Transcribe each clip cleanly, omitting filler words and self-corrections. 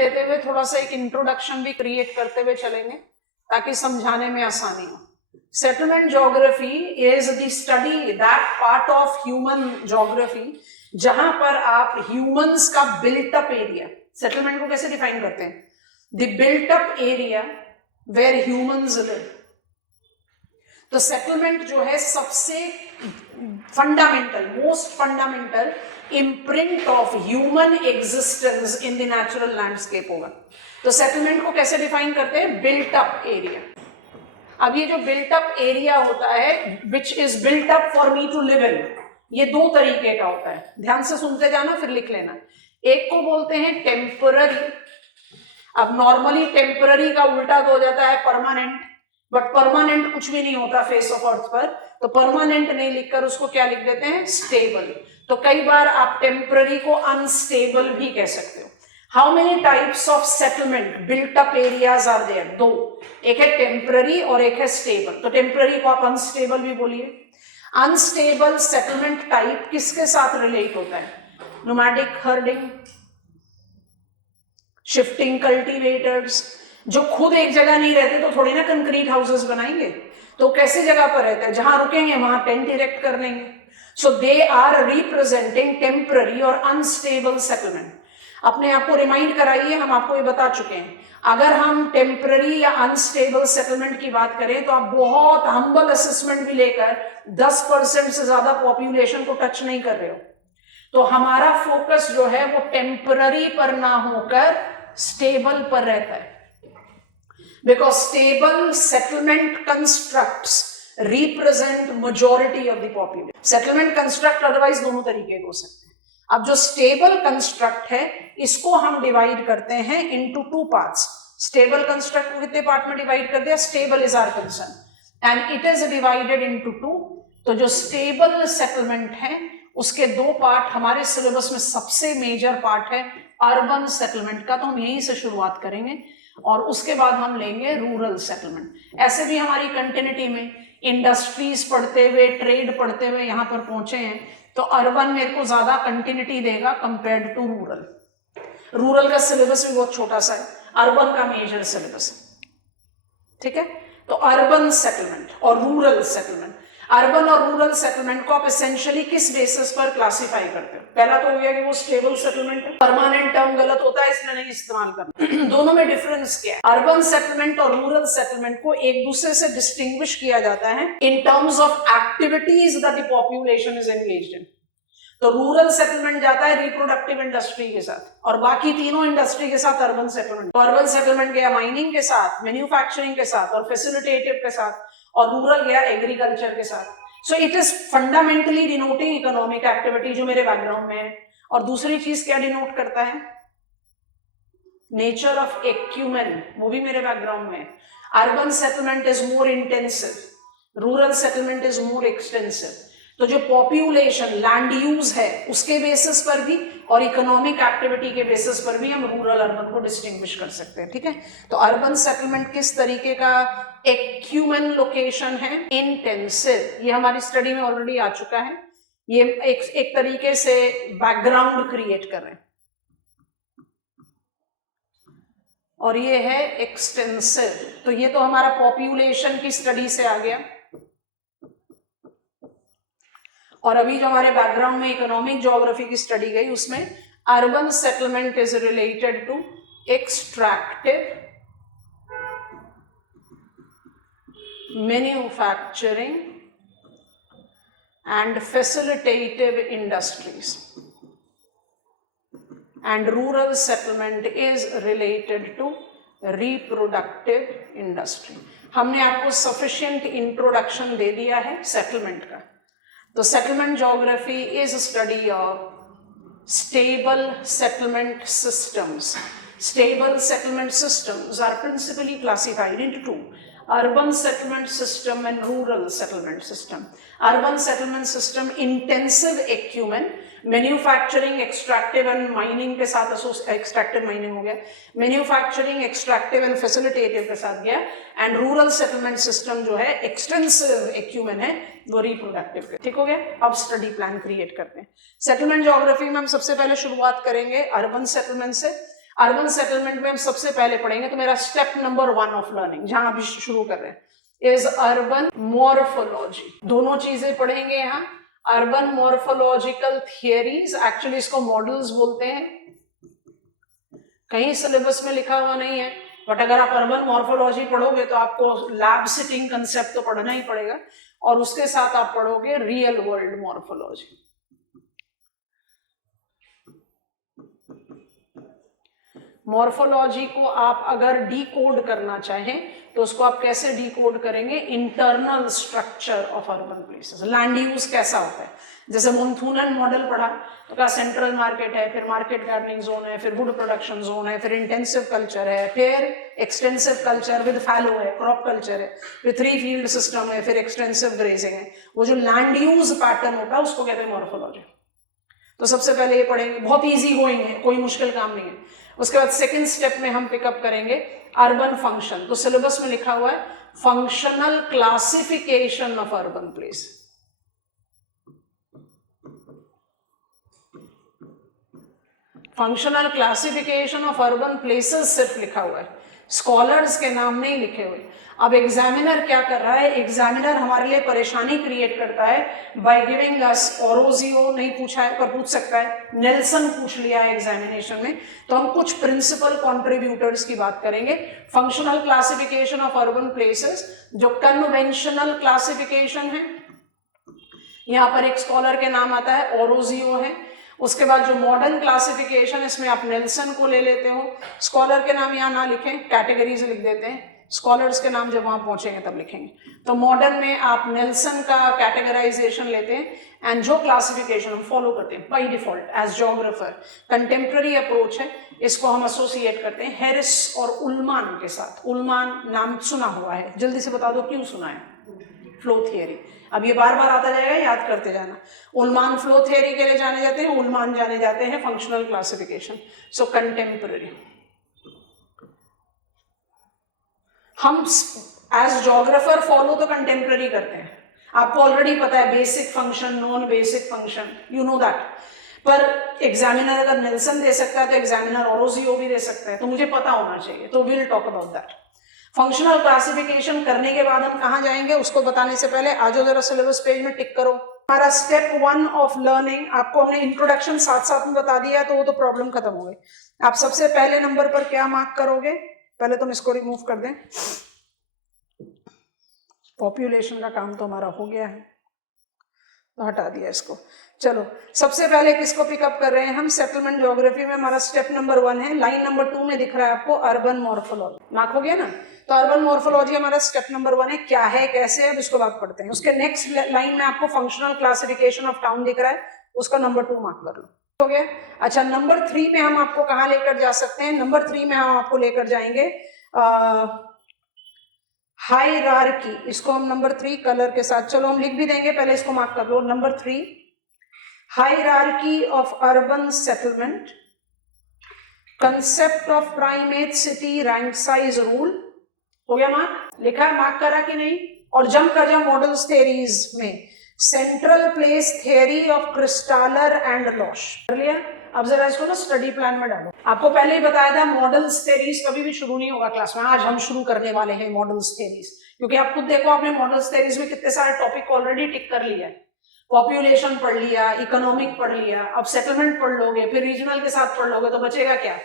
देते हुए थोड़ा सा एक इंट्रोडक्शन भी क्रिएट करते हुए चलेंगे ताकि समझाने में आसानी हो। Settlement geography is the study that part of human geography जहां पर आप ह्यूमंस का बिल्टअप एरिया, सेटलमेंट को कैसे डिफाइन करते हैं, the built up area where humans live. तो सेटलमेंट जो है सबसे fundamental, most fundamental imprint of human existence in the natural landscape होगा। तो सेटलमेंट को कैसे डिफाइन करते हैं, बिल्ट अप एरिया। अब ये जो बिल्ट अप एरिया होता है which is built up for me to live in, ये दो तरीके का होता है, ध्यान से सुनते जाना फिर लिख लेना। एक को बोलते हैं टेम्पररी। अब नॉर्मली टेम्पररी का उल्टा तो हो जाता है परमानेंट, बट परमानेंट कुछ भी नहीं होता फेस ऑफ अर्थ पर, तो परमानेंट नहीं लिखकर उसको क्या लिख देते हैं, स्टेबल। तो कई बार आप टेम्पररी को अनस्टेबल भी कह सकते हो। How many types of settlement built up areas are there, दो, एक है टेम्पररी और एक है स्टेबल। तो टेम्पररी को आप अनस्टेबल भी बोलिए। अनस्टेबल सेटलमेंट टाइप किसके साथ रिलेट होता है, नोमैडिक हर्डिंग, शिफ्टिंग कल्टीवेटर्स, जो खुद एक जगह नहीं रहते तो थोड़ी ना कंक्रीट हाउसेस बनाएंगे, तो कैसी जगह पर रहते हैं, जहां रुकेंगे वहां टेंट इरेक्ट कर लेंगे। सो दे आर रिप्रेजेंटिंग टेम्पररी और अनस्टेबल सेटलमेंट। अपने आप को रिमाइंड कराइए, हम आपको ये बता चुके हैं, अगर हम टेम्पररी या अनस्टेबल सेटलमेंट की बात करें तो आप बहुत हम्बल असेसमेंट भी लेकर 10% से ज्यादा पॉपुलेशन को टच नहीं कर रहे हो। तो हमारा फोकस जो है वो टेम्पररी पर ना होकर स्टेबल पर रहता है, because stable settlement constructs represent majority of the population. Settlement construct otherwise दोनों तरीके के हो सकते हैं। अब जो स्टेबल कंस्ट्रक्ट है इसको हम डिवाइड करते हैं into two parts. Stable construct को कितने पार्ट में डिवाइड कर दिया, stable is our concern and it is divided into two. तो जो स्टेबल सेटलमेंट है उसके दो पार्ट, हमारे सिलेबस में सबसे मेजर पार्ट है अर्बन सेटलमेंट का, तो हम यहीं से शुरुआत करेंगे और उसके बाद हम लेंगे रूरल सेटलमेंट। ऐसे भी हमारी कंटिन्यूटी में इंडस्ट्रीज पढ़ते हुए, ट्रेड पढ़ते हुए यहां पर पहुंचे हैं, तो अर्बन मेरे को ज्यादा कंटिन्यूटी देगा कंपेयर्ड टू रूरल। रूरल का सिलेबस भी बहुत छोटा सा है, अर्बन का मेजर सिलेबस है, ठीक है। तो अर्बन सेटलमेंट और रूरल सेटलमेंट, अर्बन और रूरल सेटलमेंट को आप एसेंशियली किस बेसिस पर क्लासिफाई करते हो, पहला तो हो गया कि वो स्टेबल सेटलमेंट है। परमानेंट टर्म गलत होता है इसलिए नहीं इस्तेमाल करना। दोनों में डिफरेंस क्या है, अर्बन सेटलमेंट और रूरल सेटलमेंट को एक दूसरे से डिस्टिंग्विश किया जाता है in terms of activities that the population is engaged in. तो रूरल सेटलमेंट जाता है रिप्रोडक्टिव इंडस्ट्री के साथ और बाकी तीनों इंडस्ट्री के साथ अर्बन सेटलमेंट। तो अर्बन सेटलमेंट गया माइनिंग के साथ, मैन्युफैक्चरिंग के साथ और फैसिलिटेटिव के साथ, और रूरल गया एग्रीकल्चर के साथ। So it is fundamentally denoting economic activity जो मेरे बैकग्राउंड में है। और दूसरी चीज क्या डिनोट करता है, नेचर ऑफ एक्यूमेन, वो भी मेरे बैकग्राउंड में। Urban settlement is more intensive, rural settlement is more extensive. तो जो पॉपुलेशन, लैंड यूज है उसके बेसिस पर भी और इकोनॉमिक एक्टिविटी के बेसिस पर भी हम रूरल अर्बन को डिस्टिंग्विश कर सकते हैं, ठीक है। तो अर्बन सेटलमेंट किस तरीके का एक्यूमेन लोकेशन है, इंटेंसिव, ये हमारी स्टडी में ऑलरेडी आ चुका है। ये एक तरीके से बैकग्राउंड क्रिएट कर रहे हैं। और ये है एक्सटेंसिव, तो ये तो हमारा पॉपुलेशन की स्टडी से आ गया। और अभी जो हमारे बैकग्राउंड में इकोनॉमिक ज्योग्राफी की स्टडी गई उसमें urban settlement is related to extractive, manufacturing and facilitative industries, and rural settlement is related to reproductive industry. हमने आपको सफिशिएंट इंट्रोडक्शन दे दिया है सेटलमेंट का। तो settlement geography is study of stable settlement systems. Stable settlement systems are principally classified into two: urban settlement system and rural settlement system. Urban settlement system intensive acumen, manufacturing, extractive and mining के साथ, extractive mining हो गया, manufacturing, extractive and facilitative के साथ गया, and rural settlement system जो है extensive acumen है वो रिप्रोडक्टिव के, ठीक हो गया। अब स्टडी प्लान क्रिएट करते हैं। सेटलमेंट ज्योग्राफी में हम सबसे पहले शुरुआत करेंगे अर्बन सेटलमेंट से। अर्बन सेटलमेंट में हम सबसे पहले पढ़ेंगे, तो मेरा स्टेप नंबर 1 ऑफ लर्निंग जहां अभी शुरू कर रहे हैं इज अर्बन मॉर्फोलॉजी। दोनों चीजें पढ़ेंगे यहाँ, अर्बन मॉर्फोलॉजिकल थियरीज, एक्चुअली इसको मॉडल्स बोलते हैं, कहीं सिलेबस में लिखा हुआ नहीं है, बट अगर आप अर्बन मॉर्फोलॉजी पढ़ोगे तो आपको लैब सिटिंग कंसेप्ट तो पढ़ना ही पड़ेगा, और उसके साथ आप पढ़ोगे रियल वर्ल्ड मॉर्फोलॉजी। मॉर्फोलॉजी को आप अगर डीकोड करना चाहें तो उसको आप कैसे डीकोड करेंगे, internal structure of urban places, land use कैसा होता है। जैसे मोन्थूनन मॉडल पढ़ा तो क्या सेंट्रल मार्केट है, फिर मार्केट गार्डनिंग जोन है, फिर वुड प्रोडक्शन जोन है, फिर इंटेंसिव कल्चर है, फिर एक्सटेंसिव कल्चर विद फैलो है, क्रॉप कल्चर है, फिर 3 फील्ड सिस्टम है, फिर एक्सटेंसिव ग्रेजिंग है। वो जो लैंड यूज पैटर्न होता है उसको कहते हैं मॉर्फोलॉजी। तो सबसे पहले ये पढ़ेंगे, बहुत इजी गोइंग है, कोई मुश्किल काम नहीं है। उसके बाद सेकंड स्टेप में हम पिकअप करेंगे अर्बन फंक्शन। तो सिलेबस में लिखा हुआ है functional classification of urban place. Functional classification of urban places सिर्फ लिखा हुआ है, स्कॉलर्स के नाम नहीं लिखे हुए। अब एग्जामिनर क्या कर रहा है, एग्जामिनर हमारे लिए परेशानी क्रिएट करता है बाय गिविंग अस, ओरोजियो नहीं पूछा है पर पूछ सकता है, नेल्सन पूछ लिया है एग्जामिनेशन में, तो हम कुछ प्रिंसिपल कॉन्ट्रीब्यूटर्स की बात करेंगे। Functional classification of urban places जो कन्वेंशनल क्लासिफिकेशन है, यहाँ पर एक स्कॉलर के नाम आता है, ओरोजियो है। उसके बाद जो मॉडर्न क्लासिफिकेशन, इसमें आप नेल्सन को ले लेते हो, स्कॉलर के नाम यहाँ ना लिखें, कैटेगरीज लिख देते हैं, स्कॉलर्स के नाम जब वहां पहुंचेंगे तब लिखेंगे। तो मॉडर्न में आप नेल्सन का कैटेगराइजेशन लेते हैं, एंड जो क्लासिफिकेशन हम फॉलो करते हैं by default as geographer, contemporary approach है, इसको हम एसोसिएट करते हैं हेरिस और उल्मान के साथ। उल्मान नाम सुना हुआ है, जल्दी से बता दो क्यों सुना है, फ्लो थियरी। अब ये बार बार आता जाएगा, याद करते जाना। उल्मान फ्लो थियरी के लिए जाने जाते हैं, उल्मान जाने जाते हैं फंक्शनल क्लासिफिकेशन। सो कंटेम्प्रेरी हम एज ज्योग्राफर फॉलो तो कंटेम्प्रेरी करते हैं, आपको ऑलरेडी पता है basic function, non basic function, you know that. पर एग्जामिनर अगर नेल्सन दे सकता है तो एग्जामिनर ओरोजियो भी दे सकता है, तो मुझे पता होना चाहिए, तो will talk about that. Functional classification करने के बाद हम कहाँ जाएंगे उसको बताने से पहले आज जरा सिलेबस पेज में टिक करो। हमारा स्टेप 1 ऑफ लर्निंग, आपको हमने इंट्रोडक्शन साथ साथ में बता दिया, तो वो तो प्रॉब्लम खत्म हो गई। आप सबसे पहले नंबर पर क्या मार्क करोगे, पहले तुम इसको रिमूव कर दें, पॉपुलेशन का काम तो हमारा हो गया है, तो हटा दिया इसको। चलो सबसे पहले किसको पिकअप कर रहे हैं हम, सेटलमेंट ज्योग्राफी में हमारा स्टेप नंबर 1 है, लाइन नंबर 2 में दिख रहा है आपको अर्बन मॉर्फोलॉजी, मार्क हो गया ना। तो अर्बन मॉर्फोलॉजी हमारा स्टेप नंबर 1 है, क्या है कैसे है, अब इसको बात पढ़ते हैं। उसके नेक्स्ट लाइन में आपको फंक्शनल क्लासिफिकेशन ऑफ टाउन दिख रहा है, उसका नंबर 2 मार्क कर लो, हो गया। अच्छा नंबर 3 में हम आपको कहाँ लेकर जा सकते हैं, नंबर 3 में हम आपको लेकर जाएंगे हायरार्की, इसको हम नंबर 3 कलर के साथ, चलो हम लिख भी देंगे, पहले इसको मार्क कर लो। Number 3 hierarchy of urban settlement, concept of primate city rank size rule, हो गया मार्क, लिखा है, मार्क करा कि नहीं। और जंप कर जाओ मॉडल्स थ्योरीज में, central place theory of Christaller and Losch, कर लिया। अब जरा इसको ना स्टडी प्लान में डालो, आपको पहले ही बताया था मॉडल्स थ्योरीज कभी भी शुरू नहीं होगा क्लास में, आज हम शुरू करने वाले हैं मॉडल्स थ्योरीज, क्योंकि आप खुद देखो आपने मॉडल्स थ्योरीज में कितने सारे टॉपिक ऑलरेडी टिक कर लिया है। पॉपुलेशन पढ़ लिया, इकोनॉमिक पढ़ लिया, अब सेटलमेंट पढ़ लोगे, फिर रीजनल के साथ पढ़ लोगे, तो बचेगा क्या,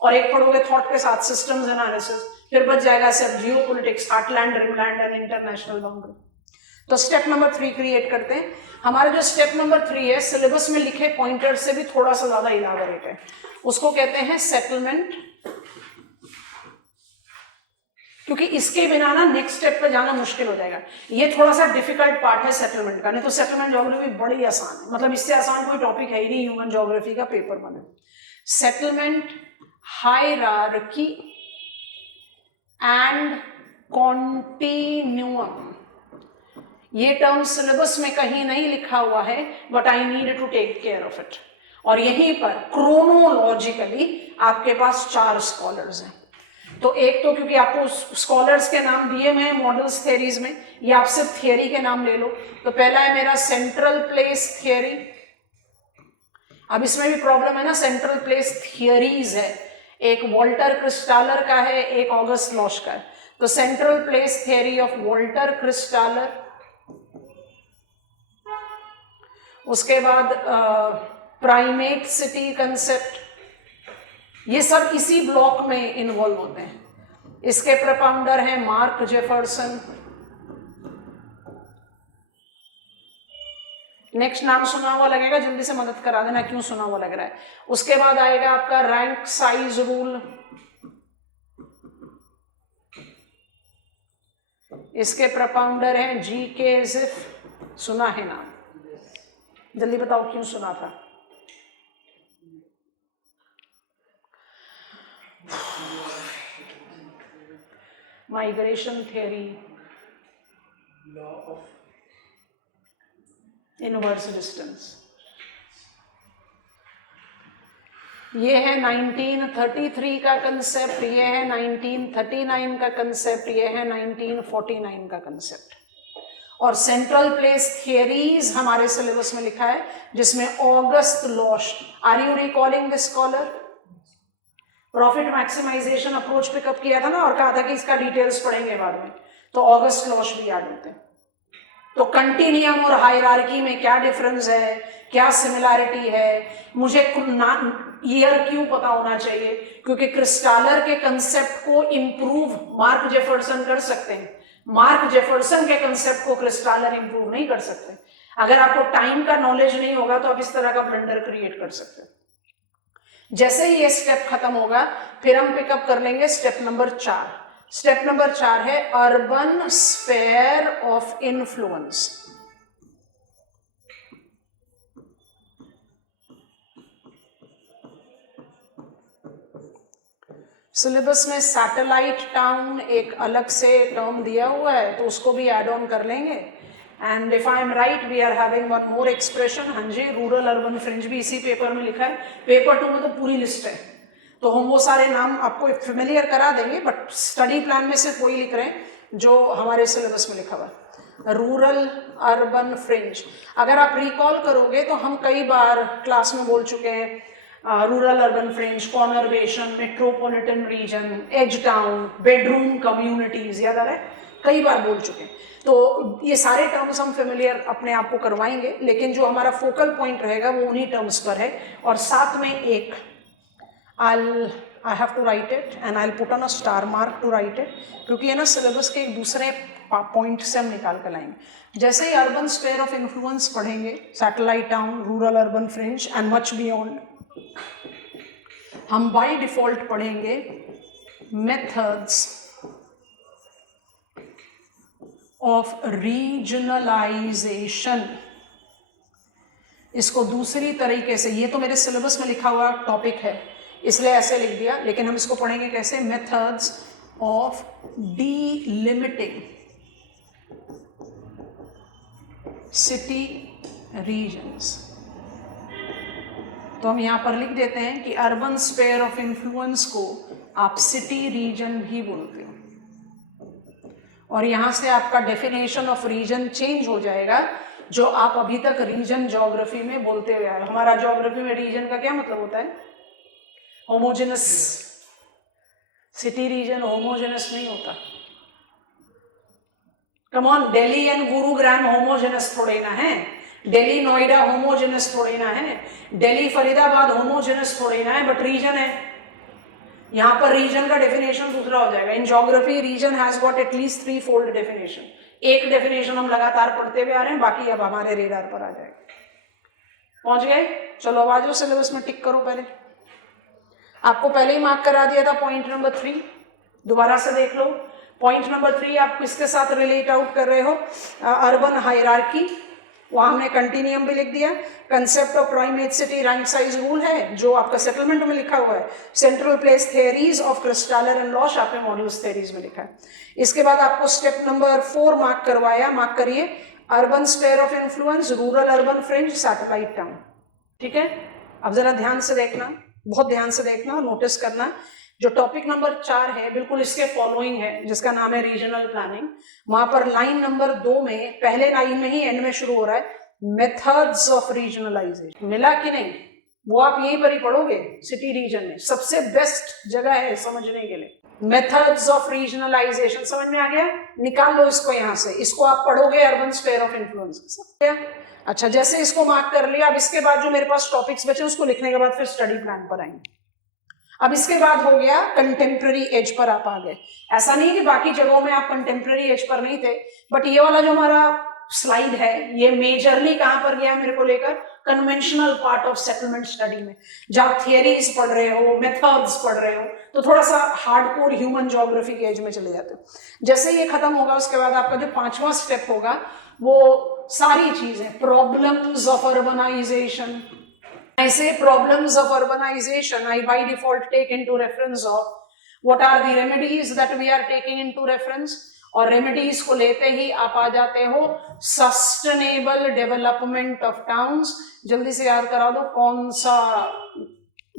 और एक पढ़ोगे थॉट के साथ सिस्टम्स एनालिसिस, फिर बच जाएगा सिर्फ geopolitics, heartland, rimland and international boundary. तो स्टेप नंबर 3 क्रिएट करते हैं। हमारा जो स्टेप नंबर 3 है, सिलेबस में लिखे पॉइंटर से भी थोड़ा सा ज्यादा इलाबोरेट है, उसको कहते हैं सेटलमेंट, क्योंकि इसके बिना ना नेक्स्ट स्टेप पे जाना मुश्किल हो जाएगा। ये थोड़ा सा डिफिकल्ट पार्ट है सेटलमेंट का, नहीं तो सेटलमेंट ज्योग्राफी बड़ी आसान है, मतलब इससे आसान कोई टॉपिक है ही नहीं ह्यूमन ज्योग्राफी का पेपर बने। सेटलमेंट, हायरार्की एंड कॉन्टिन्यूअम, ये टर्म सिलेबस में कहीं नहीं लिखा हुआ है, but I need to take care of it. और यहीं पर क्रोनोलॉजिकली आपके पास 4 स्कॉलर्स हैं। तो एक तो क्योंकि आपको स्कॉलर्स के नाम दिए हुए हैं मॉडल्स थ्योरीज में, ये आप सिर्फ थियरी के नाम ले लो। तो पहला है मेरा सेंट्रल प्लेस थियरी, अब इसमें भी प्रॉब्लम है ना, सेंट्रल प्लेस थियरीज है, एक वॉल्टर क्रिस्टालर का है, एक ऑगस्ट लॉश का है। तो central place theory of Walter Christaller, उसके बाद प्राइमेट सिटी कंसेप्ट, ये सब इसी ब्लॉक में इन्वॉल्व होते हैं। इसके प्रपाउंडर हैं मार्क जेफरसन। नेक्स्ट नाम सुना हुआ लगेगा, जल्दी से मदद करा देना क्यों सुना हुआ लग रहा है। उसके बाद आएगा आपका रैंक साइज रूल, इसके प्रपाउंडर हैं जी के जिफ, सुना है नाम, जल्दी बताओ क्यों सुना था। Migration theory, law of inverse distance, ये है 1933 का कंसेप्ट, ये है 1939 का कंसेप्ट, ये है 1949 का कंसेप्ट। और सेंट्रल प्लेस थियरीज हमारे सिलेबस में लिखा है, जिसमें August Losch, are you recalling this scholar? Profit maximisation approach pick up किया था ना, और कहा था कि इसका डिटेल्स पढ़ेंगे बाद में, तो ऑगस्ट लॉश भी याद होते हैं। तो कंटिन्यूम और हायरार्की में क्या डिफरेंस है, क्या सिमिलैरिटी है, मुझे ईयर क्यों पता होना चाहिए, क्योंकि क्रिस्टालर के कंसेप्ट को इंप्रूव मार्क जेफरसन कर सकते हैं, मार्क जेफरसन के कंसेप्ट को क्रिस्टालर इंप्रूव नहीं कर सकते। अगर आपको टाइम का नॉलेज नहीं होगा तो आप इस तरह का ब्लंडर क्रिएट कर सकते हैं। जैसे ही ये स्टेप खत्म होगा फिर हम पिकअप कर लेंगे स्टेप नंबर 4। स्टेप नंबर 4 है urban sphere of influence. Syllabus में सैटेलाइट टाउन एक अलग से टर्म दिया हुआ है, तो उसको भी ऐड ऑन कर लेंगे। And if I am right we are having one more expression, हाँ जी, रूरल अर्बन फ्रिंज भी इसी पेपर में लिखा है। पेपर 2 में तो पूरी लिस्ट है, तो हम वो सारे नाम आपको फेमिलियर करा देंगे, बट स्टडी प्लान में सिर्फ वही लिख रहे हैं जो हमारे सिलेबस में लिखा हुआ है, रूरल अर्बन फ्रिंज। अगर आप रिकॉल करोगे तो हम कई बार क्लास में बोल चुके हैं rural urban fringe, conurbation, metropolitan region, edge town, bedroom communities, याद आ रहा है, कई बार बोल चुके हैं। तो ये सारे टर्म्स हम फेमिलियर अपने आप को करवाएंगे, लेकिन जो हमारा फोकल पॉइंट रहेगा वो उन्हीं टर्म्स पर है। और साथ में एक I have to write it and I'll put on a star mark to write it, क्योंकि ये ना सिलेबस के एक दूसरे पॉइंट से हम निकाल कर लाएंगे। जैसे ही अर्बन स्फीयर ऑफ इन्फ्लुएंस पढ़ेंगे, satellite town, rural urban fringe and much beyond, हम बाय डिफॉल्ट पढ़ेंगे मेथड्स ऑफ रीजनलाइजेशन। इसको दूसरी तरीके से, ये तो मेरे सिलेबस में लिखा हुआ टॉपिक है इसलिए ऐसे लिख दिया, लेकिन हम इसको पढ़ेंगे कैसे, मेथड्स ऑफ डीलिमिटिंग सिटी रीजन्स। तो हम यहां पर लिख देते हैं कि अर्बन स्फीयर ऑफ इन्फ्लुएंस को आप सिटी रीजन भी बोलते हो, और यहां से आपका डेफिनेशन ऑफ रीजन चेंज हो जाएगा, जो आप अभी तक रीजन ज्योग्राफी में बोलते हुए आए। हमारा ज्योग्राफी में रीजन का क्या मतलब होता है, होमोजेनस। सिटी रीजन होमोजेनस नहीं होता। Come on, Delhi and Gurugram homogeneous थोड़े ना है, दिल्ली नोएडा होमोजेनस थोड़े ना है, दिल्ली फरीदाबाद होमोजेनस थोड़े ना है, बट रीजन है। यहां पर रीजन का डेफिनेशन दूसरा हो जाएगा। In geography region has got at least 3 fold definition. एक डेफिनेशन हम लगातार पढ़ते हुए आ रहे हैं, बाकी अब हमारे रेडार पर आ जाएगा। पहुंच गए? चलो अब आ जाओ, सिलेबस में टिक करो। पहले आपको पहले ही मार्क करा दिया था पॉइंट नंबर 3, दोबारा से देख लो। पॉइंट नंबर 3 आप किसके साथ रिलेट आउट कर रहे हो, अर्बन हायरार्की, वहां हमने कंटिन्यूम भी लिख दिया। Concept of primate city rank size rule है जो आपका सेटलमेंट में लिखा हुआ है। Central place theories of Christaller and Losch आपने मॉड्यूल्स थियरीज में लिखा है। इसके बाद आपको स्टेप नंबर 4 मार्क करवाया, मार्क करिए, urban sphere of influence, rural urban fringe, satellite town. ठीक है, अब जरा ध्यान से देखना, बहुत ध्यान से देखना, नोटिस करना। जो टॉपिक नंबर 4 है बिल्कुल इसके फॉलोइंग है, जिसका नाम है रीजनल प्लानिंग। वहां पर लाइन नंबर 2 में, पहले लाइन में ही एंड में शुरू हो रहा है, मेथड्स ऑफ रीजनलाइजेशन। मिला कि नहीं? वो आप यहीं पर ही पढ़ोगे सिटी रीजन में, सबसे बेस्ट जगह है समझने के लिए। मेथड्स ऑफ रीजनलाइजेशन समझ में आ गया, निकाल लो इसको यहां से, इसको आप पढ़ोगे अर्बन स्फीयर ऑफ इन्फ्लुएंस। अच्छा, जैसे इसको मार्क कर लिया, अब इसके बाद जो मेरे पास टॉपिक्स बचे उसको लिखने के बाद फिर स्टडी प्लान पर आएंगे। अब इसके बाद हो गया कंटेम्प्रेरी एज पर आप आ गए। ऐसा नहीं कि बाकी जगहों में आप कंटेम्प्रेरी एज पर नहीं थे, बट ये वाला जो हमारा स्लाइड है ये मेजरली कहां पर गया मेरे को लेकर, conventional part of settlement study में, जहां थियरीज पढ़ रहे हो, मेथड्स पढ़ रहे हो, तो थोड़ा सा हार्डकोर ह्यूमन ज्योग्राफी के एज में चले जाते हो। जैसे ये खत्म होगा उसके बाद आपका जो 5वां स्टेप होगा वो सारी चीजें, प्रॉब्लम्स ऑफ अर्बनाइजेशन। ऐसे problems of urbanisation I by default take into reference of what are the remedies that we are taking into reference, और रेमेडीज को लेते ही आप आ जाते हो सस्टेनेबल डेवलपमेंट ऑफ टाउन्स। जल्दी से याद करा दो कौन सा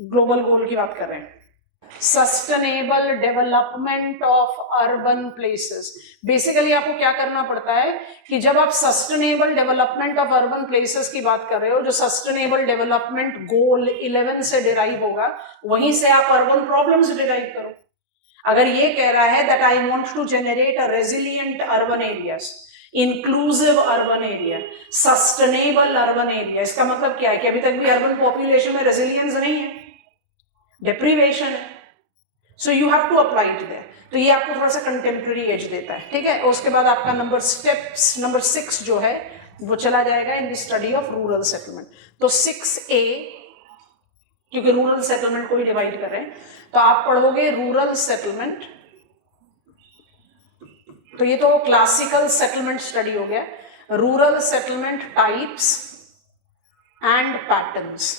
ग्लोबल गोल की बात कर रहे हैं, sustainable development of urban places. Basically आपको क्या करना पड़ता है कि जब आप sustainable development of urban places की बात कर रहे हो, जो सस्टेनेबल डेवलपमेंट गोल 11 से डिराइव होगा, वहीं से आप अर्बन प्रॉब्लम्स डिराइव करो। अगर ये कह रहा है that I want to generate a resilient urban areas, inclusive urban area, sustainable urban area, इसका मतलब क्या है कि अभी तक भी अर्बन पॉपुलेशन में रेजिलियंस नहीं है, डिप्रीवेशन है, so you have to apply it there. तो ये आपको थोड़ा सा कंटेम्प्रेरी एज देता है, ठीक है। उसके बाद आपका नंबर 6 जो है वो चला जाएगा in the study of rural settlement. तो 6A, क्योंकि रूरल सेटलमेंट को ही डिवाइड कर रहे हैं, तो आप पढ़ोगे रूरल सेटलमेंट। तो ये तो क्लासिकल सेटलमेंट स्टडी हो गया, rural settlement types and patterns.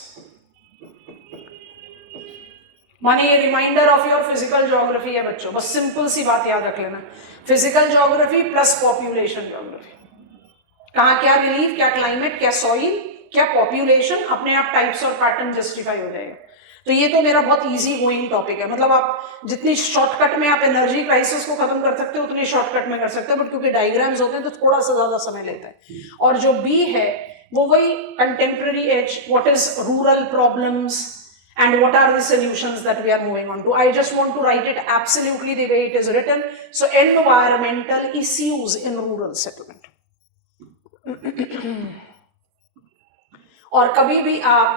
माने ये reminder of your physical geography है बच्चों, बस सिंपल सी बात याद रख लेना, physical geography plus population geography. कहाँ क्या रिलीफ, क्या क्लाइमेट, क्या सॉइल, क्या पॉपुलेशन, अपने आप टाइप्स और पैटर्न जस्टिफाई हो जाएगा। तो ये तो मेरा बहुत इजी गोइंग टॉपिक है, मतलब आप जितनी शॉर्टकट में आप एनर्जी क्राइसिस को खत्म कर सकते हो उतनी शॉर्टकट में कर सकते हो, बट क्योंकि डायग्राम्स होते हैं तो थोड़ा सा ज्यादा समय लेता है। और जो बी है वो वही contemporary edge, what is rural problems and what are the solutions that we are moving on to. I just want to write it absolutely the way it is written. So environmental issues in rural settlement. और कभी भी आप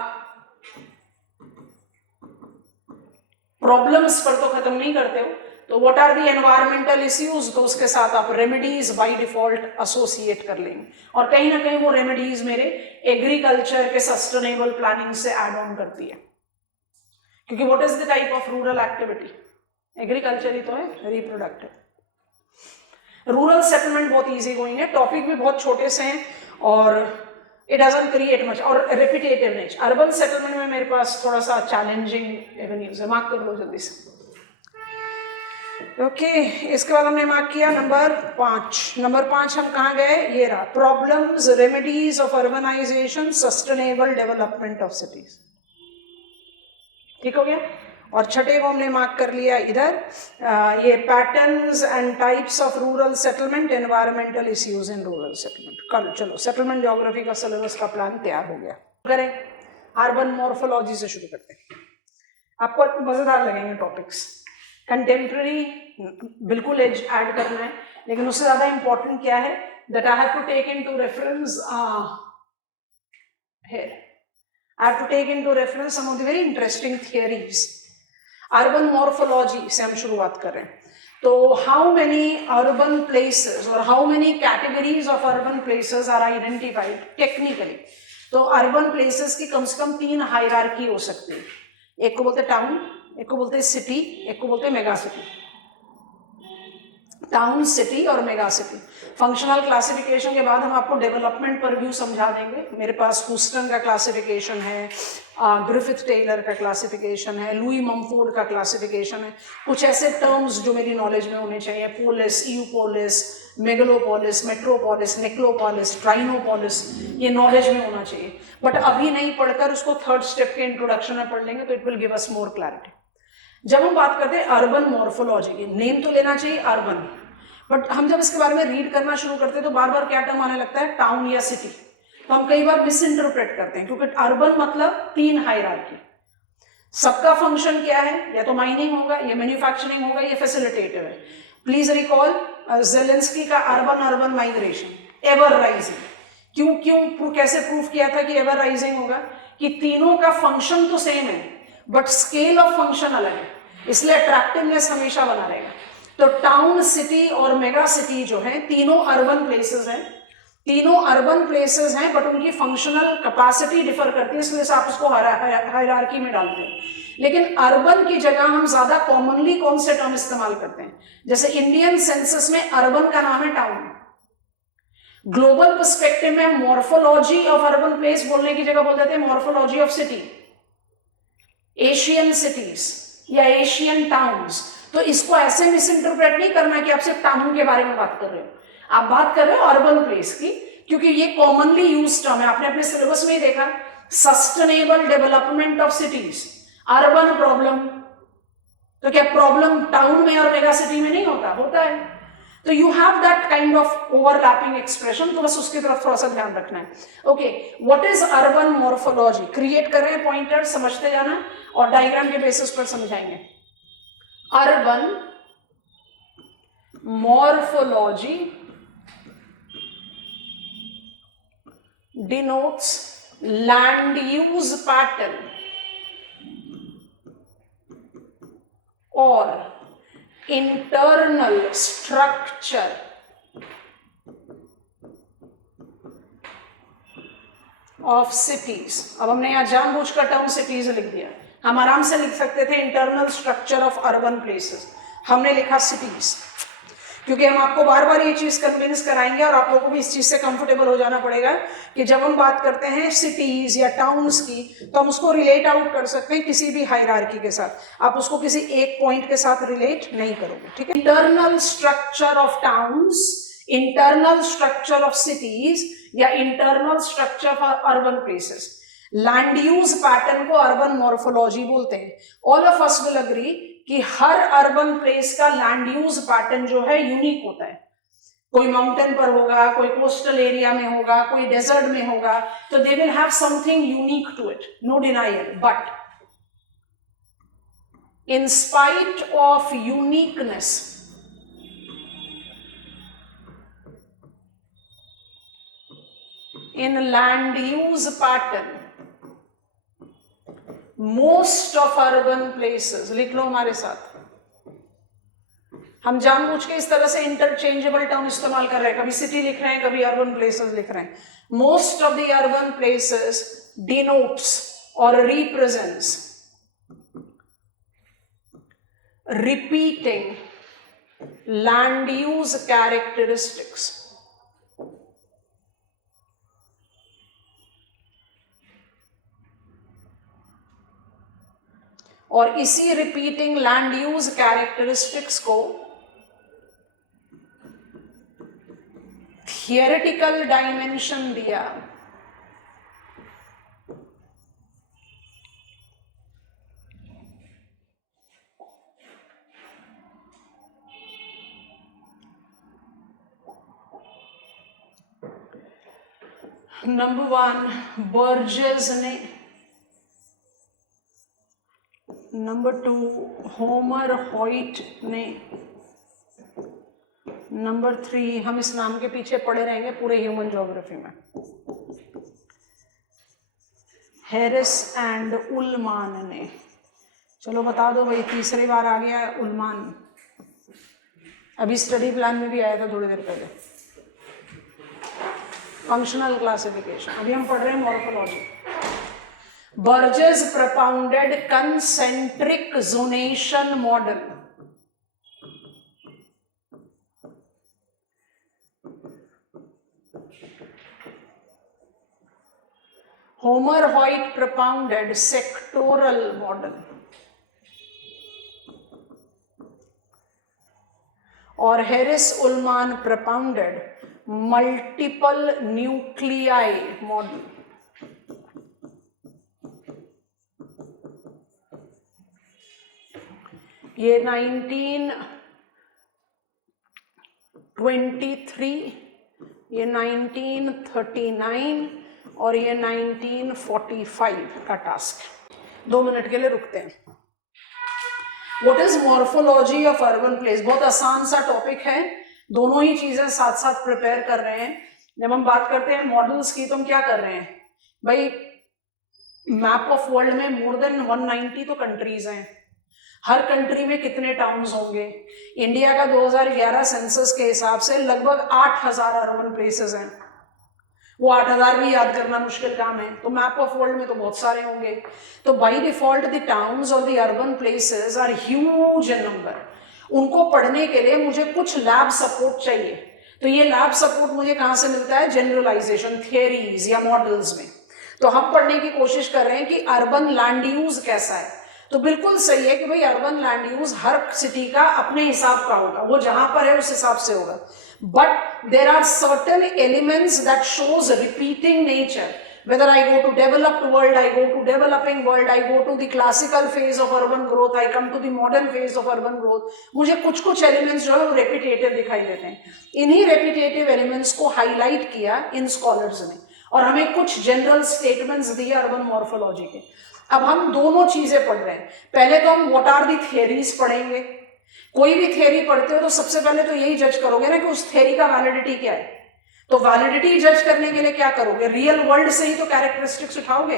problems पर तो खत्म नहीं करते हो, तो what are the environmental issues, तो उसके साथ आप रेमेडीज बाय डिफॉल्ट एसोसिएट कर लेंगे, और कहीं ना कहीं वो रेमेडीज मेरे एग्रीकल्चर के सस्टेनेबल प्लानिंग से ऐड ऑन करती है, क्योंकि what is the type of rural activity, agriculture ही तो है, रिप्रोडक्टिव। रूरल सेटलमेंट बहुत इजी गोइंग है, टॉपिक भी बहुत छोटे से हैं और इट डजंट क्रिएट मच और रिपीटेटिव नेचर। अर्बन सेटलमेंट में मेरे पास थोड़ा सा चैलेंजिंग एवेन्यूज है, मार्क कर लो जल्दी से। ओके, इसके बाद हमने मार्क किया नंबर 5। नंबर 5 हम कहाँ गए, ये रहा, problems remedies of urbanisation sustainable development of cities. ठीक हो गया। और छठे को हमने मार्क कर लिया इधर, ये patterns and types of rural settlement, environmental issues in rural settlement. कल चलो सेटलमेंट ज्योग्राफी का सिलेबस का प्लान तैयार हो गया। करें अर्बन मॉर्फोलॉजी से शुरू करते हैं, आपको मजेदार लगेंगे टॉपिक्स। कंटेम्प्रेरी बिल्कुल एज ऐड करना है, लेकिन उससे ज्यादा इंपॉर्टेंट क्या है that I have to take into reference here I have to take into reference some of the very interesting theories. Urban morphology से हम शुरुआत करें तो हाउ मेनी अर्बन प्लेसेस और how many categories of urban places are identified technically. तो urban places की कम से कम 3 हायरार्की हो सकती है, एक को बोलते टाउन, एक को बोलते सिटी, एक को बोलते मेगा सिटी। टाउन, सिटी और मेगा सिटी। फंक्शनल क्लासिफिकेशन के बाद हम आपको डेवलपमेंट पर व्यू समझा देंगे। मेरे पास हुस्टन का क्लासिफिकेशन है, ग्रिफिथ टेलर का क्लासिफिकेशन है, लुई मम्फोर्ड का क्लासिफिकेशन है। कुछ ऐसे टर्म्स जो मेरी नॉलेज में होने चाहिए, पोलिस, यूपोलिस, मेगलोपोलिस, मेट्रोपोलिस, नेक्लोपोलिस, ट्राइनोपोलिस, ये नॉलेज में होना चाहिए। बट अभी नहीं पढ़कर उसको 3rd स्टेप के इंट्रोडक्शन में पढ़ लेंगे तो it will give us more clarity. जब हम बात करते हैं अर्बन मॉर्फोलॉजी की, नेम तो लेना चाहिए अर्बन, बट हम जब इसके बारे में रीड करना शुरू करते हैं तो बार बार क्या टर्म आने लगता है, टाउन या सिटी। तो हम कई बार मिस इंटरप्रेट करते हैं, क्योंकि अर्बन मतलब 3 हायरार्की, सबका फंक्शन क्या है, या तो माइनिंग होगा, या मैन्युफैक्चरिंग होगा, या फैसिलिटेटिव है। प्लीज रिकॉल ज़ेलेंस्की का urban urban migration ever rising, क्यों कैसे प्रूफ किया था कि एवर राइजिंग होगा, कि तीनों का फंक्शन तो सेम है बट स्केल ऑफ फंक्शन अलग है, इसलिए अट्रैक्टिवनेस हमेशा बना रहेगा। तो टाउन, सिटी और मेगा सिटी जो है तीनों अर्बन प्लेसेस हैं, तीनों अर्बन प्लेसेस हैं, बट उनकी फंक्शनल कैपेसिटी डिफर करती है, इसलिए आप उसको हायरार्की में डालते हैं। लेकिन अर्बन की जगह हम ज्यादा कॉमनली कौन से टर्म इस्तेमाल करते हैं, जैसे इंडियन सेंसस में अर्बन का नाम है टाउन, ग्लोबल पर्सपेक्टिव में मॉर्फोलॉजी ऑफ अर्बन प्लेस बोलने की जगह बोल देते हैं morphology of city, Asian cities या एशियन टाउन्स। तो इसको ऐसे मिस इंटरप्रेट नहीं करना कि आप सिर्फ टाउन के बारे में बात कर रहे हो, आप बात कर रहे हो अर्बन प्लेस की, क्योंकि ये कॉमनली यूज टर्म है, आपने अपने सिलेबस में ही देखा, sustainable development of cities, urban problem. तो क्या प्रॉब्लम टाउन में और मेगा सिटी में नहीं होता? होता है। तो you have that kind of overlapping expression, तो बस उसकी तरफ थोड़ा सा ध्यान रखना है। Okay, what is urban morphology? Create कर रहे हैं पॉइंटर, समझते जाना और डायग्राम के बेसिस पर समझाएंगे। Urban morphology denotes land use pattern or internal structure of cities। अब हमने यहां जानबूझकर टर्म सिटीज लिख दिया, हम आराम से लिख सकते थे internal structure of urban places, हमने लिखा सिटीज, क्योंकि हम आपको बार बार ये चीज कन्विंस कराएंगे और आप लोगों को भी इस चीज से कंफर्टेबल हो जाना पड़ेगा कि जब हम बात करते हैं सिटीज या टाउन्स की, तो हम उसको रिलेट आउट कर सकते हैं किसी भी हायरार्की के साथ, आप उसको किसी एक पॉइंट के साथ रिलेट नहीं करोगे, ठीक है। Internal structure of towns, internal structure of cities या internal structure of urban places, land use pattern को अर्बन मॉर्फोलॉजी बोलते हैं। All of us will agree कि हर अर्बन प्लेस का लैंड यूज पैटर्न जो है यूनिक होता है, कोई माउंटेन पर होगा, कोई कोस्टल एरिया में होगा, कोई डेजर्ट में होगा, तो they will have something unique to it, no denial. But in spite of uniqueness, in land use pattern, most of urban places, लिख लो हमारे साथ, हम जानबूझ के इस तरह से इंटरचेंजेबल टर्म इस्तेमाल कर रहे हैं, कभी सिटी लिख रहे हैं, कभी अर्बन प्लेसेस लिख रहे हैं। Most of the urban places denotes और represents repeating land use characteristics, और इसी रिपीटिंग लैंड यूज कैरेक्टरिस्टिक्स को थियरेटिकल डायमेंशन दिया। नंबर 1 बर्जेस ने, नंबर 2 होमर हॉइट ने, नंबर 3 हम इस नाम के पीछे पड़े रहेंगे पूरे ह्यूमन ज्योग्राफी में, हैरिस एंड उलमान ने। चलो बता दो भाई, तीसरी बार आ गया उलमान, अभी स्टडी प्लान में भी आया था थोड़ी देर पहले। फंक्शनल क्लासिफिकेशन, अभी हम पढ़ रहे हैं morphology. Burgess propounded concentric zonation model. Homer Hoyt propounded sectoral model. और Harris उलमान propounded multiple nuclei model. ये 1923, ये 1939, और ये 1945 का टास्क है। 2 मिनट के लिए रुकते हैं। What is morphology of urban place? बहुत आसान सा टॉपिक है, दोनों ही चीजें साथ साथ प्रिपेयर कर रहे हैं। जब हम बात करते हैं मॉडल्स की तो हम क्या कर रहे हैं भाई, मैप ऑफ वर्ल्ड में मोर देन 190 तो कंट्रीज हैं। हर कंट्री में कितने टाउन्स होंगे? इंडिया का 2011 सेंसस के हिसाब से लगभग 8000 अर्बन प्लेसेस हैं। वो 8000 भी याद करना मुश्किल काम है, तो मैप ऑफ वर्ल्ड में तो बहुत सारे होंगे। तो बाय डिफॉल्ट द टाउन्स और the urban places are huge in number. उनको पढ़ने के लिए मुझे कुछ लैब सपोर्ट चाहिए। तो ये लैब सपोर्ट मुझे कहाँ से मिलता है? जनरलाइजेशन थियरीज या मॉडल्स में। तो हम पढ़ने की कोशिश कर रहे हैं कि अर्बन लैंड यूज कैसा है। तो बिल्कुल सही है कि भाई urban land use her city का अपने हिसाब का होगा, वो जहां पर है उस हिसाब से होगा। But there are certain elements that shows repeating nature. Whether I go to developed world, I go to developing world, I go to the classical phase of urban growth, I come to the modern phase of urban growth, मुझे कुछ कुछ elements जो है वो repetitive दिखाई देते हैं। इन्हीं रेपिटेटिव एलिमेंट्स को हाईलाइट किया इन स्कॉलर्स ने और हमें कुछ जनरल स्टेटमेंट्स दिए अर्बन मॉर्फोलॉजी के। अब हम दोनों चीजें पढ़ रहे हैं। पहले तो हम व्हाट आर दी थियरीज पढ़ेंगे। कोई भी थियरी पढ़ते हो तो सबसे पहले तो यही जज करोगे ना कि उस थियरी का वैलिडिटी क्या है। तो वैलिडिटी जज करने के लिए क्या करोगे? रियल वर्ल्ड से ही तो कैरेक्टरिस्टिक्स उठाओगे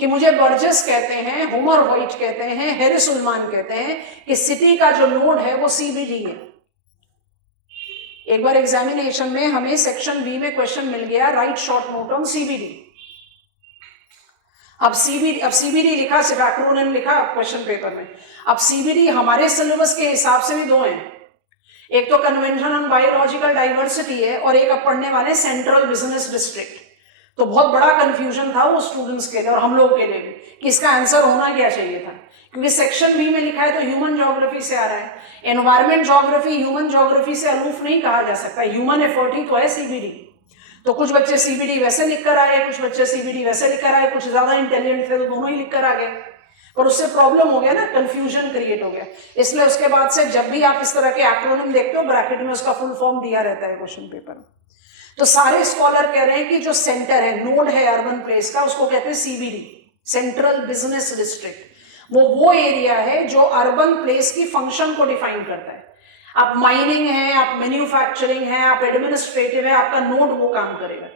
कि मुझे बर्जेस कहते हैं, होमर व्हाइट कहते हैं, हैरिस उल्मान कहते हैं कि सिटी का जो नोड है वो सीबीडी है। एक बार एग्जामिनेशन में हमें सेक्शन बी में क्वेश्चन मिल गया, right short note on CBD. अब सीबीडी लिखा, सिर्फ एक्रोनिम लिखा क्वेश्चन पेपर में। अब सीबीडी हमारे सिलेबस के हिसाब से भी दो हैं, एक तो कन्वेंशन ऑन बायोलॉजिकल डाइवर्सिटी है और एक अब पढ़ने वाले सेंट्रल बिजनेस डिस्ट्रिक्ट। तो बहुत बड़ा कंफ्यूजन था वो स्टूडेंट्स के लिए और हम लोग के लिए भी कि इसका आंसर होना क्या चाहिए था, क्योंकि सेक्शन बी में लिखा है तो ह्यूमन ज्योग्राफी से आ रहा है। एनवायरमेंट ज्योग्राफी ह्यूमन ज्योग्राफी से अलूफ नहीं कहा जा सकता, ह्यूमन एफर्ट ही तो है सीबीडी। तो कुछ बच्चे सीबीडी वैसे लिख कर आए, कुछ बच्चे सीबीडी वैसे लिख कर आए, कुछ ज्यादा इंटेलिजेंट थे तो दोनों ही लिख कर आ गए, पर उससे प्रॉब्लम हो गया ना, कंफ्यूजन क्रिएट हो गया। इसलिए उसके बाद से जब भी आप इस तरह के एक्रोनिम देखते हो ब्रैकेट में उसका फुल फॉर्म दिया रहता है क्वेश्चन पेपर में। तो सारे स्कॉलर कह रहे हैं कि जो सेंटर है, नोड है अर्बन प्लेस का, उसको कहते हैं सीबीडी, सेंट्रल बिजनेस डिस्ट्रिक्ट। वो एरिया है जो अर्बन प्लेस की फंक्शन को डिफाइन करता है। आप माइनिंग है, आप मैन्युफैक्चरिंग है, आप एडमिनिस्ट्रेटिव है, आपका नोड वो काम करेगा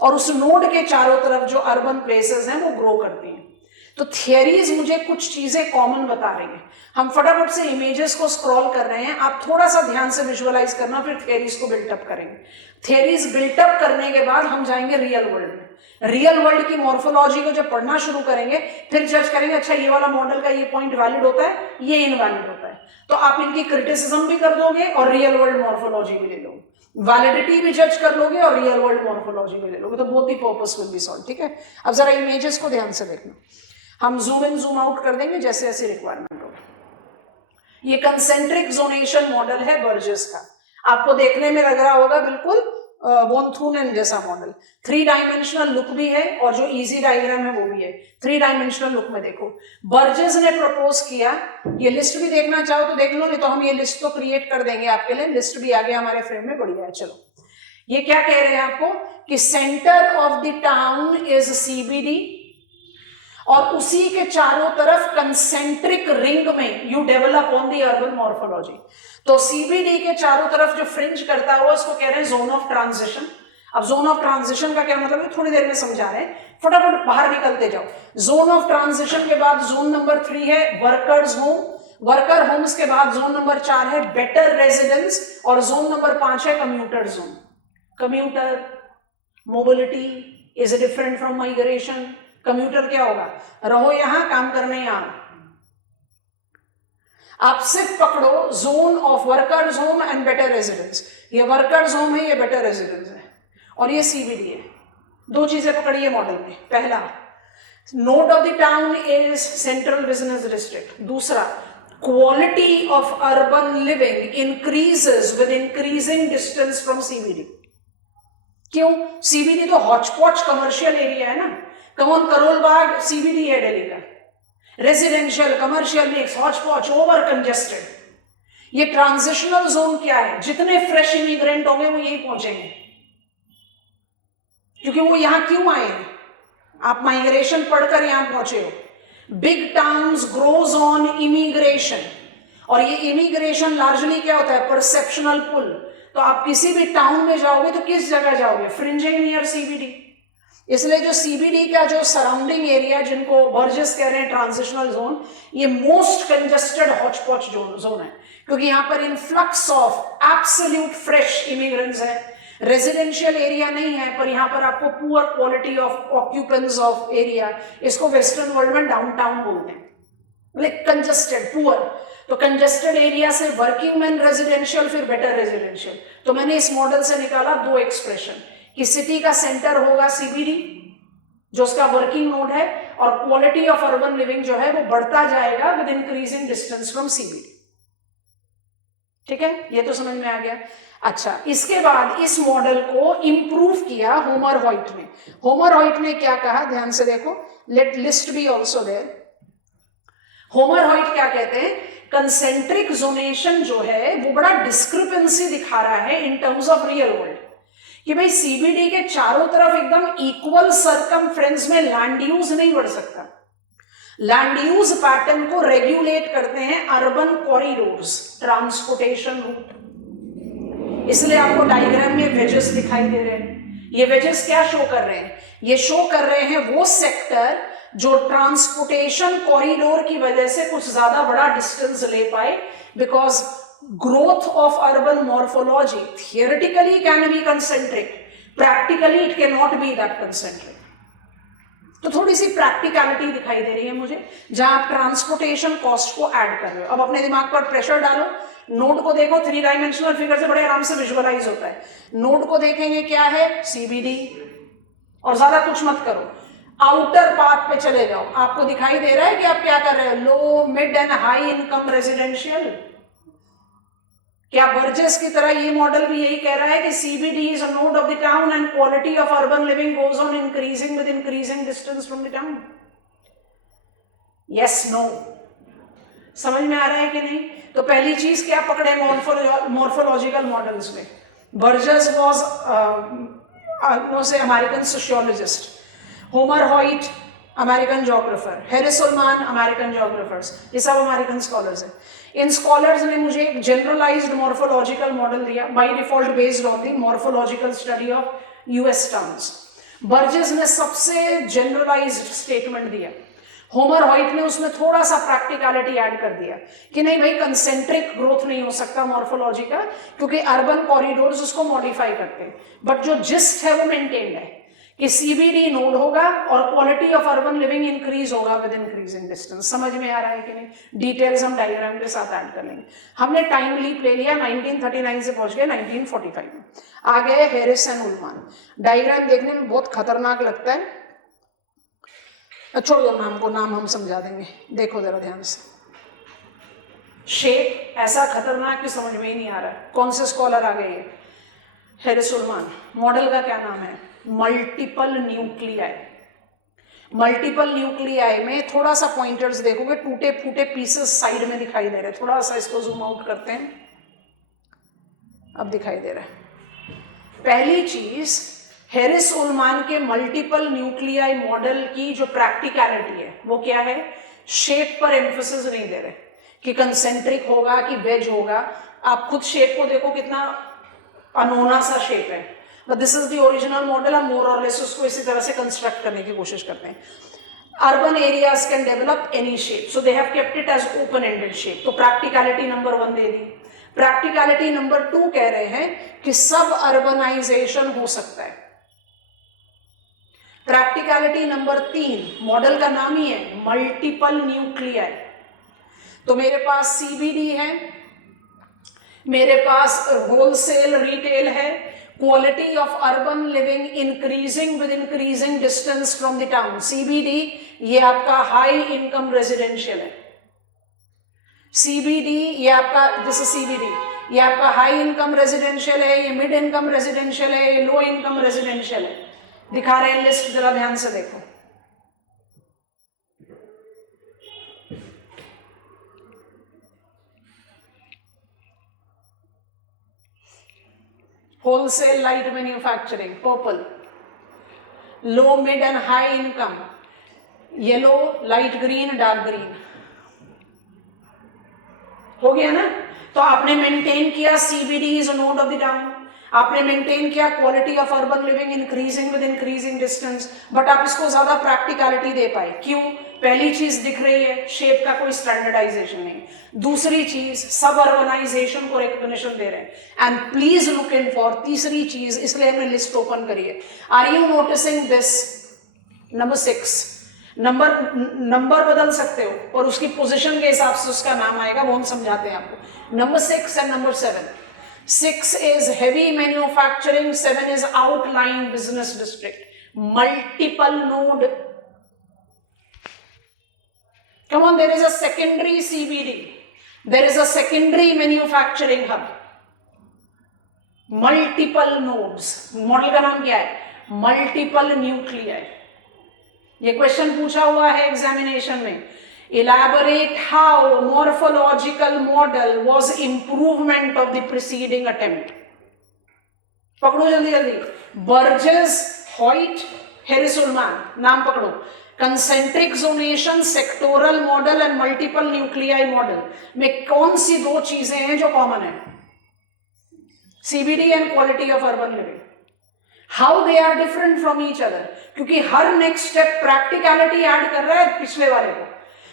और उस नोड के चारों तरफ जो अर्बन प्लेसेस हैं वो ग्रो करती हैं। तो थियरीज मुझे कुछ चीजें कॉमन बता रही हैं। हम फटाफट से इमेजेस को स्क्रॉल कर रहे हैं, आप थोड़ा सा ध्यान से विजुअलाइज करना, फिर थियरीज को बिल्टअप करेंगे। थियरीज बिल्टअप करने के बाद हम जाएंगे रियल वर्ल्ड में। रियल वर्ल्ड की मॉर्फोलॉजी को जब पढ़ना शुरू करेंगे फिर जज करेंगे, अच्छा ये वाला मॉडल का ये पॉइंट वैलिड होता है, ये इनवैलिड होता है। तो आप इनकी क्रिटिसिज्म भी कर दोगे और रियल वर्ल्ड मॉर्फोलॉजी भी ले लोगे, वैलिडिटी भी जज कर लोगे और रियल वर्ल्ड मॉर्फोलॉजी भी ले लोगे। तो both the purpose will be solve. ठीक है, अब जरा इमेजेस को ध्यान से देखना। हम जूम इन जूम आउट कर देंगे जैसे जैसे रिक्वायरमेंट होगा। ये कंसेंट्रिक जोनेशन मॉडल है बर्जेस का। आपको देखने में लग रहा होगा बिल्कुल वॉन थूनेन जैसा मॉडल। 3 डायमेंशनल लुक भी है और जो इजी डायग्राम है वो भी है। 3 डायमेंशनल लुक में देखो, बर्जेस ने प्रपोज किया, ये लिस्ट भी देखना चाहो तो देख लो, नहीं तो हम ये लिस्ट तो क्रिएट कर देंगे आपके लिए। लिस्ट भी आ गया हमारे फ्रेम में, बढ़िया है। चलो, ये क्या कह रहे हैं आपको कि centre of the town is CBD और उसी के चारों तरफ कंसेंट्रिक रिंग में you develop on the urban morphology. तो सीबीडी के चारों तरफ जो फ्रिंज करता हुआ उसको कह रहे हैं जोन ऑफ ट्रांजिशन। अब जोन ऑफ ट्रांजिशन का क्या मतलब है, थोड़ी देर में समझा रहे हैं, फटाफट बाहर निकलते जाओ। जोन ऑफ ट्रांजिशन के बाद जोन नंबर 3 है वर्कर्स होम, वर्कर होम्स के बाद जोन नंबर 4 है बेटर रेजिडेंस और जोन नंबर 5 है commuter zone. Commuter mobility is different from migration. Commuter क्या होगा, रहो यहां काम करने यहां। आप सिर्फ पकड़ो zone of workers home and better residence. ये वर्कर्स होम है, ये बेटर रेजिडेंस है और ये सीबीडी है। 2 चीजें पकड़िए मॉडल में। पहला, node of the town is central business district. दूसरा, quality of urban living increases with increasing distance from CBD. क्यों? सीबीडी तो हॉचपॉच कमर्शियल एरिया है ना। कौन, करोल बाग सीबीडी है दिल्ली का, residential commercial mix hotchpotch over congested. ये ट्रांजिशनल जोन क्या है, जितने फ्रेश इमिग्रेंट होंगे वो यही पहुंचेंगे, क्योंकि वो यहां क्यों आए हैं, आप माइग्रेशन पढ़कर यहां पहुंचे हो। Big towns grows on immigration, और ये इमिग्रेशन लार्जली क्या होता है, परसेप्शनल पुल। तो आप किसी भी टाउन में जाओगे तो किस जगह जाओगे, फ्रिंजिंग नियर सीबीडी। इसलिए जो सीबीडी का जो सराउंडिंग एरिया, जिनको बर्जेस कह रहे हैं ट्रांजिशनल जोन, ये मोस्ट कंजेस्टेड हॉचपॉच जोन है, क्योंकि यहां पर influx of absolute fresh immigrants है। रेजिडेंशियल एरिया नहीं है, पर यहां पर आपको poor quality of occupants of area, इसको वेस्टर्न वर्ल्ड में डाउनटाउन बोलते हैं, लाइक कंजेस्टेड, पुअर। तो कंजेस्टेड एरिया से वर्किंग मैन रेजिडेंशियल, फिर बेटर रेजिडेंशियल। तो मैंने इस मॉडल से निकाला दो एक्सप्रेशन, कि सिटी का सेंटर होगा सीबीडी, जो उसका वर्किंग नोड है, और क्वालिटी ऑफ अर्बन लिविंग जो है वो बढ़ता जाएगा with increasing distance from CBD. ठीक है, ये तो समझ में आ गया। अच्छा, इसके बाद इस मॉडल को इंप्रूव किया होमर हॉइट ने। होमर हॉइट ने क्या कहा, ध्यान से देखो, let list be also there. Homer Hoyt क्या कहते हैं, कंसेंट्रिक जोनेशन जो है वो बड़ा डिस्क्रिपेंसी दिखा रहा है in terms of real world, कि भाई सीबीडी के चारों तरफ एकदम इक्वल सरकमफ्रेंस में लैंड यूज नहीं बढ़ सकता। लैंड यूज पैटर्न को रेगुलेट करते हैं अर्बन कॉरिडोर्स, ट्रांसपोर्टेशन रूट। इसलिए आपको डायग्राम में वेजेस दिखाई दे रहे हैं। ये वेजेस क्या शो कर रहे हैं, ये शो कर रहे हैं वो सेक्टर जो ट्रांसपोर्टेशन कॉरिडोर की वजह से कुछ ज्यादा बड़ा डिस्टेंस ले पाए, because growth of urban morphology theoretically can be concentric, practically it cannot be that concentric। तो थोड़ी सी प्रैक्टिकलिटी दिखाई दे रही है मुझे, जहां आप ट्रांसपोर्टेशन कॉस्ट को ऐड कर रहे हो। अब अपने दिमाग पर प्रेशर डालो, नोड को देखो, 3 डायमेंशनल फिगर से बड़े आराम से विजुअलाइज होता है। नोड को देखेंगे क्या है, सीबीडी, और ज्यादा कुछ मत करो, आउटर पार्ट पे चले जाओ। आपको दिखाई दे रहा है कि आप क्या कर रहे हो, low, mid and high income residential. क्या बर्जेस की तरह ये मॉडल भी यही कह रहा है कि CBD is a node of the town and quality of urban living goes on increasing with increasing distance from the town? Yes, no? समझ में आ रहा है कि नहीं? तो पहली चीज क्या पकड़े मॉर्फोलॉजिकल मॉडल्स में, बर्जेस वाज नो से American sociologist, Homer Hoyt American geographer, Harris Ullman American geographers, ये सब अमेरिकन स्कॉलर्स हैं। इन स्कॉलर्स ने मुझे एक जनरलाइज्ड मॉर्फोलॉजिकल मॉडल दिया, by default based on the morphological study of US towns. Burgess ने सबसे जनरलाइज्ड स्टेटमेंट दिया, होमर हॉइट ने उसमें थोड़ा सा प्रैक्टिकलिटी ऐड कर दिया कि नहीं भाई, कंसेंट्रिक ग्रोथ नहीं हो सकता मॉर्फोलॉजी का, क्योंकि अर्बन कॉरिडोर्स उसको मॉडिफाई करते हैं। बट जो जिस्ट है वो मेंटेन्ड है कि सीबीडी नोड होगा और quality of urban living increase होगा विद इंक्रीजिंग डिस्टेंस। समझ में आ रहा है कि नहीं? डिटेल्स हम डायग्राम के साथ ऐड कर लेंगे। हमने टाइम लीप ले लिया, 1939 से पहुंच गए 1945 में, आ गए हैरिस एंड उल्मान। डायग्राम देखने में बहुत खतरनाक लगता है, छोड़ दो नाम को, नाम हम समझा देंगे। देखो जरा ध्यान से, शेप ऐसा खतरनाक कि समझ में ही नहीं आ रहा है। कौन से स्कॉलर आ गए? हैरिस उल्मान। मॉडल का क्या नाम है? Multiple nuclei. मल्टीपल न्यूक्लियाई में थोड़ा सा पॉइंटर्स देखोगे, टूटे फूटे पीसेस साइड में दिखाई दे रहे हैं। थोड़ा सा इसको जूम आउट करते हैं, अब दिखाई दे रहा है। पहली चीज, हैरिस उल्मान के मल्टीपल न्यूक्लियाई मॉडल की जो प्रैक्टिकलिटी है वो क्या है? शेप पर एम्फोसिस नहीं दे रहे कि कंसेंट्रिक होगा कि वेज होगा। आप खुद शेप को देखो, कितना अनोना सा शेप है, but this is the original model. हम मोर और लेस उसको इसी तरह से कंस्ट्रक्ट करने की कोशिश करते हैं। Urban areas can develop any shape, so they have kept it as open ended shape. तो प्रैक्टिकलिटी नंबर 1 दे दी। प्रैक्टिकलिटी नंबर 2 कह रहे हैं कि सब अर्बनाइजेशन हो सकता है। प्रैक्टिकलिटी नंबर 3, मॉडल का नाम ही है मल्टीपल न्यूक्लियाई। तो मेरे पास सीबीडी है, मेरे पास होलसेल रिटेल है, quality of urban living increasing with increasing distance from the town. CBD ये आपका हाई इनकम रेजिडेंशियल है। सीबीडी ये आपका, दिस इज सीबीडी, ये आपका हाई इनकम रेजिडेंशियल है, ये मिड इनकम रेजिडेंशियल है, ये लो इनकम रेजिडेंशियल है। दिखा रहे हैं लिस्ट, जरा ध्यान से देखो। Wholesale light manufacturing purple, low, mid and high income, yellow, light green, dark green, हो गया ना। तो आपने मेंटेन किया CBD is a node of the town, आपने मेंटेन किया quality of urban living increasing with increasing distance, but आप इसको ज्यादा प्रैक्टिकलिटी दे पाए, क्यों? पहली चीज दिख रही है, शेप का कोई स्टैंडर्डाइजेशन नहीं। दूसरी चीज, सब अर्बनाइजेशन को रिकॉग्निशन दे रहे हैं। And please look in for तीसरी चीज, इसलिए हमने लिस्ट ओपन करी है। Are you noticing this? Number 6, number बदल सकते हो और उसकी पोजीशन के हिसाब से उसका नाम आएगा, वो हम समझाते हैं आपको। Number 6 and number 7। 6 is heavy manufacturing, 7 is outlying business district, multiple node. Come on, there is a secondary CBD, there is a secondary manufacturing hub, multiple nodes. Model का नाम क्या है? Multiple nuclei. ये क्वेश्चन पूछा हुआ है examination में। Elaborate how morphological model was improvement of the preceding attempt. पकड़ो जल्दी जल्दी। बर्जेस, हॉइट, हेरिसुलमान, नाम पकड़ो। Concentric zonation, sectoral model and multiple nuclei model में कौन सी दो चीजें हैं जो कॉमन है? CBD and quality of urban living. How they are different from each other, क्योंकि हर नेक्स्ट स्टेप प्रैक्टिकलिटी ऐड कर रहा है पिछले वाले को।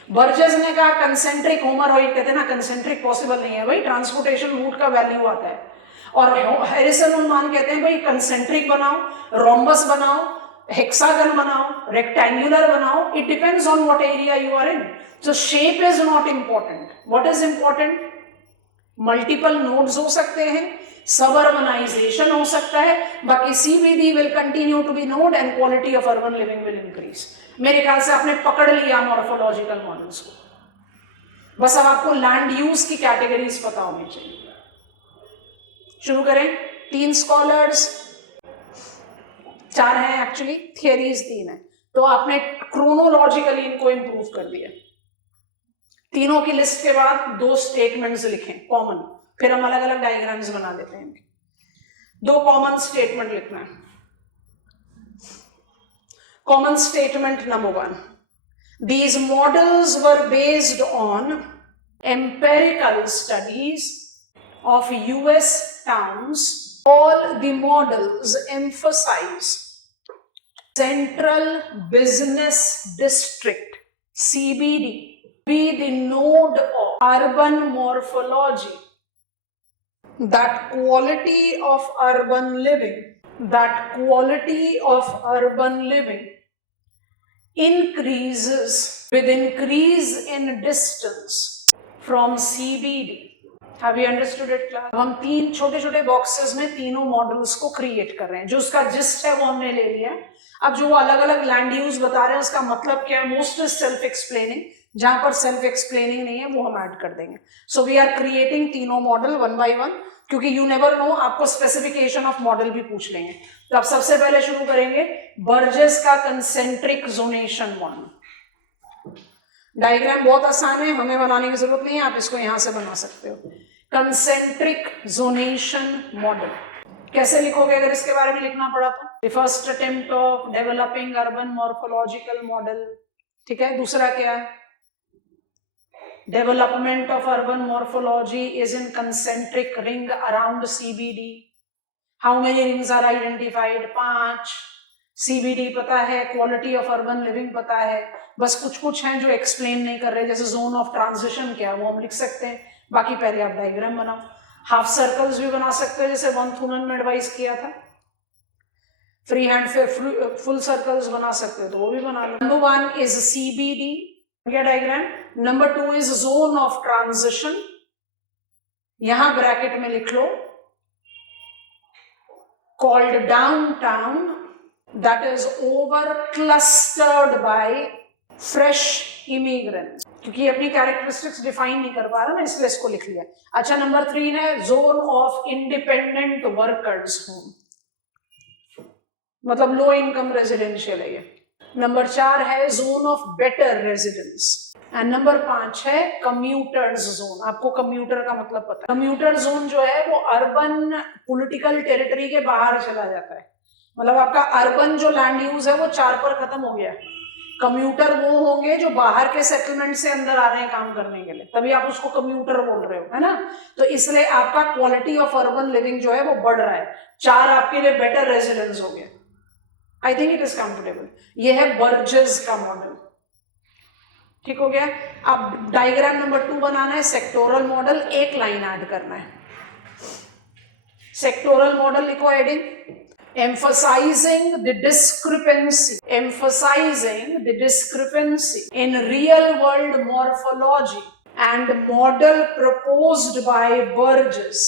बर्जेस ने कहा कंसेंट्रिक, होमरॉइड कहते हैं ना, कंसेंट्रिक पॉसिबल नहीं है भाई, ट्रांसपोर्टेशन रूट का वैल्यू आता है। और हैरिसन कहते हैं भाई कंसेंट्रिक बनाओ, रोम्बस बनाओ, हेक्सागन बनाओ, रेक्टेंगुलर बनाओ, it depends on what area you are in. So shape is not important, what is important? Multiple nodes हो सकते हैं, suburbanization हो सकता है, बाकी CBD will continue to be node and quality of urban living will increase। मेरे ख्याल से आपने पकड़ लिया मॉर्फोलॉजिकल मॉडल्स को, बस अब आपको लैंड यूज की कैटेगरीज पता होनी चाहिए। शुरू करें। 3 स्कॉलर्स, 4 हैं एक्चुअली, थियरीज 3 है, तो आपने क्रोनोलॉजिकली इनको इंप्रूव कर दिया। तीनों की लिस्ट के बाद 2 स्टेटमेंट्स लिखें कॉमन, फिर हम अलग अलग डायग्राम्स बना देते हैं। 2 कॉमन स्टेटमेंट लिखना है। Common statement number 1, these models were based on empirical studies of US towns. All the models emphasize central business district, CBD, be the node of urban morphology. That quality of urban living increases with increase in distance from CBD. Have you understood it, class? हम 3 छोटे छोटे boxes में तीनों models को create कर रहे हैं। जो उसका जिस्ट है वो हमने ले लिया। अब जो अलग अलग लैंड यूज बता रहे हैं उसका मतलब क्या है? मोस्ट इज सेल्फ एक्सप्लेनिंग, जहां पर सेल्फ एक्सप्लेनिंग नहीं है वो हम ऐड कर देंगे। सो वी आर क्रिएटिंग तीनों मॉडल 1 by 1, क्योंकि यू नेवर नो, आपको स्पेसिफिकेशन ऑफ मॉडल भी पूछ लेंगे। तो आप सबसे पहले शुरू करेंगे बर्जेस का कंसेंट्रिक जोनेशन मॉडल। डायग्राम बहुत आसान है, हमें बनाने की जरूरत नहीं है, आप इसको यहां से बना सकते हो। कंसेंट्रिक जोनेशन मॉडल कैसे लिखोगे अगर इसके बारे में लिखना पड़ा तो? The first attempt of developing urban morphological model, ठीक है। दूसरा क्या है? Development of urban morphology is in concentric ring around CBD। How many rings are identified? 5। CBD पता है, क्वालिटी ऑफ अर्बन लिविंग पता है, बस कुछ कुछ हैं जो एक्सप्लेन नहीं कर रहे, जैसे जोन ऑफ ट्रांजिशन क्या है वो हम लिख सकते हैं। बाकी पहले आप डायग्राम बनाओ। हाफ सर्कल्स भी बना सकते हैं जैसे वन थुनन में एडवाइस किया था। फ्री हैंड फिर फुल सर्कल्स बना सकते हो तो वो भी बना लो। नंबर 1 इज CBD, क्या diagram. Number 2 is zone of transition, यहां ब्रैकेट में लिख लो, called downtown, that is over clustered by fresh immigrants. क्योंकि अपनी कैरेक्टरिस्टिक्स डिफाइन नहीं कर पा रहा ना, इसलिए इसको लिख लिया। अच्छा, नंबर 3 है zone of independent workers home, मतलब लो इनकम रेजिडेंशियल है ये। नंबर 4 है zone of better residence, and number 5 है कम्यूटर्स जोन। आपको कम्यूटर का मतलब पता है? कम्यूटर जोन जो है वो अर्बन पॉलिटिकल टेरिटरी के बाहर चला जाता है, मतलब आपका अर्बन जो लैंड यूज है वो 4 पर खत्म हो गया है। कम्यूटर वो होंगे जो बाहर के सेटलमेंट से अंदर आ रहे हैं काम करने के लिए, तभी आप उसको कम्यूटर बोल रहे हो, है ना। तो इसलिए आपका क्वालिटी ऑफ अर्बन लिविंग जो है वो बढ़ रहा है। 4 आपके लिए बेटर रेजिडेंस हो गया। I think it is comfortable. ये है बर्जेस का मॉडल, ठीक हो गया। अब डायग्राम नंबर 2 बनाना है, सेक्टोरल मॉडल, एक लाइन ऐड करना है। सेक्टोरल मॉडल लिखो heading, emphasizing the discrepancy in real world morphology and model proposed by Burgess.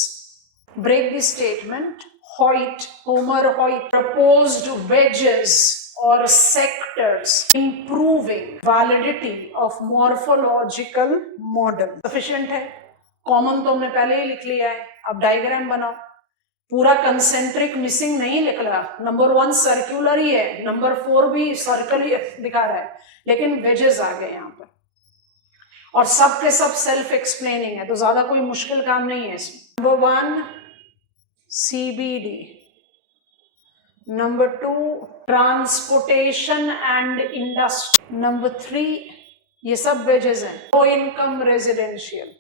Break the statement. Homer Hoyt proposed wedges or sectors improving validity of morphological model. Sufficient है, common तो हमने पहले ही लिख लिया है। अब diagram बनाओ। पूरा कंसेंट्रिक मिसिंग नहीं लिख रहा, नंबर 1 सर्कुलर ही है, नंबर 4 भी सर्कल ही दिखा रहा है, लेकिन वेजेस आ गए यहाँ पर और सब के सब सेल्फ एक्सप्लेनिंग है, तो ज्यादा कोई मुश्किल काम नहीं है इसमें। Number 1 CBD, number 2 transportation and industry, number 3 ये सब वेजेस हैं। लो income residential,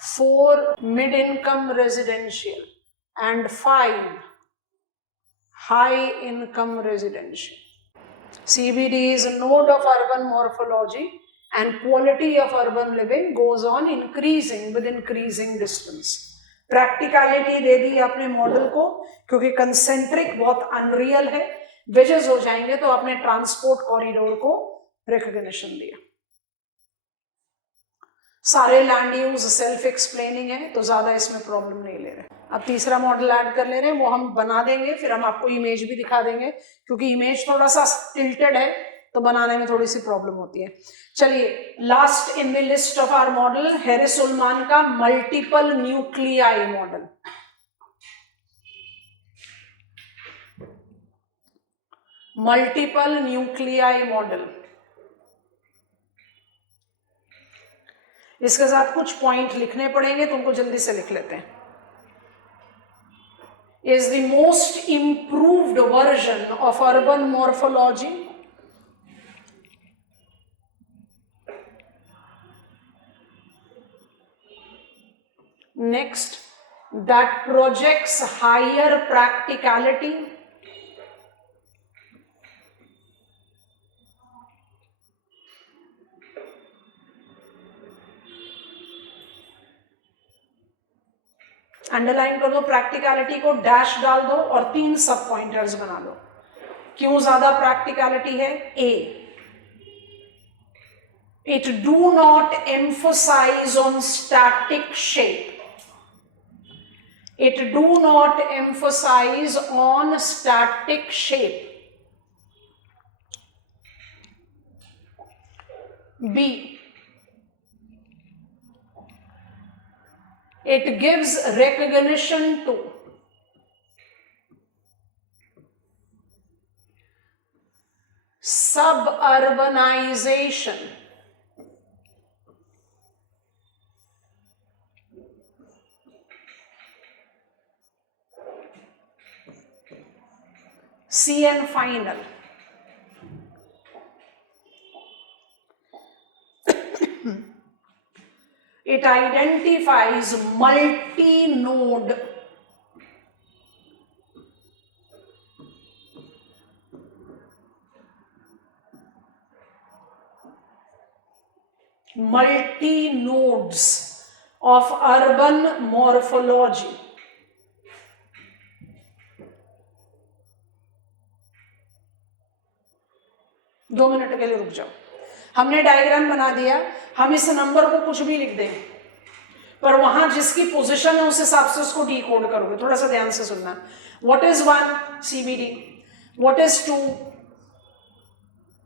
4 mid income residential and 5 high income residential. CBD is a node of urban morphology and quality of urban living goes on increasing with increasing distance. Practicality दे दी आपने model को, क्योंकि concentric बहुत unreal है, wages हो जाएंगे तो आपने ट्रांसपोर्ट कॉरिडोर को रिकॉग्निशन दिया। सारे लैंड यूज सेल्फ एक्सप्लेनिंग है, तो ज्यादा इसमें प्रॉब्लम नहीं ले रहे। अब तीसरा मॉडल ऐड कर ले रहे हैं, वो हम बना देंगे, फिर हम आपको इमेज भी दिखा देंगे, क्योंकि इमेज थोड़ा सा टिल्टेड है तो बनाने में थोड़ी सी प्रॉब्लम होती है। चलिए, last in the list of our model, Harris Ullman का multiple nuclei model. Multiple nuclei model, इसके साथ कुछ पॉइंट लिखने पड़ेंगे, तुमको जल्दी से लिख लेते हैं। Is the most improved version of urban morphology. Next, that projects higher practicality. Underline कर दो प्रैक्टिकलिटी को, डैश डाल दो और 3 सब पॉइंटर्स बना लो। क्यों ज्यादा प्रैक्टिकलिटी है? A, it do not emphasize on static shape, it do not emphasize on static shape. B, it gives recognition to suburbanization, C and final. It identifies multi-node multi-nodes of urban morphology. दो minute के लिए रुक जाओ, हमने diagram बना दिया, हम इस नंबर को कुछ भी लिख देंगे, पर वहां जिसकी पोजीशन है उस हिसाब से उसको डीकोड करोगे। थोड़ा सा ध्यान से सुनना। What is 1 CBD, what is 2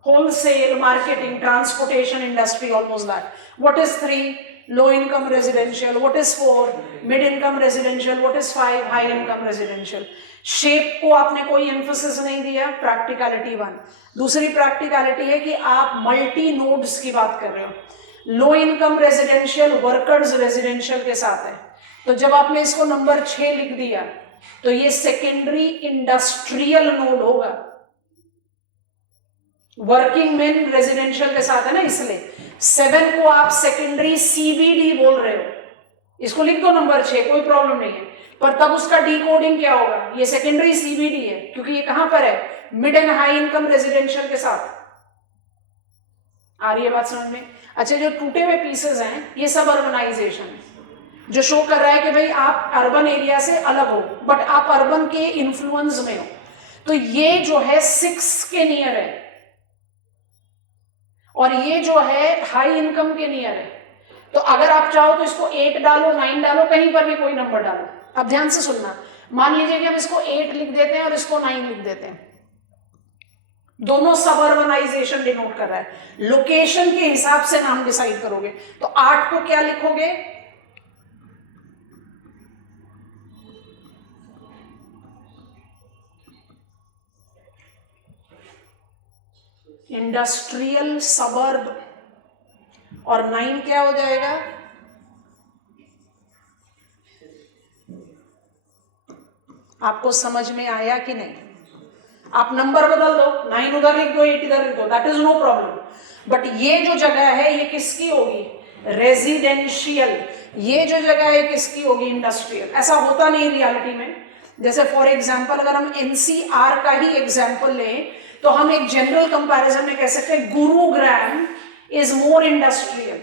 wholesale marketing, transportation industry, almost that. What is 3 low income residential, what is 4 mid income residential, what is 5 high income residential. Shape को आपने कोई एम्फोसिस नहीं दिया, प्रैक्टिकलिटी 1। दूसरी प्रैक्टिकलिटी है कि आप मल्टी नोड्स की बात कर रहे हो। लो इनकम रेजिडेंशियल वर्कर्स रेजिडेंशियल के साथ है, तो जब आपने इसको नंबर 6 लिख दिया तो ये सेकेंडरी इंडस्ट्रियल नोड होगा, वर्किंग मेन रेजिडेंशियल के साथ है ना, इसलिए 7 को आप सेकेंडरी सीबीडी बोल रहे हो, इसको लिख दो नंबर 6, कोई प्रॉब्लम नहीं है, पर तब उसका डिकोडिंग क्या होगा, ये सेकेंडरी सीबीडी है क्योंकि ये कहां पर है, mid and high income residential के साथ। आ रही है बात समझ में? अच्छा, जो टूटे हुए पीसेस हैं ये सब अर्बनाइजेशन जो शो कर रहा है कि भाई आप अर्बन एरिया से अलग हो बट आप अर्बन के इन्फ्लुएंस में हो, तो ये जो है 6 के नियर है और ये जो है हाई इनकम के नियर है। तो अगर आप चाहो तो इसको 8 डालो, 9 डालो, कहीं पर भी कोई नंबर डालो। अब ध्यान से सुनना, मान लीजिए कि हम इसको 8 लिख देते हैं और इसको 9 लिख देते हैं, दोनों सब अर्बनाइजेशन डिनोट कर रहा है, लोकेशन के हिसाब से नाम डिसाइड करोगे। तो 8 को क्या लिखोगे, इंडस्ट्रियल सबर्ब, और 9 क्या हो जाएगा, आपको समझ में आया कि नहीं? आप नंबर बदल दो, 9 उधर लिख दो, 8 इधर लिख दो, that is no problem. But ये जो जगह है ये किसकी होगी, रेजिडेंशियल। ये जो जगह है किसकी होगी, इंडस्ट्रियल। ऐसा होता नहीं रियलिटी में। जैसे फॉर एग्जांपल अगर हम एनसीआर का ही एग्जांपल लें तो हम एक जनरल कंपैरिजन में कह सकते हैं Gurugram is more industrial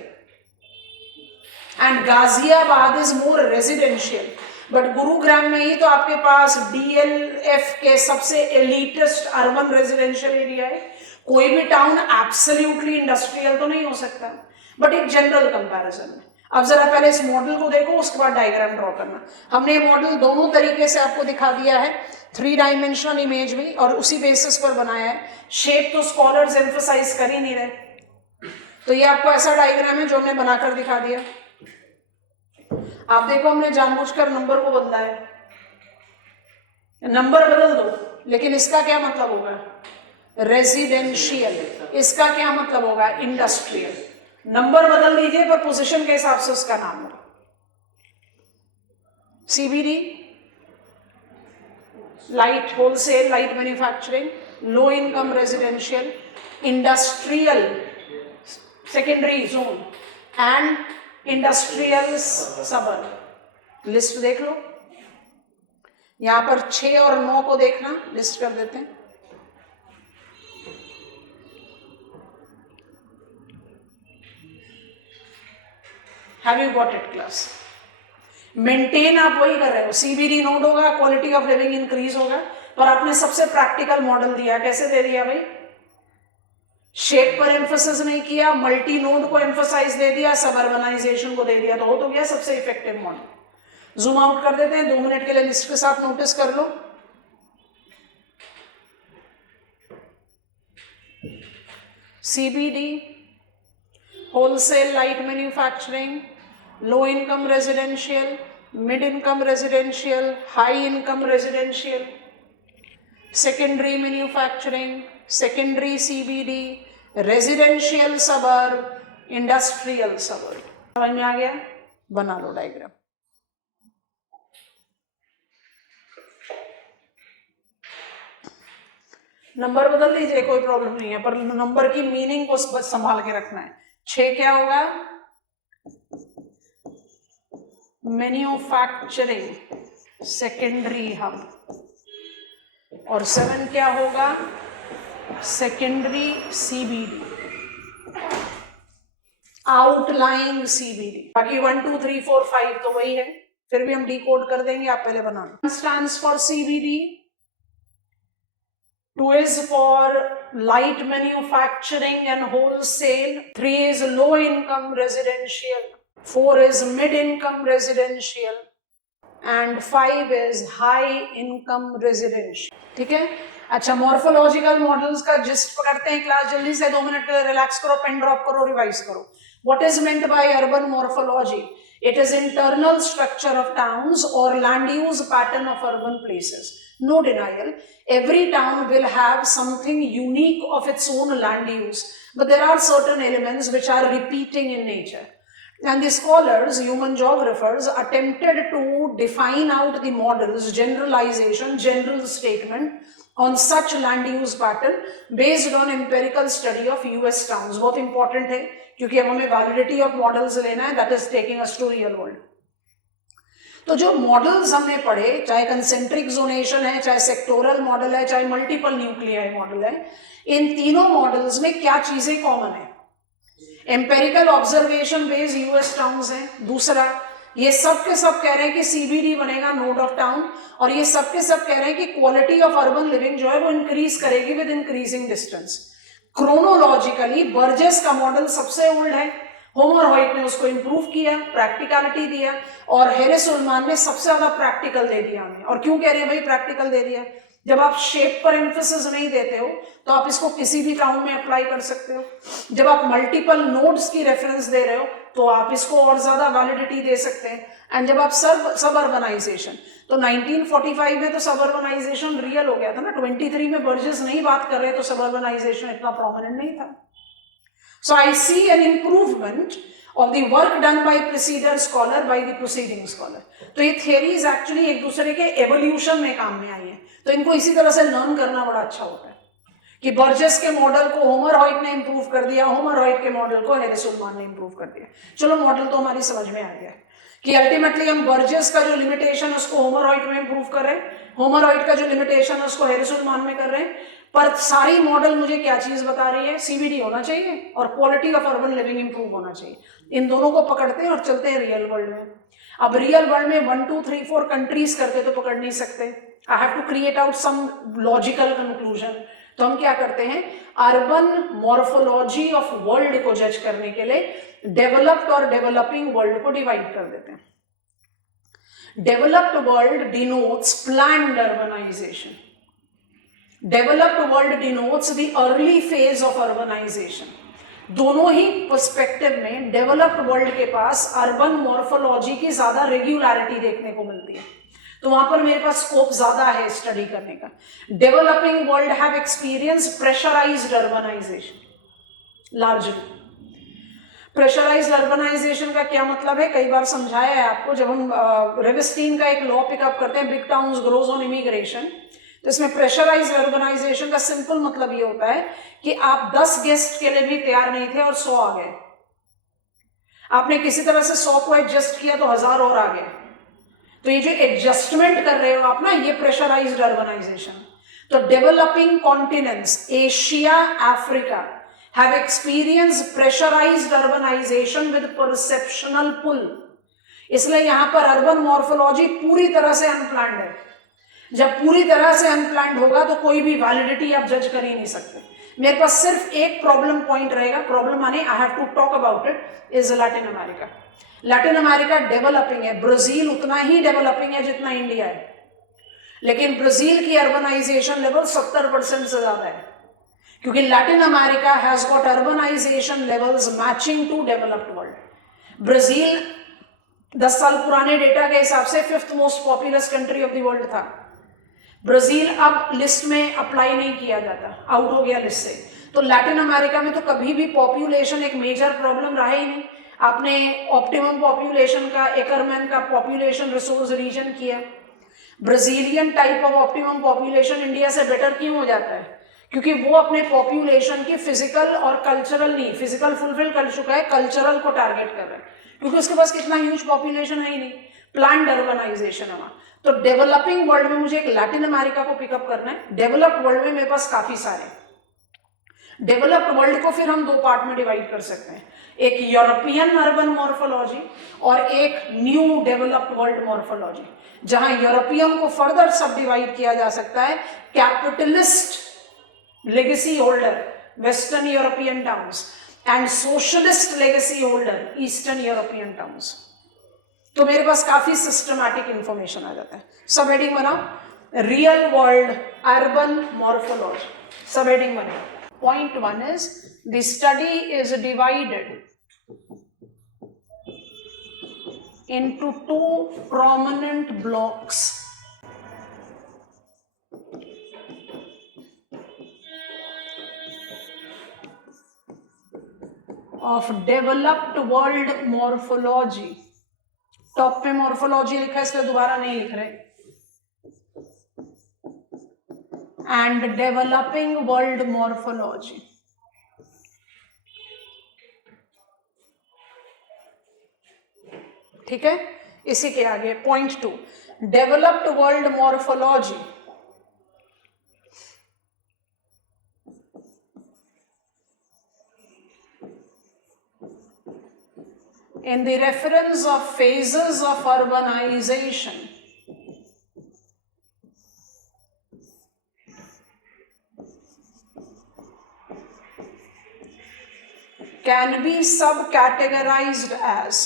and Ghaziabad is more residential. But Gurugram में ही तो आपके पास डीएलएफ के सबसे एलिटिस्ट अर्बन रेजिडेंशियल एरिया है। कोई भी टाउन एब्सोल्युटली इंडस्ट्रियल तो नहीं हो सकता, बट एक जनरल कंपैरिजन में। अब जरा पहले इस मॉडल को देखो, उसके बाद डायग्राम ड्रॉ करना। हमने ये मॉडल दोनों तरीके से आपको दिखा दिया है, 3 डायमेंशनल इमेज भी, और उसी बेसिस पर बनाया है। शेप तो स्कॉलर्स एम्फसाइज कर ही नहीं रहे, तो ये आपको ऐसा डायग्राम है जो हमने बनाकर दिखा दिया। आप देखो हमने जानबूझकर नंबर को बदला है, नंबर बदल दो, लेकिन इसका क्या मतलब होगा, रेजिडेंशियल। इसका क्या मतलब होगा, इंडस्ट्रियल। नंबर बदल दीजिए पर पोजीशन के हिसाब से उसका नाम होगा। CBD light wholesale, light manufacturing, low income residential, industrial secondary zone and industrial suburb. List देख लो, यहां पर 6 और 9 को देखना, लिस्ट कर देते हैं। Have you got it class? Maintain आप वही कर रहे हो, सीबीडी नोड होगा, क्वालिटी ऑफ लिविंग इंक्रीज होगा, पर आपने सबसे प्रैक्टिकल मॉडल दिया। कैसे दे दिया भाई, शेप पर एम्फोसिस नहीं किया, मल्टी नोड को एम्फोसाइज दे दिया, सबअर्बनाइजेशन को दे दिया, तो हो तो गया सबसे इफेक्टिव मॉडल। जूम आउट कर देते हैं, 2 मिनट के लिए लिस्ट के साथ नोटिस कर लो। CBD, wholesale light manufacturing, low income residential, mid income residential, high income residential, secondary manufacturing, secondary CBD, residential suburb, industrial suburb. समझ में आ गया? बना लो डायग्राम। नंबर बदल दीजिए, कोई प्रॉब्लम नहीं है, पर नंबर की मीनिंग को बस संभाल के रखना है। 6 क्या होगा, मैन्युफैक्चरिंग सेकेंडरी हब, और 7 क्या होगा, सेकेंडरी सीबीडी, आउटलाइंग सीबीडी। बाकी 1 2 3 4 5 तो वही है, फिर भी हम डिकोड कर देंगे, आप पहले बनाना। Stands for CBD, 2 is for light manufacturing and wholesale, 3 is low income residential, 4 is mid income residential, and 5 is high income residential। ठीक है? अच्छा, मॉर्फोलॉजिकल मॉडल्स का जिस्ट पकड़ते हैं क्लास जल्दी से। 2 मिनट के लिए रिलैक्स करो, पेन ड्रॉप करो, रिवाइज करो। What is meant by urban morphology? It is internal structure of towns or land use pattern of urban places. No denial, every town will have something unique of its own land use, but there are certain elements which are repeating in nature. And the scholars, human geographers, attempted to define out the models, generalization, general statement on such land use pattern based on empirical study of US towns. बहुत important है क्योंकि अब हमें validity of models लेना है, that is taking us to real world. तो जो models हमने पढ़े, चाहे कंसेंट्रिक जोनेशन है, चाहे सेक्टोरल मॉडल है, चाहे मल्टीपल न्यूक्लियाई मॉडल है, इन तीनों मॉडल्स में क्या चीजें कॉमन है? Empirical observation based US towns हैं। दूसरा, ये सब के सब कह रहे हैं कि सीबीडी बनेगा नोड ऑफ टाउन, और ये सब के सब कह रहे हैं कि क्वालिटी ऑफ अर्बन लिविंग जो है वो इंक्रीज करेगी with increasing distance. Chronologically Burgess का मॉडल सबसे ओल्ड है, होमर व्हाइट ने उसको इंप्रूव किया, प्रैक्टिकलिटी दिया, और हैरिस उल्मान ने सबसे ज्यादा प्रैक्टिकल दे दिया हमें। और क्यों कह रहे हैं भाई प्रैक्टिकल दे दिया? जब आप शेप पर एम्फेसिस नहीं देते हो तो आप इसको किसी भी टाउन में अप्लाई कर सकते हो। जब आप मल्टीपल नोड्स की रेफरेंस दे रहे हो तो आप इसको और ज्यादा वैलिडिटी दे सकते हैं। एंड जब आप सब अर्बनाइजेशन, तो 1945 में तो सब अर्बनाइजेशन रियल हो गया था ना, 23 में बर्जेस नहीं बात कर रहे तो सब अर्बनाइजेशन इतना प्रोमिनेंट नहीं था। So I see an improvement of the work done by preceder scholar by the preceding scholar. तो ये theories actually एक दूसरे के evolution में काम में आई है, तो इनको इसी तरह से learn करना बड़ा अच्छा होता है कि बर्जेस के मॉडल को होमर व्हाइट ने इंप्रूव कर दिया, होमर व्हाइट के मॉडल को हैरिस उल्मान ने इंप्रूव कर दिया। चलो मॉडल तो हमारी समझ में आ गया कि अल्टीमेटली हम बर्जेस का जो लिमिटेशन है उसको होमर व्हाइट में इंप्रूव कर रहे हैं, होमर व्हाइट का जो लिमिटेशन है उसको हैरिस उल्मान में कर रहे हैं, पर सारी मॉडल मुझे क्या चीज बता रही है? सीबीडी होना चाहिए और quality of urban living improve होना चाहिए। इन दोनों को पकड़ते हैं और चलते हैं रियल वर्ल्ड में। अब रियल वर्ल्ड में 1 2 3 4 कंट्रीज करके तो पकड़ नहीं सकते, I have to create out some logical conclusion. तो हम क्या करते हैं, अर्बन मॉर्फोलॉजी ऑफ वर्ल्ड को जज करने के लिए डेवलप्ड और डेवलपिंग वर्ल्ड को डिवाइड कर देते हैं। Developed world denotes planned urbanisation, developed world denotes the early phase of urbanisation. दोनों ही पर्सपेक्टिव में डेवलप्ड वर्ल्ड के पास अर्बन मॉर्फोलॉजी की ज्यादा रेगुलरिटी देखने को मिलती है, तो वहां पर मेरे पास स्कोप ज्यादा है स्टडी करने का। Developing world have experience pressurised urbanisation largely. Pressurised urbanisation का क्या मतलब है, कई बार समझाया है आपको। जब हम रेविस्टीन का एक लॉ पिकअप करते हैं, big towns grows on immigration, तो इसमें प्रेशराइज्ड अर्बनाइजेशन का सिंपल मतलब ये होता है कि आप 10 गेस्ट के लिए भी तैयार नहीं थे और 100 आ गए। आपने किसी तरह से 100 को एडजस्ट किया तो 1000 और आ गए। तो ये जो एडजस्टमेंट कर रहे हो आप ना, ये प्रेशराइज्ड अर्बनाइजेशन। तो developing continents Asia, Africa have experienced pressurized urbanization with perceptional pull. इसलिए यहां पर अर्बन मॉर्फोलॉजी पूरी तरह से अनप्लान्ड है। जब पूरी तरह से अनप्लान्ड होगा तो कोई भी वैलिडिटी आप जज कर ही नहीं सकते। मेरे पास सिर्फ एक प्रॉब्लम पॉइंट रहेगा, प्रॉब्लम माने I have to talk about it, is Latin America. Latin America developing है, ब्राजील उतना ही डेवलपिंग है जितना इंडिया है, लेकिन ब्राजील की अर्बनाइजेशन लेवल 70% से ज्यादा है, क्योंकि Latin America has got urbanisation levels matching to developed world. Brazil 10 साल पुराने डेटा के हिसाब से 5th most populous country of the world था। ब्राजील अब लिस्ट में अप्लाई नहीं किया जाता, आउट हो गया लिस्ट से। तो लैटिन अमेरिका में तो कभी भी पॉपुलेशन एक मेजर प्रॉब्लम रहा ही नहीं। आपने ऑप्टिमम पॉपुलेशन का, एकरमैन का पॉपुलेशन रिसोर्स रीजन किया। Brazilian type of optimum population India से बेटर क्यों हो जाता है? क्योंकि वो अपने पॉपुलेशन की फिजिकल और कल्चरल नहीं, फिजिकल फुलफिल कर चुका है, कल्चरल को टारगेट कर रहा है, क्योंकि उसके पास कितना ह्यूज पॉपुलेशन है ही नहीं, प्लान्ड अर्बनाइजेशन है वहां। तो डेवलपिंग वर्ल्ड में मुझे एक लैटिन अमेरिका को पिकअप करना है, डेवलप्ड वर्ल्ड में मेरे पास काफी सारे। डेवलप्ड वर्ल्ड को फिर हम 2 पार्ट में डिवाइड कर सकते हैं, एक यूरोपियन अर्बन मॉर्फोलॉजी और एक न्यू डेवलप्ड वर्ल्ड मॉर्फोलॉजी, जहां यूरोपियन को फर्दर सब डिवाइड किया जा सकता है, capitalist legacy holder western European towns and socialist legacy holder eastern European towns. तो मेरे पास काफी सिस्टमैटिक इंफॉर्मेशन आ जाता है। सब हेडिंग बनाओ, रियल वर्ल्ड अर्बन मॉर्फोलॉजी, सब हेडिंग बनाओ। Point 1 is the study is divided into 2 prominent blocks. Of developed world morphology, top पे मॉर्फोलॉजी लिखा है इसलिए दोबारा नहीं लिख रहे, एंड डेवलपिंग वर्ल्ड मॉर्फोलॉजी। ठीक है, इसी के आगे point 2, developed world morphology in the reference of phases of urbanization can be subcategorized as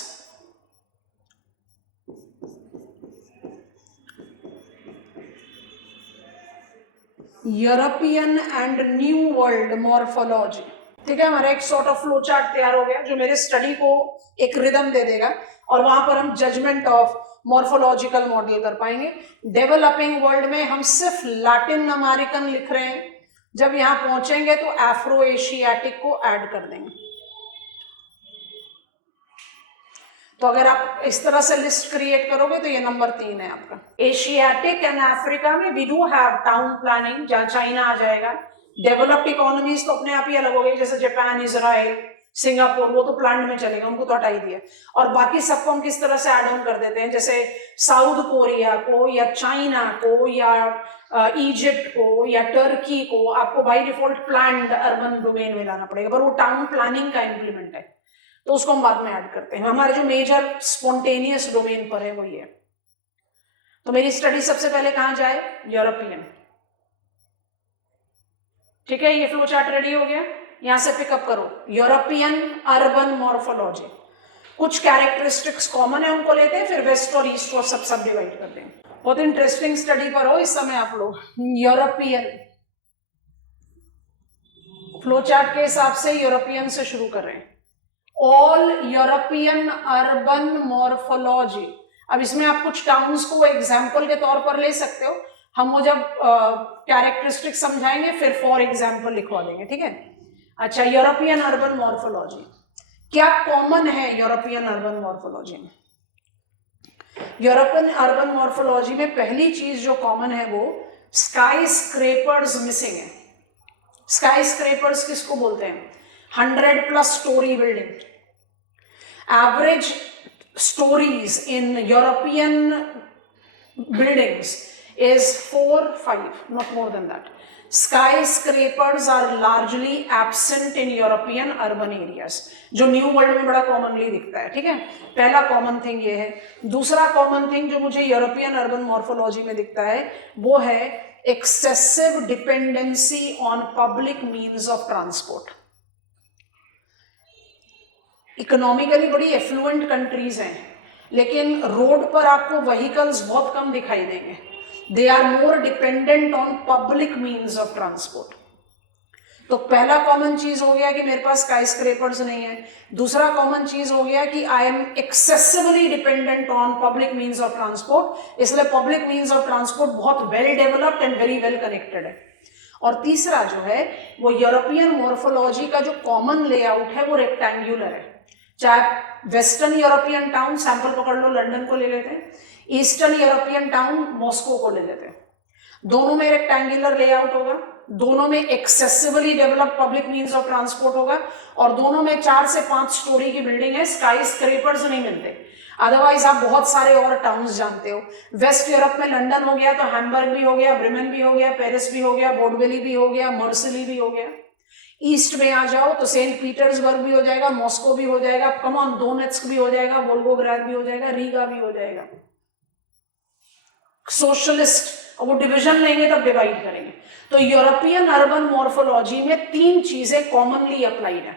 European and new world morphology. ठीक है, हमारा एक सॉर्ट ऑफ फ्लो चार्ट तैयार हो गया जो मेरे स्टडी को एक रिदम दे देगा और वहां पर हम जजमेंट ऑफ मॉर्फोलॉजिकल मॉडल कर पाएंगे। डेवलपिंग वर्ल्ड में हम सिर्फ लैटिन अमेरिकन लिख रहे हैं, जब यहां पहुंचेंगे तो अफ्रो एशियाटिक को ऐड कर देंगे। तो अगर आप इस तरह से लिस्ट क्रिएट करोगे तो ये नंबर 3 है आपका। एशियाटिक एंड अफ्रीका में we do have town planning, जहां चाइना आ जाएगा। डेवलप्ड इकोनॉमीज तो अपने आप ही अलग हो गई, जैसे जापान, इजराइल, सिंगापुर, वो तो प्लान में चलेगा, उनको तो हटा ही दिया। और बाकी सबको हम किस तरह से ऐड ऑन कर देते हैं, जैसे साउथ कोरिया को या चाइना को या इजिप्ट को या टर्की को आपको by default planned urban domain में लाना पड़ेगा, पर वो टाउन प्लानिंग का इंप्लीमेंट है तो उसको हम बाद में ऐड करते हैं। हमारे जो मेजर स्पॉन्टेनियस डोमेन पर है वो ये। तो मेरी स्टडी सबसे पहले कहां जाए, यूरोपियन। ठीक है, ये फ्लो चार्ट रेडी हो गया, यहां से पिकअप करो यूरोपियन अर्बन मॉर्फोलॉजी। कुछ कैरेक्टरिस्टिक्स कॉमन है उनको लेते हैं, फिर वेस्ट और ईस्ट को सब डिवाइड कर देंगे। बहुत इंटरेस्टिंग स्टडी पर हो इस समय आप लोग। यूरोपियन फ्लो चार्ट के हिसाब से यूरोपियन से शुरू कर रहे हैं। All European urban morphology. अब इसमें आप कुछ टाउन्स को एग्जाम्पल के तौर पर ले सकते हो, हम वो जब कैरेक्टरिस्टिक समझाएंगे फिर फॉर एग्जाम्पल लिखवा देंगे। ठीक है, अच्छा, यूरोपियन अर्बन मॉर्फोलॉजी क्या कॉमन है यूरोपियन अर्बन मॉर्फोलॉजी में? यूरोपियन अर्बन मॉर्फोलॉजी में पहली चीज जो कॉमन है वो स्काई स्क्रेपर्स मिसिंग है। स्काई स्क्रेपर्स किसको बोलते हैं? 100+ story building. Average stories in European buildings is 4-5, not more than that. Skyscrapers are largely absent in European urban areas, जो न्यू वर्ल्ड में बड़ा कॉमनली दिखता है। ठीक है, पहला कॉमन थिंग ये है। दूसरा कॉमन थिंग जो मुझे यूरोपियन अर्बन मॉर्फोलॉजी में दिखता है वो है excessive dependency on public means of transport. Economically बड़ी एफ्लुएंट कंट्रीज हैं लेकिन रोड पर आपको व्हीकल्स बहुत कम दिखाई देंगे। They are more dependent on public means of transport. तो पहला कॉमन चीज हो गया कि मेरे पास स्काई स्क्रेपर्स नहीं है। दूसरा कॉमन चीज हो गया कि I am excessively dependent on public means of transport, इसलिए पब्लिक मीन्स ऑफ ट्रांसपोर्ट बहुत well developed and very well connected है। और तीसरा जो है वो यूरोपियन मॉर्फोलॉजी का जो कॉमन लेआउट है वो रेक्टेंगुलर है। चाहे वेस्टर्न यूरोपियन टाउन, सैंपल पकड़ लो, लंदन को ले लेते हैं, ईस्टर्न यूरोपियन टाउन मॉस्को को ले लेते हैं, दोनों में रेक्टेंगुलर लेआउट होगा, दोनों में accessibly developed public means of transport होगा और दोनों में 4 से 5 स्टोरी की बिल्डिंग है। स्काई स्क्रेपर्स नहीं मिलते। अदरवाइज आप बहुत सारे और टाउन्स जानते हो। वेस्ट यूरोप में लंदन हो गया तो हैम्बर्ग भी हो गया, ब्रेमेन भी हो गया, पेरिस भी हो गया, बोडवेली भी हो गया, मर्सिली भी हो गया। ईस्ट में आ जाओ तो सेंट पीटर्सबर्ग भी हो जाएगा, मॉस्को भी हो जाएगा, कमॉन डोनेट्स्क भी हो जाएगा, वोल्गोग्राद भी हो जाएगा, रीगा भी हो जाएगा। सोशलिस्ट वो डिवीजन लेंगे तब डिवाइड करेंगे। तो यूरोपियन अर्बन मॉर्फोलॉजी में 3 चीजें कॉमनली अप्लाइड है।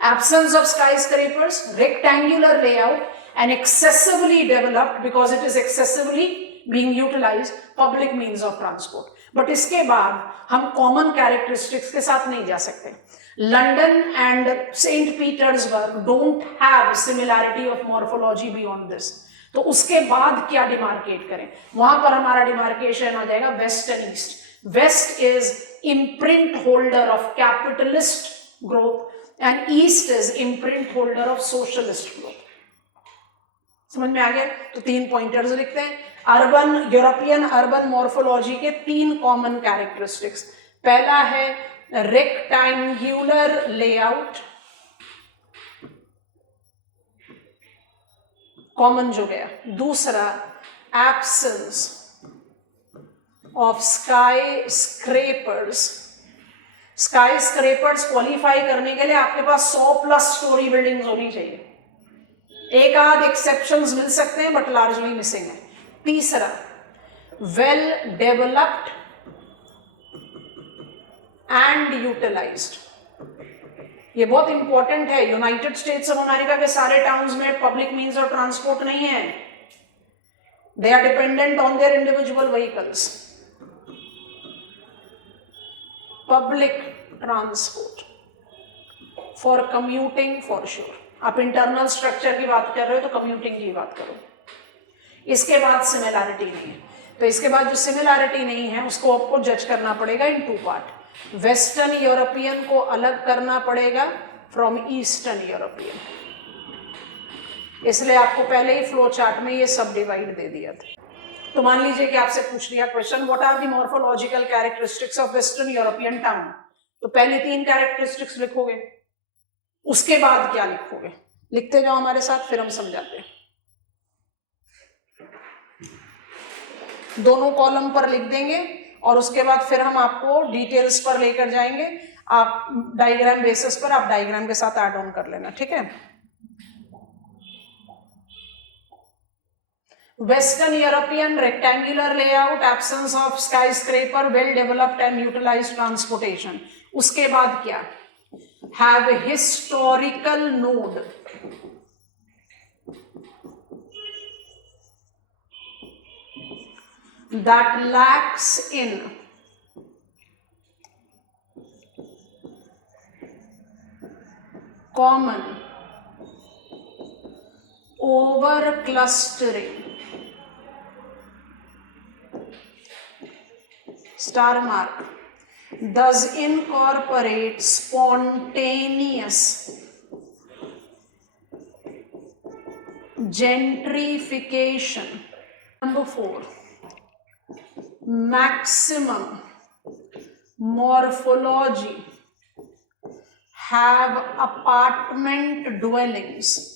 Absence of skyscrapers, rectangular layout and excessively developed because it is excessively being utilised public means of transport. But इसके बाद हम कॉमन कैरेक्टरिस्टिक्स के साथ नहीं जा सकते। London and Saint Petersburg don't have similarity of morphology beyond this. तो उसके बाद क्या डिमार्केट करें? वहां पर हमारा डिमार्केशन आ जाएगा West and East. West is imprint holder of capitalist growth and East is imprint holder of socialist group. समझ में आ गया? तो 3 पॉइंटर्स लिखते हैं. अर्बन, यूरोपियन अर्बन मॉर्फोलॉजी के 3 कॉमन कैरेक्टरिस्टिक्स. पहला है रेक्टेंगुलर लेआउट, कॉमन जो गया. दूसरा absence of sky scrapers. Sky scrapers qualify करने के लिए आपके पास 100+ स्टोरी बिल्डिंग्स होनी चाहिए. एक आध एक्सेप्शंस मिल सकते हैं बट लार्जली मिसिंग है. तीसरा वेल डेवलप्ड एंड यूटिलाइज्ड. ये बहुत इंपॉर्टेंट है. यूनाइटेड स्टेट्स ऑफ अमेरिका के सारे टाउन्स में पब्लिक मीन्स ऑफ ट्रांसपोर्ट नहीं है. They are dependent on their individual vehicles. Public transport for commuting for sure. आप इंटरनल स्ट्रक्चर की बात कर रहे हो तो कम्यूटिंग की बात करो. इसके बाद सिमिलैरिटी नहीं है. तो इसके बाद जो सिमिलैरिटी नहीं है उसको आपको जज करना पड़ेगा इन 2 पार्ट. वेस्टर्न यूरोपियन को अलग करना पड़ेगा फ्रॉम ईस्टर्न यूरोपियन. इसलिए आपको पहले ही फ्लो चार्ट में ये सब डिवाइड दे दिया था. तो मान लीजिए कि आपसे पूछ लिया question what are the morphological characteristics of western European town. तो पहले 3 कैरेक्टरिस्टिक्स लिखोगे. उसके बाद क्या लिखोगे? लिखते जाओ हमारे साथ, फिर हम समझाते हैं. दोनों कॉलम पर लिख देंगे और उसके बाद फिर हम आपको डिटेल्स पर लेकर जाएंगे. आप डायग्राम बेसिस पर आप डायग्राम के साथ ऐड ऑन कर लेना. ठीक है. Western European rectangular layout, absence of skyscraper, well developed and utilised transportation. उसके बाद क्या? Have historical node. that lacks in common over clustering, star mark, thus incorporate spontaneous gentrification. Number 4, maximum morphology have apartment dwellings.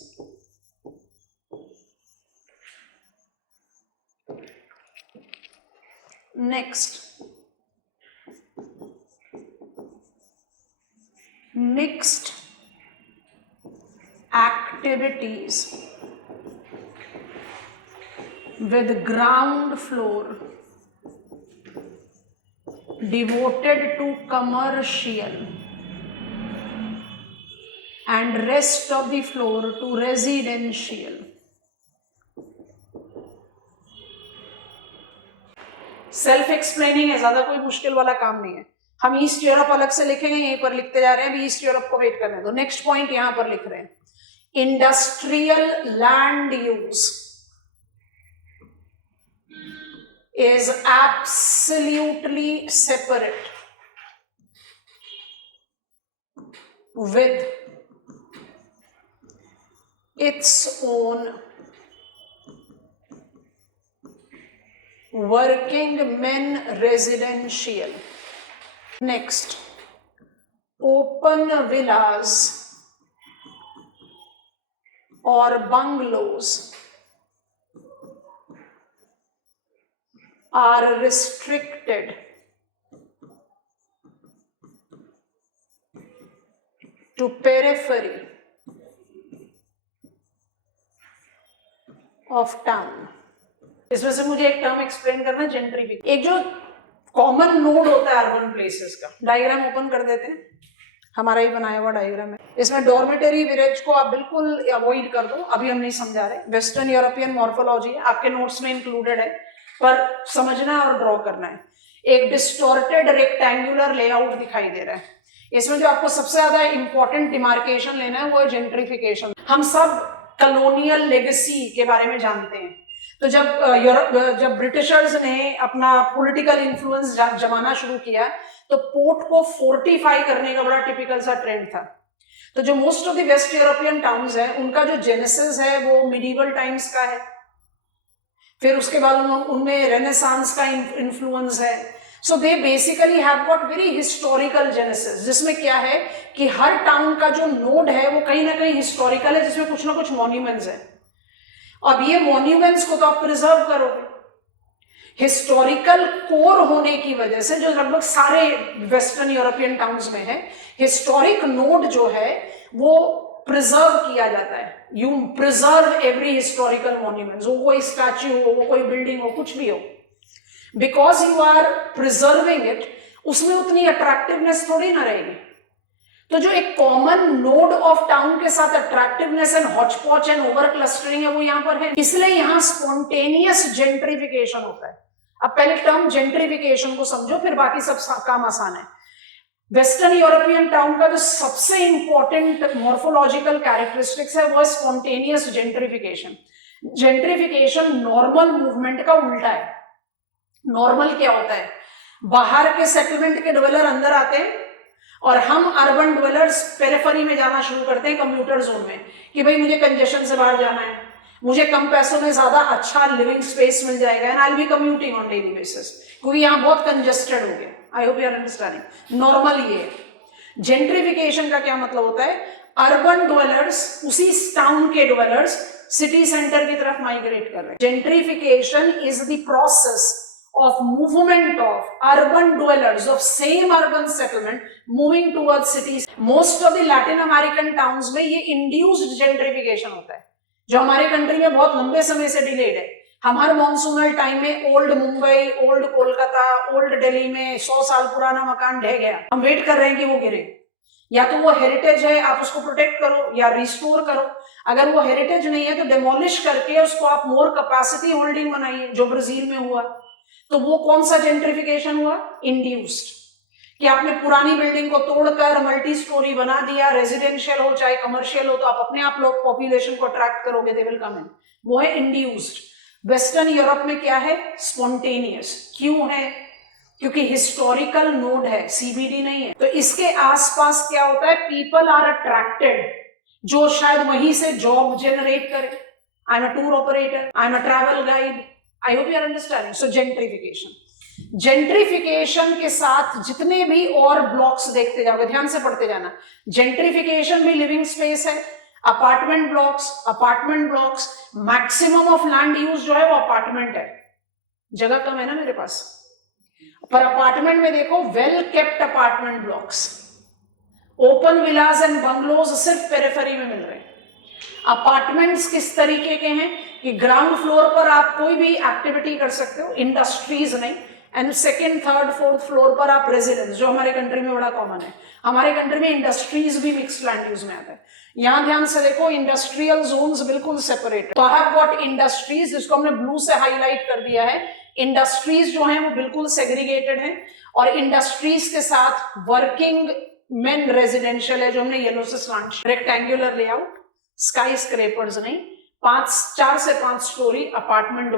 Next, mixed activities with ground floor devoted to commercial and rest of the floor to residential. Self explaining है, ज्यादा कोई मुश्किल वाला काम नहीं है. हम east Europe अलग से लिखेंगे, यहीं पर लिखते जा रहे हैं. अभी ईस्ट यूरोप को वेट करने दो. नेक्स्ट पॉइंट यहां पर लिख रहे हैं. Industrial land use is absolutely separate with its own working men residential. Next, open villas or bungalows are restricted to periphery of town. इसमें से मुझे एक टर्म एक्सप्लेन करना, जेंट्रिफिकेशन. एक जो कॉमन नोड होता है अर्बन प्लेसेस का, डायग्राम ओपन कर देते हैं. हमारा ही बनाया हुआ डायग्राम है. इसमें डॉर्मेटरी विलेज को आप बिल्कुल अवॉइड कर दो, अभी हम नहीं समझा रहे. वेस्टर्न यूरोपियन मॉर्फोलॉजी आपके नोट्स में इंक्लूडेड है, पर समझना और ड्रॉ करना है. एक डिस्टॉर्टेड रेक्टेंगुलर लेआउट दिखाई दे रहा है. इसमें जो आपको सबसे ज्यादा इंपॉर्टेंट डिमार्केशन लेना है वो है जेंट्रिफिकेशन. हम सब कॉलोनियल लेगेसी के बारे में जानते हैं. तो जब ब्रिटिशर्स ने अपना पॉलिटिकल इन्फ्लुएंस जमाना शुरू किया तो पोर्ट को फोर्टिफाई करने का बड़ा टिपिकल सा ट्रेंड था. तो जो most of the waste European towns है उनका जो जेनेसिस है वो मिडीवल टाइम्स का है, फिर उसके बाद उनमें रेनेसांस का इन्फ्लुएंस है। So they basically have got very historical genesis, जिसमें क्या है कि हर टाउन का जो नोड है वो कहीं ना कहीं हिस्टोरिकल है, जिसमें कुछ ना कुछ मॉन्यूमेंट्स है। अब ये मॉन्यूमेंट्स को तो आप प्रिजर्व करोगे, हिस्टोरिकल कोर होने की वजह से, जो लगभग सारे वेस्टर्न यूरोपियन टाउन्स में है, हिस्टोरिक नोड जो है वो प्रिजर्व किया जाता है। You preserve every historical monument, वो कोई स्टैच्यू हो, वो कोई बिल्डिंग हो, कुछ भी हो, because you are preserving it, उसमें उतनी अट्रैक्टिवनेस थोड़ी ना रहेगी। तो जो एक कॉमन नोड ऑफ टाउन के साथ attractiveness and hotchpotch and over clustering है वो यहां पर है, इसलिए यहां स्पॉन्टेनियस जेंट्रिफिकेशन होता है। अब पहले टर्म जेंट्रिफिकेशन को समझो, फिर बाकी सब काम आसान है। वेस्टर्न यूरोपियन टाउन का जो सबसे इंपॉर्टेंट मॉर्फोलॉजिकल कैरेक्टरिस्टिक्स है वो है spontaneous gentrification. Gentrification normal movement का उल्टा है। नॉर्मल क्या होता है, बाहर के सेटलमेंट के डेवलपर अंदर आते हैं और हम अर्बन डेवलपर्स पेरिफेरी में जाना शुरू करते हैं, कंप्यूटर जोन में, कि भाई मुझे कंजेशन से बाहर जाना है, मुझे कम पैसों में ज्यादा अच्छा लिविंग स्पेस मिल जाएगा, and I will be commuting on daily basis, क्योंकि यहाँ बहुत कंजेस्टेड हो गया। I hope you are understanding. Normal ये जेंट्रिफिकेशन का क्या मतलब होता है, अर्बन डेवलपर्स उसी टाउन के डेवलपर्स सिटी सेंटर की तरफ माइग्रेट कर रहे हैं। Gentrification is the process of movement of urban dwellers of same urban settlement moving towards cities. Most of the Latin American towns में ये induced gentrification होता है, जो हमारे कंट्री में बहुत लंबे समय से डिलेड है। हम हर मॉनसूनल टाइम में old Mumbai, old Kolkata, old Delhi में 100 साल पुराना मकान ढह गया, हम वेट कर रहे हैं कि वो गिरे। या तो वो हेरिटेज है, आप उसको प्रोटेक्ट करो या रिस्टोर करो। अगर वो हेरिटेज नहीं है तो डेमोलिश करके उसको आप मोर कैपेसिटी होल्डिंग बनाइए, जो ब्राजील में हुआ। तो वो कौन सा जेंट्रिफिकेशन हुआ, इंड्यूस्ड, कि आपने पुरानी बिल्डिंग को तोड़कर मल्टी स्टोरी बना दिया, रेजिडेंशियल हो चाहे कमर्शियल हो, तो आप अपने आप लोग पॉपुलेशन को अट्रैक्ट करोगे, दे विल कम इन। वो है इंड्यूस्ड। वेस्टर्न यूरोप में क्या है, स्पॉन्टेनियस। क्यों है, क्योंकि हिस्टोरिकल नोड है, सीबीडी नहीं है। तो इसके आसपास क्या होता है, पीपल आर अट्रैक्टेड, जो शायद वहीं से जॉब जनरेट करे। I am a tour operator, I am a travel guide. I hope you are understanding. So gentrification. Gentrification के साथ जितने भी और ब्लॉक्स देखते जाओगे, ध्यान से पढ़ते जाना। जेंट्रिफिकेशन भी लिविंग स्पेस है, apartment blocks, maximum of land use जो है वो अपार्टमेंट है। जगह कम है ना मेरे पास, पर अपार्टमेंट में देखो well kept apartment blocks, open Vilas and bungalows सिर्फ पेरिफेरी में मिल रहे हैं। अपार्टमेंट्स किस तरीके के हैं कि ग्राउंड फ्लोर पर आप कोई भी एक्टिविटी कर सकते हो, इंडस्ट्रीज नहीं, and second, third, fourth floor पर आप रेजिडेंस, जो हमारे कंट्री में बड़ा कॉमन है। हमारे कंट्री में इंडस्ट्रीज भी मिक्स्ड लैंड यूज में आता है। यहां ध्यान से देखो, इंडस्ट्रियल जोन्स बिल्कुल सेपरेट। तो आई हैव गॉट इंडस्ट्रीज, जिसको हमने ब्लू से हाईलाइट कर दिया है। इंडस्ट्रीज जो है वो बिल्कुल सेग्रीगेटेड है, और इंडस्ट्रीज के साथ वर्किंग मेन रेजिडेंशियल है, जो हमने येलो से slant, rectangular layout, sky scrapers नहीं, 4 से 5 स्टोरी अपार्टमेंट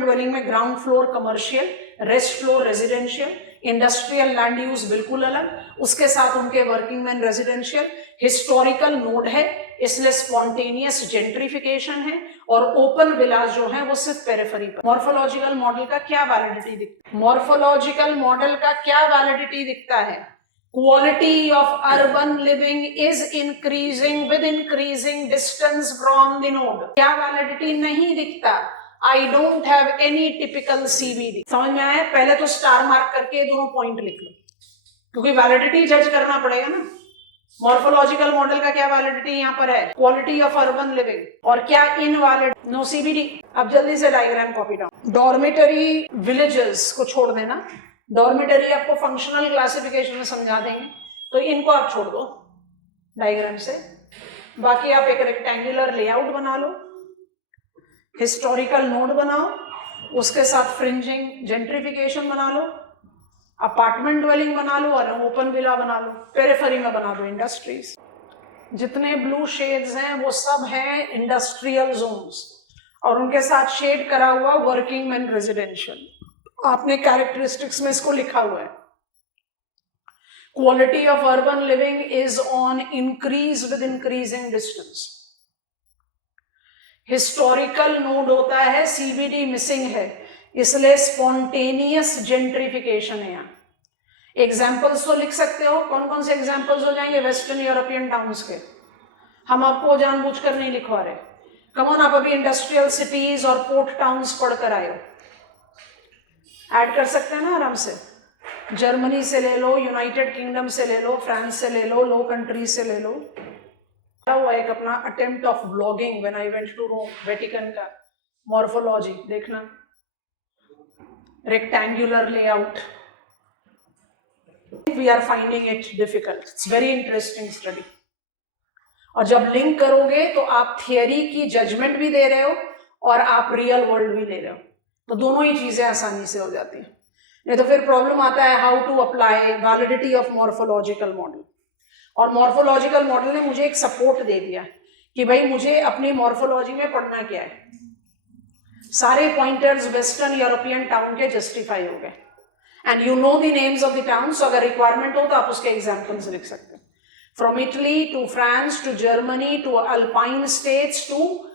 ड्वेलिंग में ground floor commercial, rest floor residential, industrial land use बिल्कुल अलग, उसके साथ उनके working man residential. Historical node है, इसलिए स्पॉन्टेनियस जेंट्रिफिकेशन है, और ओपन विलास जो है वो सिर्फ पेरिफेरी पर। मॉर्फोलॉजिकल मॉडल का क्या वैलिडिटी दिखता है, मॉर्फोलॉजिकल मॉडल का क्या वैलिडिटी दिखता है, quality of urban living is increasing with increasing distance from the node। क्या वैलिडिटी नहीं दिखता, I don't have any typical CBD। समझ में आया, पहले तो स्टार मार्क करके दोनों पॉइंट लिख लो, क्योंकि वैलिडिटी जज करना पड़ेगा ना। मॉर्फोलॉजिकल मॉडल का क्या वैलिडिटी यहाँ पर है, क्वालिटी ऑफ अर्बन लिविंग, और क्या इनवैलिड, नो CBD। अब जल्दी से diagram copy down. Dormitory villages को छोड़ देना, डॉर्मेटरी आपको फंक्शनल क्लासिफिकेशन में समझा देंगे, तो इनको आप छोड़ दो डायग्राम से। बाकी आप एक रेक्टेंगुलर लेआउट बना लो, हिस्टोरिकल नोड बनाओ, उसके साथ फ्रिंजिंग जेंट्रिफिकेशन बना लो, अपार्टमेंट ड्वेलिंग बना लो, और ओपन विला बना लो, पेरिफेरी में बना दो इंडस्ट्रीज। जितने ब्लू शेड्स हैं वो सब हैं इंडस्ट्रियल जोन्स, और उनके साथ शेड करा हुआ वर्किंग मैन रेजिडेंशियल। आपने कैरेक्टरिस्टिक्स में इसको लिखा हुआ है। Quality of urban living is on increase with increasing distance. Historical node होता है, सीबीडी मिसिंग है, इसलिए स्पॉन्टेनियस जेंट्रिफिकेशन है यहाँ. एग्जाम्पल्स तो लिख सकते हो, कौन कौन से एग्जाम्पल्स हो जाएंगे वेस्टर्न यूरोपियन टाउन्स के. हम आपको जानबूझकर नहीं लिखवा रहे. कमोन, आप अभी इंडस्ट्रियल सिटीज और पोर्ट टाउन्स पढ़कर आए हो, ऐड कर सकते हैं ना आराम से. जर्मनी से ले लो, यूनाइटेड किंगडम से ले लो, फ्रांस से ले लो, लो कंट्रीज से ले लो. हुआ एक अपना attempt of blogging when I went to Rome, Vatican का मॉर्फोलॉजी देखना, rectangular layout. We are finding it difficult, it's very interesting study. और जब लिंक करोगे तो आप थियरी की जजमेंट भी दे रहे हो और आप रियल वर्ल्ड भी ले रहे हो, तो दोनों ही चीजें आसानी से हो जाती हैं. नहीं तो फिर प्रॉब्लम आता है how to apply validity of morphological model. और मॉर्फोलॉजिकल मॉडल ने मुझे एक सपोर्ट दे दिया कि भाई मुझे अपनी मॉर्फोलॉजी में पढ़ना क्या है. सारे पॉइंटर्स वेस्टर्न यूरोपियन टाउन के जस्टिफाई हो गए, and you know the names of the towns. अगर रिक्वायरमेंट हो तो आप उसके एग्जाम्पल्स लिख सकते हैं. From Italy to France to Germany to Alpine states to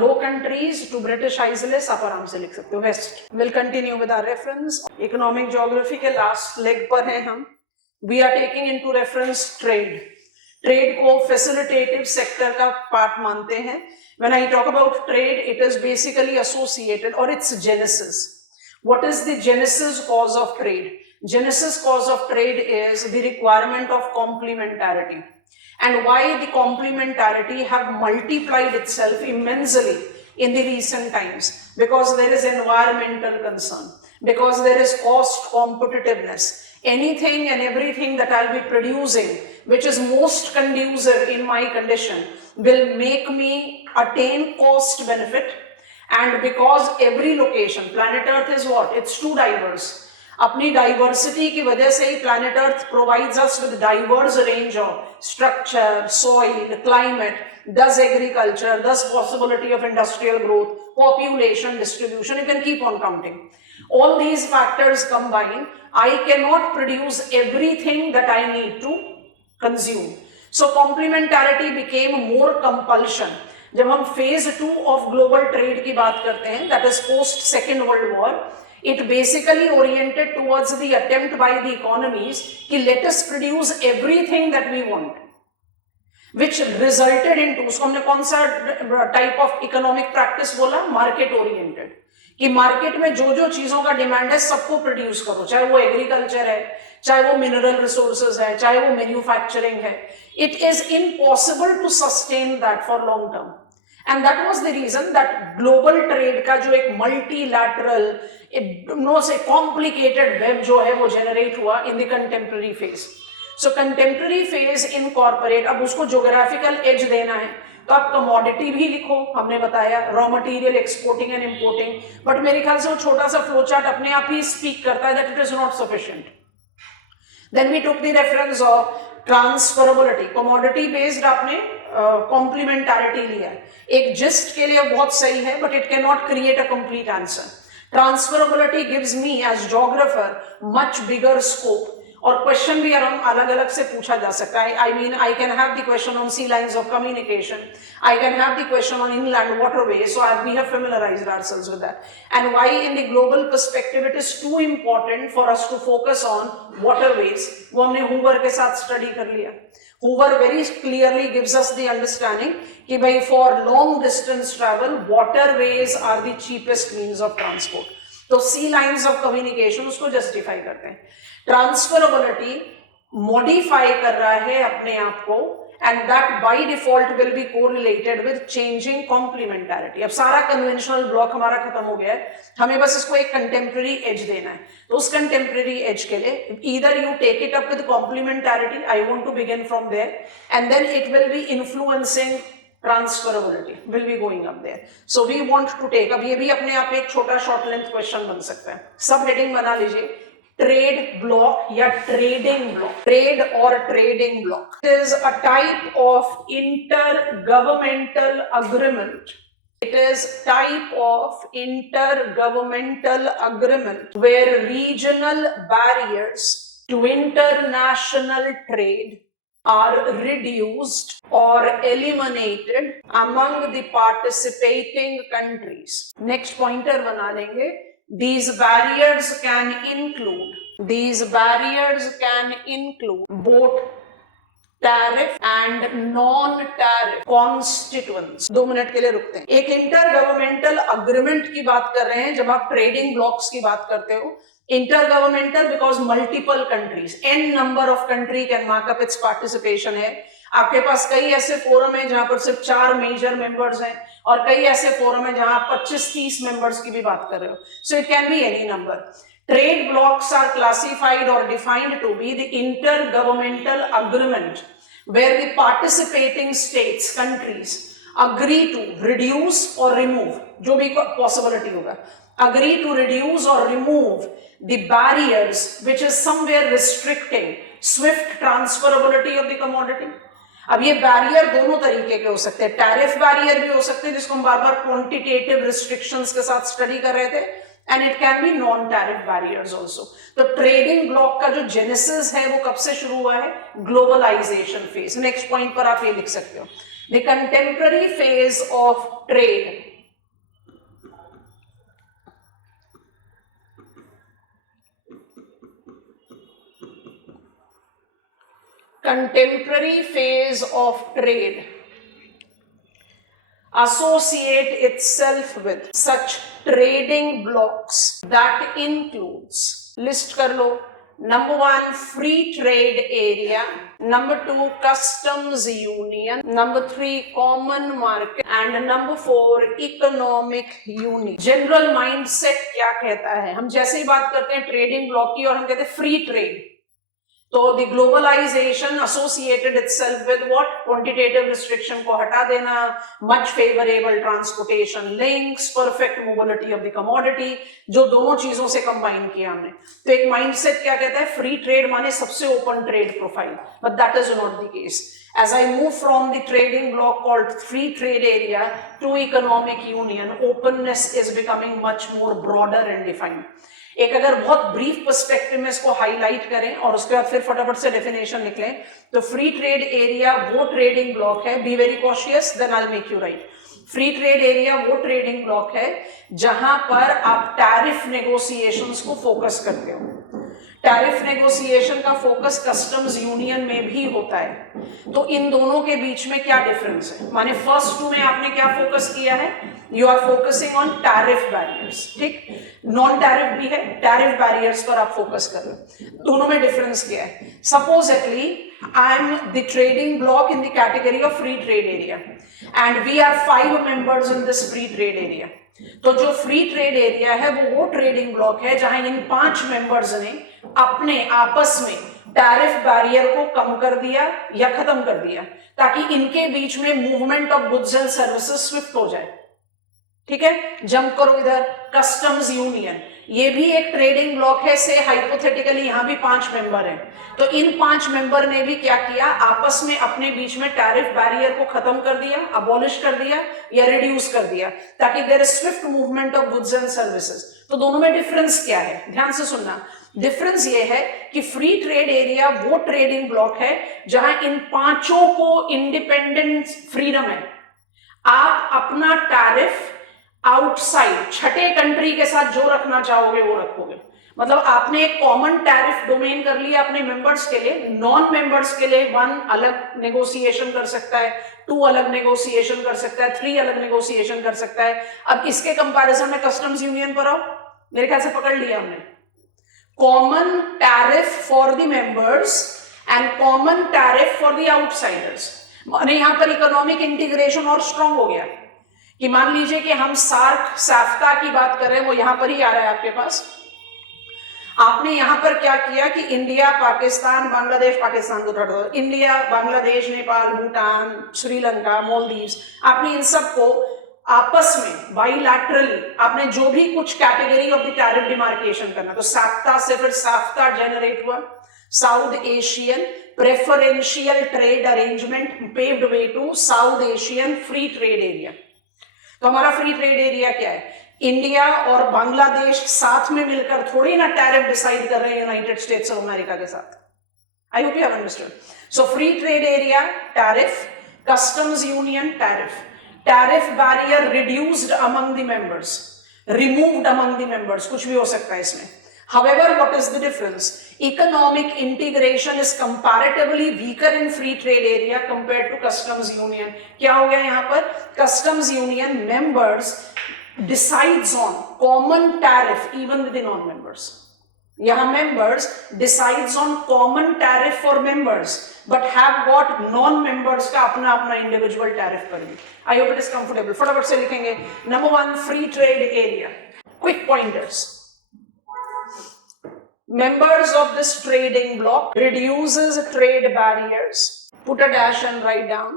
Low Countries to British islands, आप आराम से लिख सकते हो. West will continue with our reference. Economic geography के लास्ट लेग पर हैं हम. We are taking into reference trade. Trade को facilitative sector का part मानते हैं. When I talk about trade, it is basically associated or its genesis. What is the genesis cause of trade? Genesis cause of trade is the requirement of complementarity. And why the complementarity have multiplied itself immensely in the recent times? Because there is environmental concern, because there is cost competitiveness. Anything and everything that I'll be producing which is most conducive in my condition will make me attain cost benefit. And because every location, planet Earth is what? It's too diverse. अपनी diversity की वजह से ही planet Earth provides us with diverse range of structure, soil, climate, thus agriculture, thus possibility of industrial growth, population distribution. You can keep on counting. All these factors combine, I cannot produce everything that I need to consume. So complementarity became more compulsion. जब हम phase 2 of global trade की बात करते हैं, that is post Second World War, it basically oriented towards the attempt by the economies कि let us produce everything that we want, which resulted into, उसको हमने कौन सा type of economic practice बोला? Market oriented. कि market में जो जो चीजों का डिमांड है सबको प्रोड्यूस करो, चाहे वो एग्रीकल्चर है, चाहे वो मिनरल रिसोर्सेज है, चाहे वो मैन्युफैक्चरिंग है. It is impossible to sustain that for long term. And that was the reason that global trade का जो एक मल्टीलैटरल नो से कॉम्प्लिकेटेड वेब जो है वो जनरेट हुआ in the contemporary phase. So contemporary phase incorporate, अब उसको ज्योग्राफिकल एज देना है तो आप कमोडिटी भी लिखो, हमने बताया raw material exporting and importing, but मेरे ख्याल से वो छोटा सा फ्लो चार्ट अपने आप ही स्पीक करता है that it is not sufficient. Then we took the reference of transferability. Commodity based आपने कॉम्प्लीमेंटारिटी लिया है, एक जिस्ट के लिए बहुत सही है but it can not create a complete answer. Transferability gives me as geographer much bigger scope. और क्वेश्चन भी अलग अलग से पूछा जा सकता है. I mean I can have the question on sea lines of communication, I can have the question on inland waterway, so we have familiarized ourselves with that. And why in the global perspective it is too important for us to focus on waterways, वो हमने Hoover के साथ study कर लिया. Hoover very clearly gives us the understanding कि भाई for long distance travel waterways are the cheapest means of transport. तो सी lines of communication उसको जस्टिफाई करते हैं. ट्रांसफरेबिलिटी मॉडिफाई कर रहा है अपने आप को, and that by default will be correlated with changing complementarity. अब सारा कन्वेंशनल ब्लॉक हमारा खत्म हो गया है, हमें बस इसको एक कंटेम्पररी एज देना है. तो उस कंटेम्पररी एज के लिए either you take it up with complementarity, I want to begin from there, and then it will be influencing transferability will be going up there. So we want to take, अब ये भी अपने आप एक छोटा short length question बन सकता है. सब हेडिंग बना लीजिए, ट्रेड ब्लॉक या ट्रेडिंग ब्लॉक. ट्रेड और trading block is a type of inter governmental agreement. It is type of intergovernmental agreement where regional barriers to international trade are reduced or eliminated among the participating countries. Next pointer बना लेंगे. These barriers can include both tariff and non tariff constituents. 2 minute के लिए रुकते हैं. एक inter governmental agreement की बात कर रहे हैं जब आप ट्रेडिंग ब्लॉक्स की बात करते हो. Intergovernmental because multiple countries, an number of country can mark up its participation है. आपके पास कई ऐसे फोरम है जहां पर सिर्फ 4 मेजर मेंबर्स हैं और कई ऐसे फोरम है जहां आप 25-30 मेंबर्स की भी बात कर रहे हो. So it can be any number. Trade blocks are classified or defined to be the intergovernmental agreement where the participating states, countries agree to reduce or remove, जो भी possibility होगा, agree to reduce or remove the barriers which is somewhere restricting swift transferability of the commodity. अब ये barrier दोनों तरीके के हो सकते हैं. टैरिफ बैरियर भी हो सकते हैं जिसको हम बार बार क्वांटिटेटिव रिस्ट्रिक्शंस के साथ स्टडी कर रहे थे, and it can B non tariff barriers also. तो ट्रेडिंग ब्लॉक का जो जेनेसिस है वो कब से शुरू हुआ है? Globalisation phase. नेक्स्ट पॉइंट पर आप ये लिख सकते हो, the contemporary phase of trade associate itself with such trading blocks that includes, list कर लो, number 1 free trade area, number 2 customs union, number 3 common market and number 4 economic union. General mindset क्या कहता है? हम जैसे ही बात करते हैं ट्रेडिंग ब्लॉक की और हम कहते हैं फ्री ट्रेड, तो the globalization associated itself with what? Quantitative restriction को हटा देना, much favorable transportation links, perfect mobility of the commodity, जो दोनों चीजों से कंबाइन किया हमने. तो एक माइंडसेट क्या कहता है? फ्री ट्रेड माने सबसे open trade profile, but that is not the case. As I move from the trading block called free trade area to economic union, openness is becoming much more broader and defined. एक अगर बहुत brief perspective में इसको highlight करें और उसके बाद फिर फटाफट से डेफिनेशन निकलें, तो फ्री ट्रेड एरिया वो ट्रेडिंग ब्लॉक है, be very cautious then I will make you write. Free trade area वो ट्रेडिंग ब्लॉक है जहां पर आप टैरिफ नेगोशिएशंस को फोकस करते हो. टैरिफ नेगोशिएशन का फोकस कस्टम्स यूनियन में भी होता है. तो इन दोनों के बीच में क्या डिफरेंस है? माने फर्स्ट 2 में आपने क्या फोकस किया है? You are focusing on tariff barriers, ठीक. नॉन टैरिफ भी है, टैरिफ बैरियर्स पर आप फोकस कर रहे हो. दोनों में डिफरेंस क्या है? Supposedly I am the trading block in the category of free trade area and we are 5 members in this free trade area. तो जो फ्री ट्रेड एरिया है वो ट्रेडिंग ब्लॉक है जहां इन 5 मेंबर्स ने अपने आपस में टैरिफ बैरियर को कम कर दिया या खत्म कर दिया ताकि इनके बीच में movement of goods and services Swift हो जाए. ठीक है, जंप करो इधर. कस्टम्स यूनियन ये भी एक ट्रेडिंग ब्लॉक है. से हाइपोथेटिकली यहां भी 5 मेंबर हैं, तो इन 5 मेंबर ने भी क्या किया? आपस में अपने बीच में टैरिफ बैरियर को खत्म कर दिया, अबॉलिश कर दिया या रिड्यूस कर दिया ताकि there is swift movement of goods and services. तो दोनों में डिफरेंस क्या है? ध्यान से सुनना. डिफरेंस ये है कि फ्री ट्रेड एरिया वो ट्रेडिंग ब्लॉक है जहां इन 5 को इंडिपेंडेंट फ्रीडम है. आप अपना टैरिफ आउटसाइड छठे कंट्री के साथ जो रखना चाहोगे वो रखोगे. मतलब आपने एक कॉमन टैरिफ डोमेन कर लिया अपने मेंबर्स के लिए. नॉन मेंबर्स के लिए 1 अलग नेगोशिएशन कर सकता है, 2 अलग नेगोशिएशन कर सकता है, 3 अलग नेगोशिएशन कर सकता है. अब इसके कंपैरिजन में कस्टम्स यूनियन पर आओ. मेरे ख्याल से पकड़ लिया हमने. Common tariff for the members and common tariff for the outsiders. माने यहां पर इकोनॉमिक इंटीग्रेशन और स्ट्रांग हो गया कि मान लीजिए कि हम सार्क साफ्ता की बात कर रहे हैं, वो यहां पर ही आ रहा है आपके पास. आपने यहां पर क्या किया कि इंडिया, पाकिस्तान, बांग्लादेश, पाकिस्तान को थोड़ा दो, इंडिया, बांग्लादेश, नेपाल, भूटान, श्रीलंका, मालदीव्स, आपने इन सबको आपस में बाइलैटरली आपने जो भी कुछ category of the tariff demarcation करना. तो साफ्ता से फिर साफ्ता जनरेट हुआ, South Asian preferential trade arrangement paved way to South Asian free trade area. तो हमारा फ्री ट्रेड एरिया क्या है? इंडिया और बांग्लादेश साथ में मिलकर थोड़ी ना टैरिफ डिसाइड कर रहे हैं यूनाइटेड स्टेट्स ऑफ अमेरिका के साथ। आई hope you have understood. So free trade area tariff, customs union tariff, tariff barrier reduced among the members, removed among the members, कुछ भी हो सकता है इसमें। However, what is the difference? Economic integration is comparatively weaker in free trade area compared to customs union. क्या हो गया यहाँ पर? Customs union members decides on common tariff even with the non-members. यहाँ members decides on common tariff for members, but have got non-members का अपना अपना individual tariff पर भी. I hope it is comfortable. फटाफट से लिखेंगे. Number 1, free trade area. Quick pointers. Members of this trading bloc reduces trade barriers, put a dash and write down,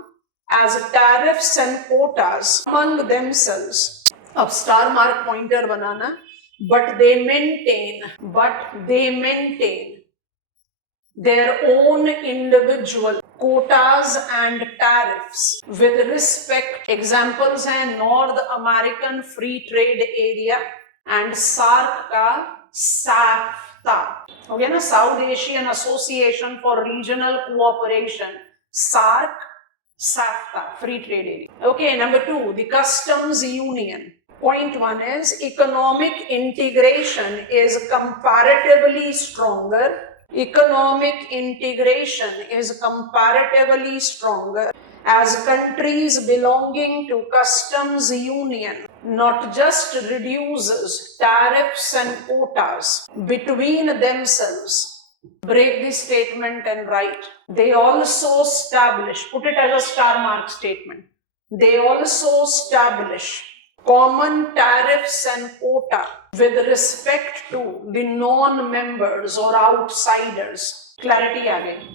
as tariffs and quotas among themselves. अब star mark pointer banana, but they maintain their own individual quotas and tariffs with respect. Examples हैं North American Free Trade Area and SAARC का SAFTA. हो गया ना, South Asian Association for Regional Cooperation, SAARC, SAFTA, free trade area. Okay, number 2, the customs union. Point 1 is economic integration is comparatively stronger. Economic integration is comparatively stronger as countries belonging to customs union not just reduces tariffs and quotas between themselves. Break this statement and write. They also establish, put it as a star mark statement. They also establish common tariffs and quota with respect to the non-members or outsiders. Clarity आ गई.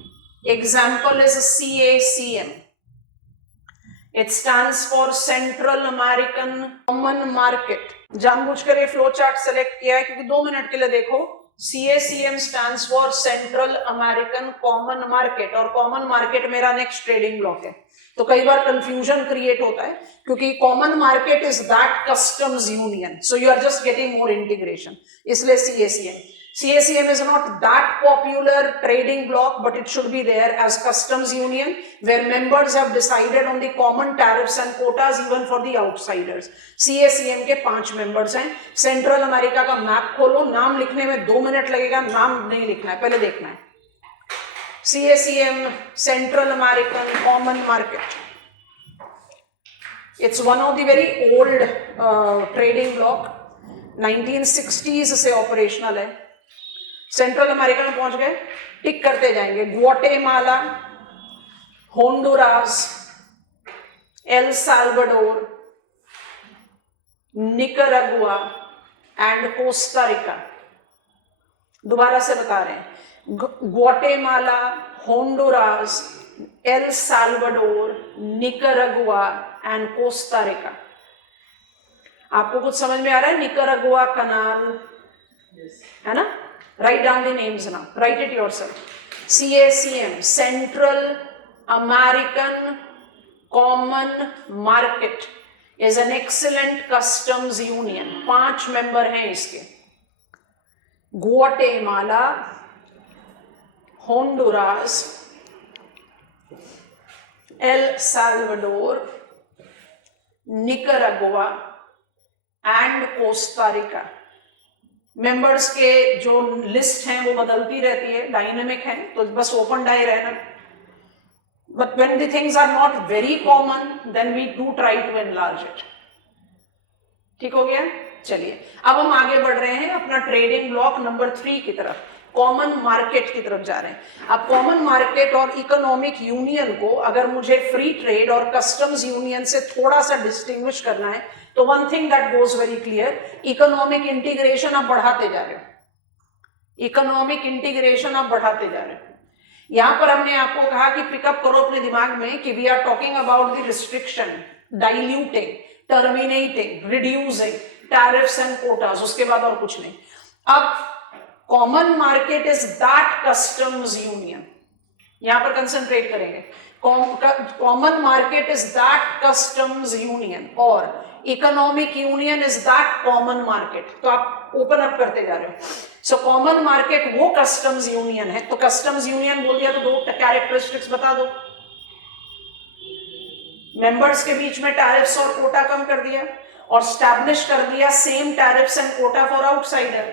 Example is CACM. It stands for Central American Common Market. जानबूझकर ये flow chart select किया है क्योंकि 2 minute के लिए देखो. CACM stands for Central American Common Market और कॉमन मार्केट मेरा नेक्स्ट ट्रेडिंग ब्लॉक है. तो कई बार कंफ्यूजन क्रिएट होता है क्योंकि common market is that customs union, so you are just getting more integration, इसलिए CACM. CACM is not that popular trading block, but it should be there as customs union where members have decided on the common tariffs and quotas even for the outsiders. CACM के 5 members हैं. Central America का map खोलो, नाम लिखने में 2 minute लगेगा, नाम नहीं लिखना है, पहले देखना है. CACM, Central American Common Market. It's one of the very old trading block. 1960s से ऑपरेशनल है. सेंट्रल अमेरिका में पहुंच गए, टिक करते जाएंगे. Guatemala, Honduras, El Salvador, Nicaragua and Costa Rica. दोबारा से बता रहे हैं. Guatemala, Honduras, El Salvador, Nicaragua and Costa Rica. आपको कुछ समझ में आ रहा है? निकरागुआ कनाल, है ना? Write down the names now. Write it yourself. CACM, Central American Common Market, is an excellent customs union. 5 member हैं इसके. Guatemala, Honduras, El Salvador, Nicaragua and Costa Rica. Members के जो लिस्ट हैं वो बदलती रहती है, डायनेमिक है, तो बस ओपन डाई रहना. But when the things are not very common then we do try to enlarge it. ठीक हो गया? चलिए अब हम आगे बढ़ रहे हैं अपना ट्रेडिंग ब्लॉक नंबर 3 की तरफ. कॉमन मार्केट की तरफ जा रहे हैं. अब कॉमन मार्केट और इकोनॉमिक यूनियन को अगर मुझे फ्री ट्रेड और कस्टम्स यूनियन से थोड़ा सा डिस्टिंग्विश करना है तो one thing that goes very clear, economic integration आप बढ़ाते जा रहे हो. इकोनॉमिक इंटीग्रेशन आप बढ़ाते जा रहे हो. यहां पर हमने आपको कहा कि पिकअप करो अपने दिमाग में कि we are talking about the restriction, diluting, terminating, reducing tariffs and quotas, उसके बाद और कुछ नहीं. अब common market is that customs union, यहां पर कंसंट्रेट करेंगे. Common market is that customs union और economic union is that common market. तो आप ओपन अप करते जा रहे हो। सो कॉमन मार्केट वो कस्टम्स यूनियन है। तो कस्टम्स यूनियन बोल दिया तो दो कैरेक्टरिस्टिक्स बता दो। मेंबर्स के बीच में टैरिफ्स और कोटा कम कर दिया और स्टैब्लिश कर दिया same tariffs and Kota for outsider.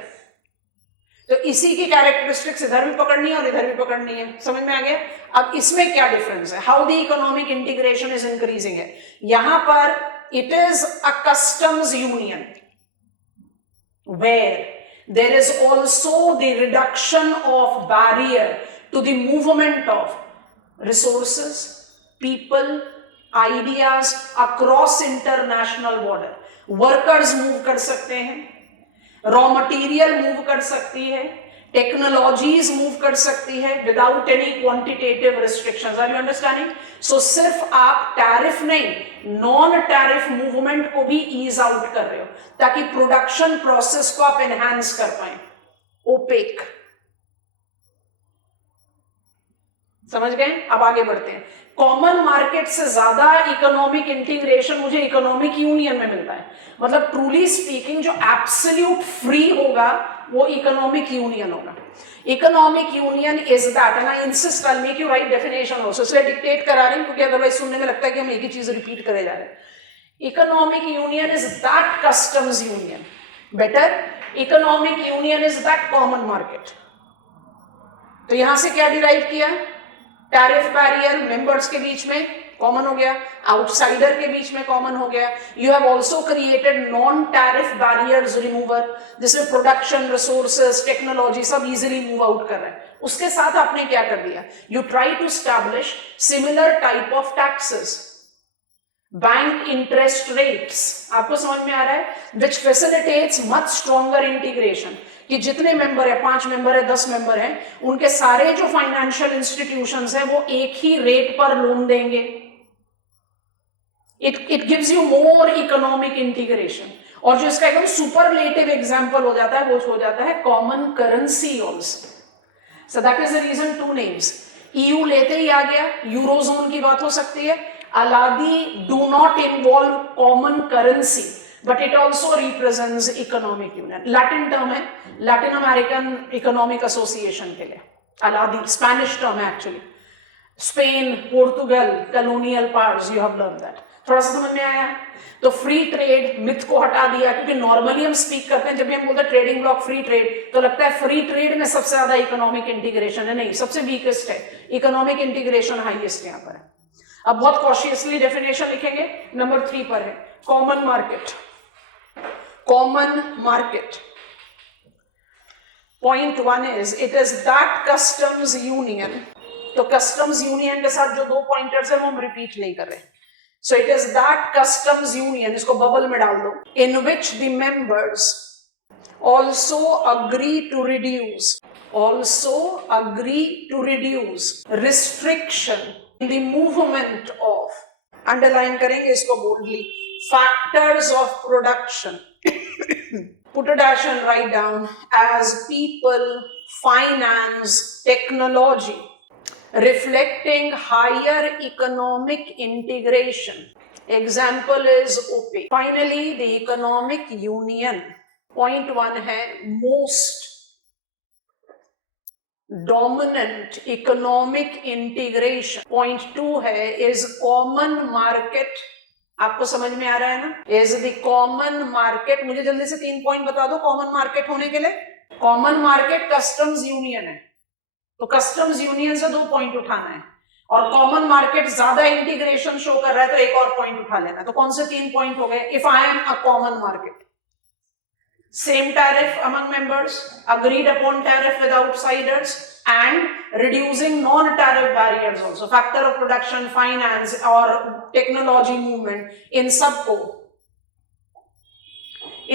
तो इसी की कैरेक्टरिस्टिक्स इधर भी पकड़नी है और इधर भी पकड़नी है। समझ में आ गया? अब इसमें क्या डिफरेंस है? How the economic integration is increasing है। यहां पर it is a customs union where there is also the reduction of barrier to the movement of resources, people, ideas across international border. Workers move कर सकते हैं, raw material move कर सकती है, technologies move कर सकती है without any quantitative restrictions. Are you understanding? So सिर्फ आप टैरिफ नहीं, नॉन टैरिफ मूवमेंट को भी ईज आउट कर रहे हो ताकि प्रोडक्शन प्रोसेस को आप एनहांस कर पाए। ओपेक। समझ गए? अब आगे बढ़ते हैं। कॉमन मार्केट से ज्यादा इकोनॉमिक इंटीग्रेशन मुझे इकोनॉमिक यूनियन में मिलता है। मतलब ट्रूली स्पीकिंग जो एब्सोल्यूट फ्री होगा वो इकोनॉमिक यूनियन होगा। Economic union is that, and I insist I make you right definition also, इसलिए डिक्टेट करा रहे हैं क्योंकि अदरवाइज सुनने में लगता है कि हम एक ही चीज रिपीट करे जा रहे हैं। Economic union is that customs union, better economic union is that common market. तो यहां से क्या डिराइव किया? टैरिफ बैरियर मेंबर्स के बीच में कॉमन हो गया, आउटसाइडर के बीच में कॉमन हो गया। You have also created non tariff barriers remover, जिसमें प्रोडक्शन, रिसोर्सेज, टेक्नोलॉजी सब इजीली मूव आउट कर रहे हैं। उसके साथ आपने क्या कर दिया? You try to establish similar type of taxes, bank interest rates. आपको समझ में आ रहा है? Which facilitates much stronger integration, कि जितने मेंबर है, 5 मेंबर है, 10 मेंबर है, उनके सारे जो फाइनेंशियल इंस्टीट्यूशंस है वो एक ही रेट पर लोन देंगे। It gives you more economic integration. और जो इसका एकदम सुपरलेटिव एग्जांपल हो जाता है वो हो जाता है common currency also. So that is the reason 2 names। EU लेते ही आ गया, यूरोजोन की बात हो सकती है। ALADI do not involve common currency but it also represents economic union. Latin term है, Latin American Economic Association के लिए। अलादी Spanish term है actually। Spain, Portugal, colonial powers, you have learned that। थोड़ा सा समझ में आया? तो फ्री ट्रेड मिथ को हटा दिया, क्योंकि नॉर्मली हम स्पीक करते हैं जब भी हम बोलते हैं ट्रेडिंग ब्लॉक फ्री ट्रेड तो लगता है फ्री ट्रेड में सबसे ज्यादा इकोनॉमिक इंटीग्रेशन है। नहीं, सबसे वीकेस्ट है, इकोनॉमिक इंटीग्रेशन हाईएस्ट यहाँ पर है। अब बहुत कॉशियसली डेफिनेशन लिखेंगे। नंबर 3 पर है common market. Common market. Point 1 is it is that customs union. तो customs union के साथ जो 2 पॉइंटर्स है वो हम रिपीट नहीं कर रहे। So it is that customs union, इसको बबल में डाल दो, in which the members also agree to reduce restriction in the movement of, underline करेंगे इसको boldly, factors of production put a dash and write down as people, finance, technology, reflecting higher economic integration. Example is OPEC. Finally, the economic union. Point 1 है most dominant economic integration. Point 2 है is common market. आपको समझ में आ रहा है ना? Is the common market। मुझे जल्दी से 3 पॉइंट बता दो कॉमन मार्केट होने के लिए। कॉमन मार्केट कस्टम्स यूनियन है, तो कस्टम्स यूनियन से 2 पॉइंट उठाना है, और कॉमन मार्केट ज्यादा इंटीग्रेशन शो कर रहा है तो एक और पॉइंट उठा लेना। तो कौन से 3 पॉइंट हो गए? If I am a common market, same tariff among members, agreed upon tariff with outsiders, and reducing non-tariff barriers also, factor of production, finance or technology movement, इन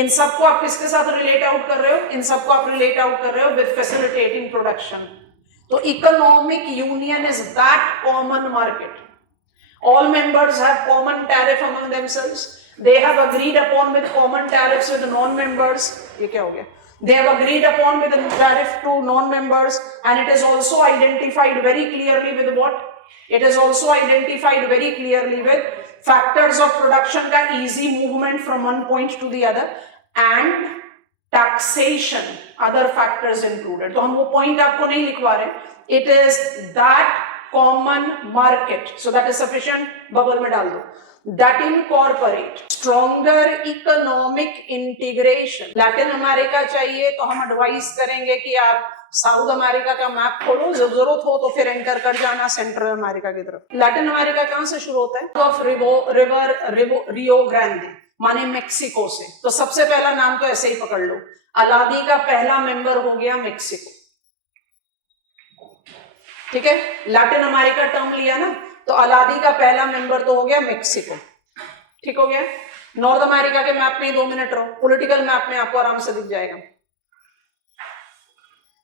सबको आप किसके साथ रिलेट आउट कर रहे हो? इन सबको आप रिलेट आउट कर रहे हो विद फैसिलिटेटिंग प्रोडक्शन। तो economic union is that common market. All members have common tariff among themselves. They have agreed upon with common tariffs with non-members. ये क्या हो गया? They have agreed upon with the tariff to non-members, and it is also identified very clearly with what? It is also identified very clearly with factors of production का easy movement from one point to the other, and taxation, other factors included. तो हम वो point आपको नहीं लिखवा रहे, it is that common market, so that is sufficient, bubble में डाल दो, that incorporate stronger economic integration। Latin America चाहिए तो हम एडवाइस करेंगे कि आप साउथ अमेरिका का मैप खोलो, जरूरत हो तो फिर एंटर कर जाना सेंट्रल अमेरिका की तरफ। लैटिन अमेरिका कहां से शुरू होता है? ऑफ रिवर रियो ग्रांडे, माने मेक्सिको से। तो सबसे पहला नाम तो ऐसे ही पकड़ लो, अलादी का पहला मेंबर हो गया मेक्सिको, ठीक है। लैटिन अमेरिका टर्म लिया ना, तो अलादी का पहला मेंबर तो हो गया मेक्सिको, ठीक हो गया। नॉर्थ अमेरिका के मैप में 2 मिनट रहो, पॉलिटिकल मैप में आपको आराम से दिख जाएगा।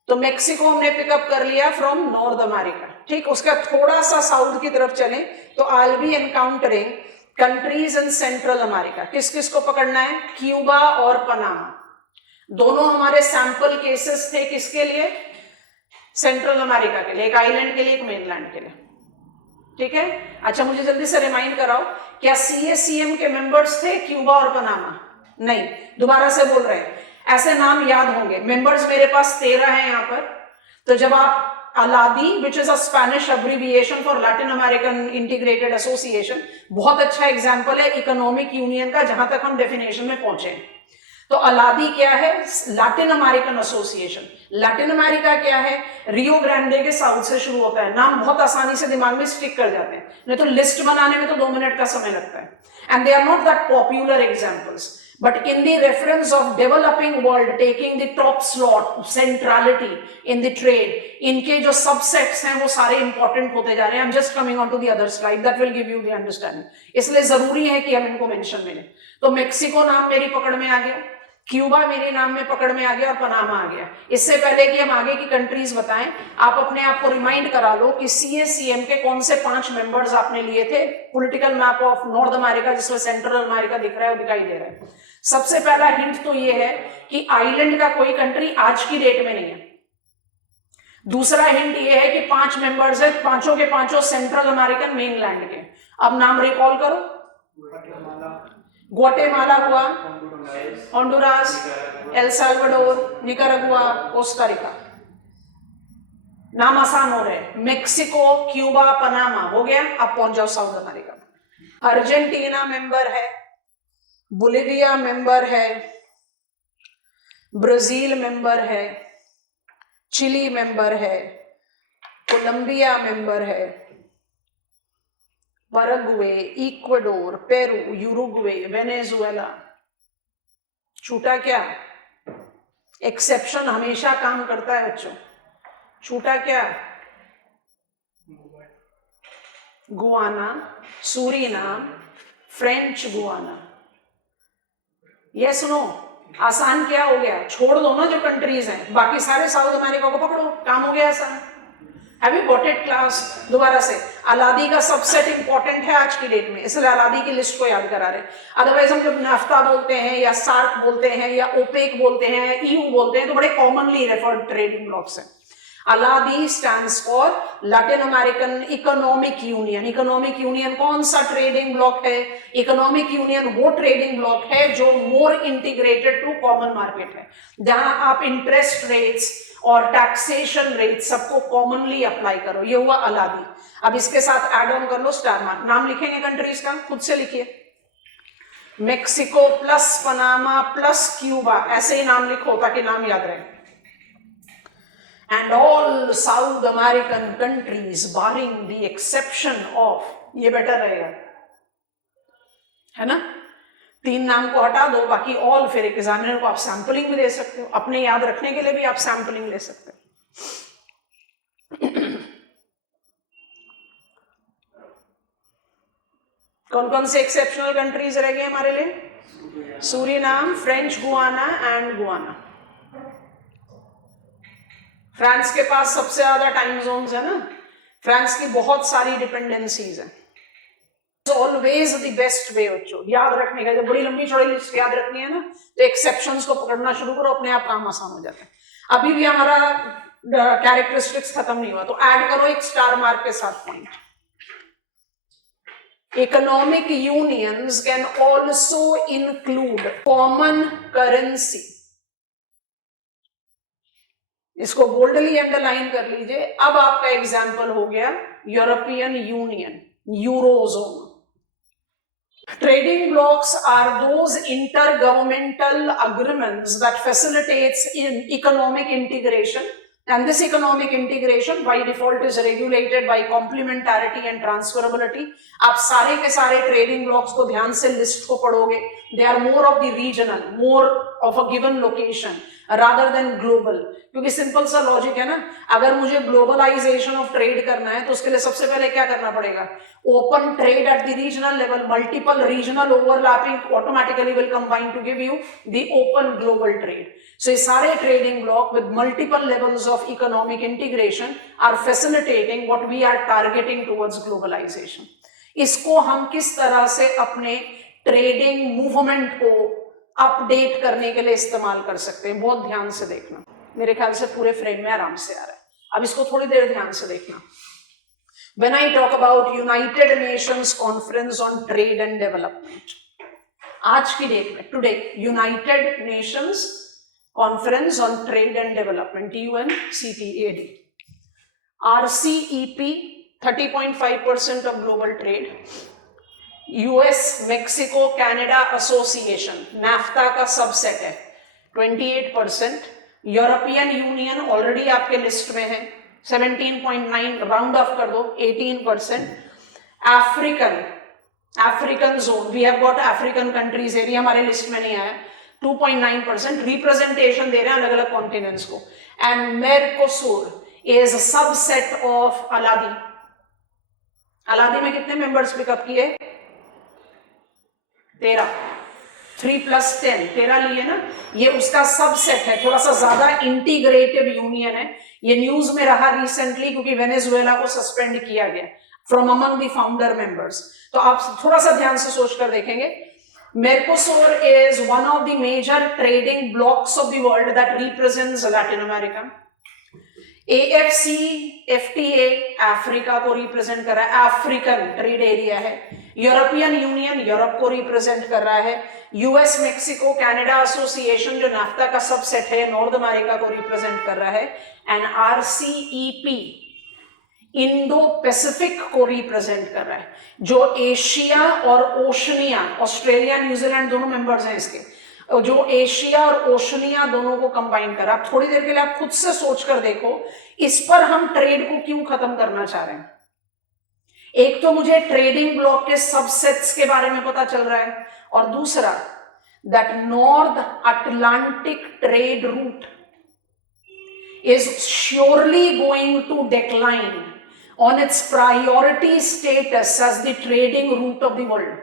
तो मेक्सिको हमने पिकअप कर लिया फ्रॉम नॉर्थ अमेरिका, ठीक। उसका थोड़ा सा साउथ की तरफ चले तो आई will B encountering countries in central America. किस किस को पकड़ना है? क्यूबा और पनामा, दोनों हमारे सैंपल केसेस थे। किसके लिए? सेंट्रल अमेरिका के लिए, एक आइलैंड के लिए, एक मेनलैंड के लिए, ठीक है। अच्छा, मुझे जल्दी से रिमाइंड कराओ, क्या CACM के मेंबर्स थे क्यूबा और पनामा? नहीं, दोबारा से बोल रहे हैं, ऐसे नाम याद होंगे। मेंबर्स मेरे पास 13 हैं यहां पर। तो जब आप ALADI, which is a Spanish abbreviation for Latin American integrated association, बहुत अच्छा एग्जांपल है इकोनॉमिक यूनियन का, जहां तक हम डेफिनेशन में पहुंचे। तो अलादी क्या है? Latin American association. Latin America क्या है? रियो ग्रांडे के साउथ से शुरू होता है। नाम बहुत आसानी से दिमाग में स्टिक कर जाते हैं, नहीं तो लिस्ट बनाने में तो 2 मिनट का समय लगता है। And they are not that popular examples, but in the reference of developing world taking the top slot, centrality in the trade, इनके जो subsets हैं वो सारे important होते जा रहे हैं। I'm just coming on to the other slide that will give you the understanding, इसलिए जरूरी है कि हम इनको मेंशन मिले। तो मेक्सिको नाम मेरी पकड़ में आ गया, क्यूबा मेरे नाम में पकड़ में आ गया, और पनामा आ गया। इससे पहले कि हम आगे की कंट्रीज बताएं, आप अपने आप को रिमाइंड करा लो कि CACM के कौन से 5 मेंबर्स आपने लिए थे। Political map of north America, जिसमें सेंट्रल अमेरिका दिख रहा है, वो दिखाई दे रहा है। सबसे पहला हिंट तो ये है कि आइलैंड का कोई कंट्री आज की डेट में नहीं है। दूसरा हिंट ये है कि 5 मेंबर्स है, पांचों के पांचों सेंट्रल अमेरिकन मेनलैंड के। अब नाम रिकॉल करो, ग्वाटेमाला हुआ, Honduras, El Salvador, Nicaragua, Costa Rica. नाम आसान हो रहे हैं, मेक्सिको, क्यूबा, पनामा हो गया। अब पहुंच जाओ साउथ अमेरिका में। अर्जेंटीना मेंबर है, बोलिविया मेंबर है, ब्राजील मेंबर है, चिली मेंबर है, कोलंबिया मेंबर है, Paraguay, Ecuador, Peru, Uruguay, Venezuela. छूटा क्या? एक्सेप्शन हमेशा काम करता है बच्चों। छूटा क्या? Guana, Suriname, French Guana. ये सुनो, आसान क्या हो गया? छोड़ दो ना जो कंट्रीज हैं, बाकी सारे साउथ अमेरिका को पकड़ो, काम हो गया आसान। Have you got it class? दोबारा से, अलादी का सबसेट इंपॉर्टेंट है आज की डेट में, इसलिए अलादी की लिस्ट को याद करा रहे। अदरवाइज हम जब नाफ्ता बोलते हैं या सार्क बोलते हैं या ओपेक बोलते हैं या EU बोलते हैं, तो बड़े कॉमनली रेफर्ड ट्रेडिंग ब्लॉक्स हैं। ALADI stands for Latin American economic union. Economic union कौन सा ट्रेडिंग ब्लॉक है? इकोनॉमिक यूनियन वो ट्रेडिंग ब्लॉक है जो more integrated to common market है, जहां आप इंटरेस्ट रेट्स और टैक्सेशन रेट सबको कॉमनली अप्लाई करो। ये हुआ अलादी। अब इसके साथ एड ऑन कर लो स्टार मार्क। नाम लिखेंगे कंट्रीज का, खुद से लिखिए, Mexico plus Panama plus Cuba, ऐसे ही नाम लिखो ताकि नाम याद रहे। And all south American countries barring the exception of, ये बेटर रहेगा, है ना। 3 नाम को हटा दो, बाकी ऑल। फिर एक एग्जामिनर को आप सैंपलिंग भी दे सकते हो, अपने याद रखने के लिए भी आप सैंपलिंग ले सकते हो। कौन कौन से एक्सेप्शनल कंट्रीज रह गए हमारे लिए? Suriname, French Guana and Guana. France के पास सबसे ज्यादा टाइम जोन्स है ना, फ्रांस की बहुत सारी डिपेंडेंसीज है। ऑलवेज द बेस्ट वे बच्चों याद रखने का। जब बड़ी लंबी चौड़ी लिस्ट याद रखनी है ना, तो एक्सेप्शंस को पकड़ना शुरू करो, अपने आप काम आसान हो जाता है। अभी भी हमारा कैरेक्टरिस्टिक्स खत्म नहीं हुआ, तो ऐड करो एक स्टार मार्क के साथ point. Economic unions can also include common currency. इसको बोल्डली अंडरलाइन कर लीजिए. अब आपका एग्जाम्पल हो गया European union, eurozone. Trading blocks are those intergovernmental agreements that facilitates in economic integration, and this economic integration by default is regulated by complementarity and transferability. आप सारे के सारे trading blocks को ध्यान से लिस्ट को पढ़ोगे. They are more of the regional, more of a given location rather than global. क्योंकि सिंपल सा लॉजिक है ना, अगर मुझे ग्लोबलाइजेशन ऑफ ट्रेड करना है तो उसके लिए सबसे पहले क्या करना पड़ेगा? Open trade at the regional level, multiple regional overlapping automatically will combine to give you the open global trade. So ये सारे trading block with multiple levels of economic integration are facilitating what we are targeting towards globalization. इसको हम किस तरह से अपने trading movement को update करने के लिए इस्तेमाल कर सकते हैं, बहुत ध्यान से देखना. मेरे ख्याल से पूरे फ्रेम में आराम से आ रहा है. अब इसको थोड़ी देर ध्यान से देखना. When I talk about United Nations Conference on Trade and Development, आज की डेट में today United Nations Conference on Trade and Development, UNCTAD, RCEP 30.5% of global trade, US Mexico Canada Association NAFTA का सबसेट है 28%, European Union already आपके list में है 17.9, round off कर दो 18%. African zone, we have got African countries, area हमारे list में नहीं आया, 2.9% रिप्रेजेंटेशन दे रहे हैं अलग अलग कॉन्टिनेंट्स को. And मेरकोसुर is subset of ALADI. अलादी में कितने मेंबर्स पिकअप किए? 13. 3 + 10, 13 लिए ना. ये उसका सबसेट है, थोड़ा सा ज्यादा इंटीग्रेटिव यूनियन है. ये न्यूज में रहा रिसेंटली क्योंकि वेनेजुएला को सस्पेंड किया गया from among the founder members. तो आप थोड़ा सा ध्यान से सोचकर देखेंगे. Mercosur is one of the major trading blocks of the world that represents Latin America. AFCFTA Africa को रिप्रेजेंट कर रहा है, अफ्रीकन ट्रेड एरिया है. यूरोपियन यूनियन यूरोप को रिप्रेजेंट कर रहा है. यूएस मेक्सिको कनाडा एसोसिएशन जो नाफ्ता का सबसेट है नॉर्थ अमेरिका को रिप्रेजेंट कर रहा है. एंड RCEP इंडो पैसिफिक को रिप्रेजेंट कर रहा है, जो एशिया और ओशनिया, ऑस्ट्रेलिया न्यूजीलैंड दोनों मेंबर्स हैं इसके, जो एशिया और ओशनिया दोनों को कंबाइन कर रहा है. थोड़ी देर के लिए आप खुद से सोचकर देखो इस पर हम ट्रेड को क्यों खत्म करना चाह रहे हैं. एक तो मुझे ट्रेडिंग ब्लॉक के सबसेट्स के बारे में पता चल रहा है, और दूसरा that North Atlantic trade route is surely going to decline on its priority status as the trading route of the world.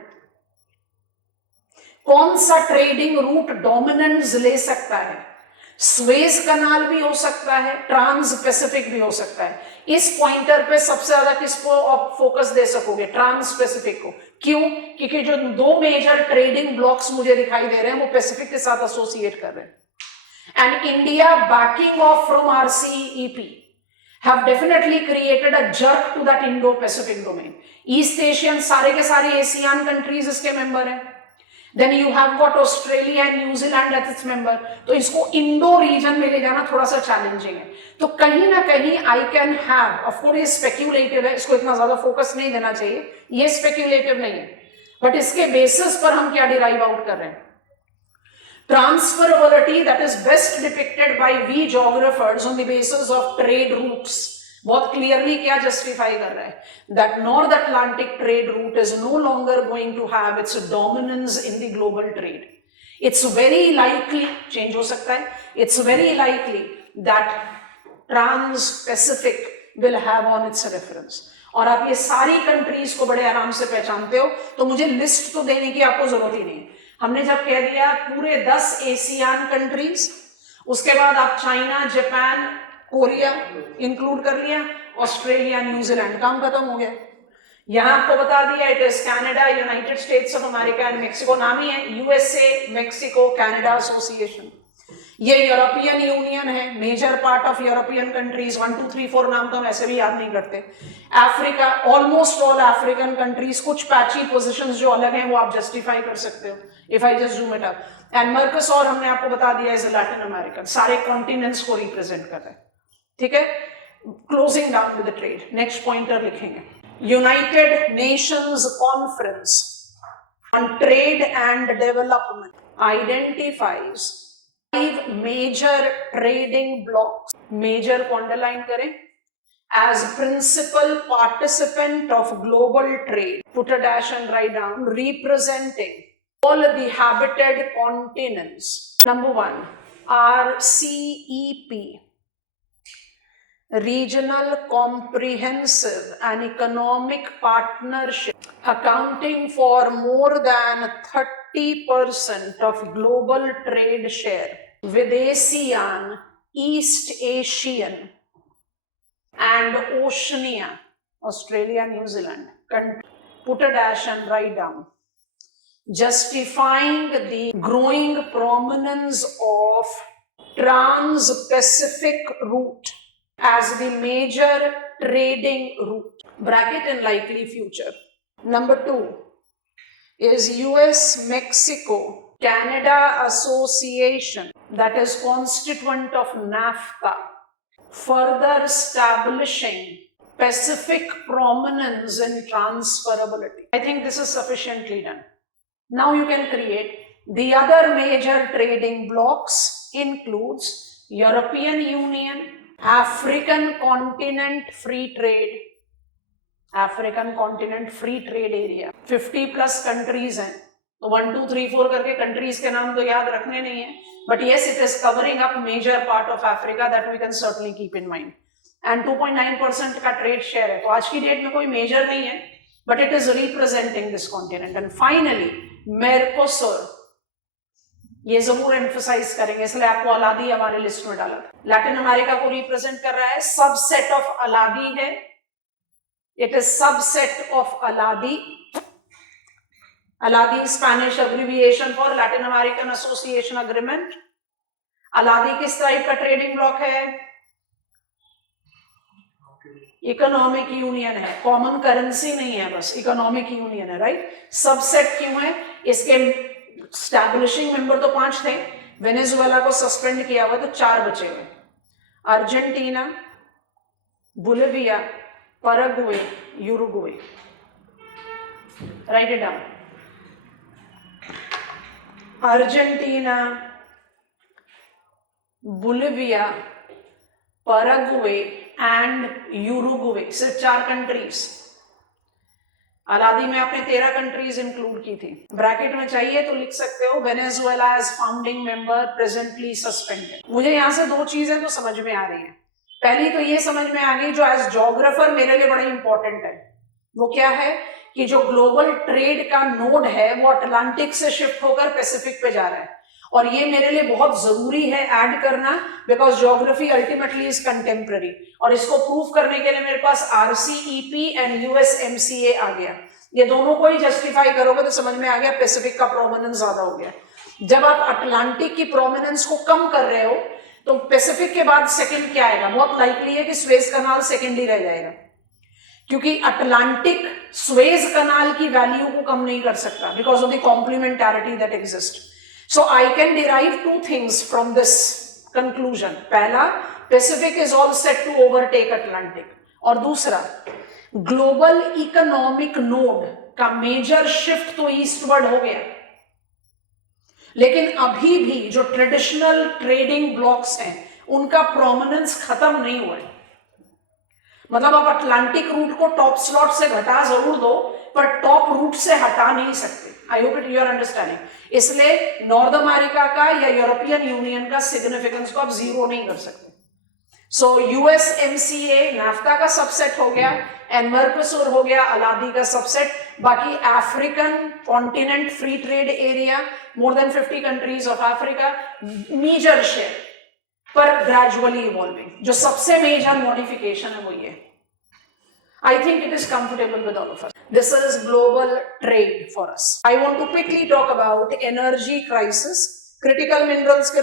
कौन सा ट्रेडिंग रूट डोमिनेंस ले सकता है? स्वेज कनाल भी हो सकता है, ट्रांस पैसिफिक भी हो सकता है. इस पॉइंटर पे सबसे ज्यादा किसको आप फोकस दे सकोगे? ट्रांस पैसिफिक को. क्यों? क्योंकि जो दो मेजर ट्रेडिंग ब्लॉक्स मुझे दिखाई दे रहे हैं वो पैसिफिक के साथ एसोसिएट कर रहे हैं. And India banking of from RCEP have definitely created a jerk to that Indo-Pacific domain. East Asian सारे के सारे एशियन कंट्रीज इसके मेंबर हैं. Then you have got Australia and New Zealand as its member. तो इसको Indo reason में ले जाना थोड़ा सा चैलेंजिंग है. तो कहीं ना कहीं आई कैन हैव, ऑफ कोर्स ये स्पेक्यूलेटिव है, इसको इतना ज्यादा फोकस नहीं देना चाहिए, ये स्पेक्यूलेटिव नहीं है, बट इसके बेसिस पर हम क्या डिराइव आउट कर रहे हैं? Transferability that is best depicted by we geographers on the basis of trade routes. बहुत क्लियरली क्या जस्टिफाई कर रहा है? That North Atlantic trade route is no longer going to have its dominance in the global trade. It's very likely, change हो सकता है, it's very likely that trans Pacific will have on its reference. और आप ये सारी countries को बड़े आराम से पहचानते हो, तो मुझे लिस्ट तो देने की आपको जरूरत ही नहीं. हमने जब कह दिया पूरे 10 एशियन कंट्रीज, उसके बाद आप चाइना, जापान, कोरिया इंक्लूड कर लिया, ऑस्ट्रेलिया, न्यूजीलैंड, काम खत्म हो गया. यहां आपको बता दिया it is Canada, United States of America and Mexico. नाम ही है USA मेक्सिको कनाडा एसोसिएशन. ये यूरोपियन यूनियन है, major part of European countries, 1 2 3 4 नाम तो हम ऐसे भी याद नहीं करते। Africa, almost all African countries, कुछ पैची पोजीशंस जो अलग हैं वो आप जस्टिफाई कर सकते हो if I just zoom it up. And Mercosur हमने आपको बता दिया इज लैटिन अमेरिकन, सारे कॉन्टिनेंट्स को रिप्रेजेंट कर रहे हैं, ठीक है। Closing down with the trade, next pointer लिखेंगे, United Nations conference on trade and development identifies 5 major trading blocks, major को underline करें, as principal participant of global trade, put a dash and write down, representing all the habited continents. Number 1, RCEP, Regional Comprehensive and Economic Partnership, accounting for more than 30% of global trade share, with ASEAN, East Asian and Oceania, Australia, New Zealand, put a dash and write down, justifying the growing prominence of Trans-Pacific route as the major trading route, bracket in likely future. Number 2 is US-Mexico Canada Association, that is constituent of NAFTA, further establishing Pacific prominence and transferability. I think this is sufficiently done. Now you can create the other major trading blocks includes European Union, African Continent Free Trade, African Continent Free Trade Area, 50 plus countries हैं, तो 1 2 3 4 करके countries के नाम तो याद रखने नहीं है, but yes it is covering up major part of Africa, that we can certainly keep in mind. And 2.9% का ट्रेड शेयर है, तो आज की डेट में कोई मेजर नहीं है, but it is representing this continent. And finally Mercosur, ये जरूर एम्फसाइज करेंगे, इसलिए आपको अलादी हमारे लिस्ट में डाला था। लैटिन अमेरिका को रिप्रेजेंट कर रहा है, सबसेट ऑफ अलादी है, it is subset of ALADI. ALADI Spanish abbreviation for Latin American association agreement. ALADI किस टाइप का ट्रेडिंग ब्लॉक है? इकोनॉमिक यूनियन है, कॉमन करेंसी नहीं है, बस इकोनॉमिक यूनियन है, राइट। सबसेट क्यों है? इसके स्टैब्लिशिंग मेंबर तो 5 थे, वेनेजुएला को सस्पेंड किया हुआ तो 4 बचे हुए, Argentina, Bolivia, Paraguay, Uruguay. Right it down, Argentina, Bolivia, Paraguay and Uruguay, सिर्फ 4 कंट्रीज। अलादी में आपने 13 कंट्रीज इंक्लूड की थी। ब्रैकेट में चाहिए तो लिख सकते हो Venezuela as founding member, presently suspended. मुझे यहां से 2 चीजें तो समझ में आ रही हैं। पहली तो ये समझ में आ गई, जो एज ज्योग्राफर मेरे लिए बड़ा इंपॉर्टेंट है, वो क्या है कि जो ग्लोबल ट्रेड का नोड है वो अटलांटिक से शिफ्ट होकर पैसिफिक पे जा रहा है, और ये मेरे लिए बहुत जरूरी है ऐड करना, because geography ultimately is contemporary, और इसको प्रूव करने के लिए मेरे पास RCEP एंड USMCA आ गया। ये दोनों को ही जस्टिफाई करोगे तो समझ में आ गया पैसिफिक का प्रोमिनेंस ज्यादा हो गया। जब आप अटलांटिक की प्रोमिनेंस को कम कर रहे हो तो पैसिफिक के बाद सेकंड क्या आएगा? बहुत लाइकली है कि स्वेज कनाल सेकंड ही रह जाएगा, क्योंकि अटलांटिक स्वेज कनाल की वैल्यू को कम नहीं कर सकता because of the complementarity that exist. So I can derive 2 things from this conclusion. पहला, Pacific is all set to overtake Atlantic, और दूसरा, ग्लोबल इकोनॉमिक नोड का मेजर शिफ्ट तो ईस्टवर्ड हो गया, लेकिन अभी भी जो ट्रेडिशनल ट्रेडिंग ब्लॉक्स हैं उनका प्रोमिनेंस खत्म नहीं हुआ है। मतलब आप अटलांटिक रूट को टॉप स्लॉट से घटा जरूर दो, पर टॉप रूट से हटा नहीं सकते। I hope it you are understanding. इसलिए नॉर्थ अमेरिका का या यूरोपियन यूनियन का सिग्निफिकेंस को आप जीरो नहीं कर सकते। सो USMCA नाफ्ता का सबसेट हो गया, एंड मर्कोसुर हो गया अलादी का सबसेट। बाकी African continent free trade area, more than 50 countries of Africa, major share पर ग्रेजुअली इवॉल्विंग। जो सबसे मेजर मॉडिफिकेशन है वो ये। I think it is comfortable with all of us. This is global trade for us. I want to quickly talk about energy crisis critical minerals के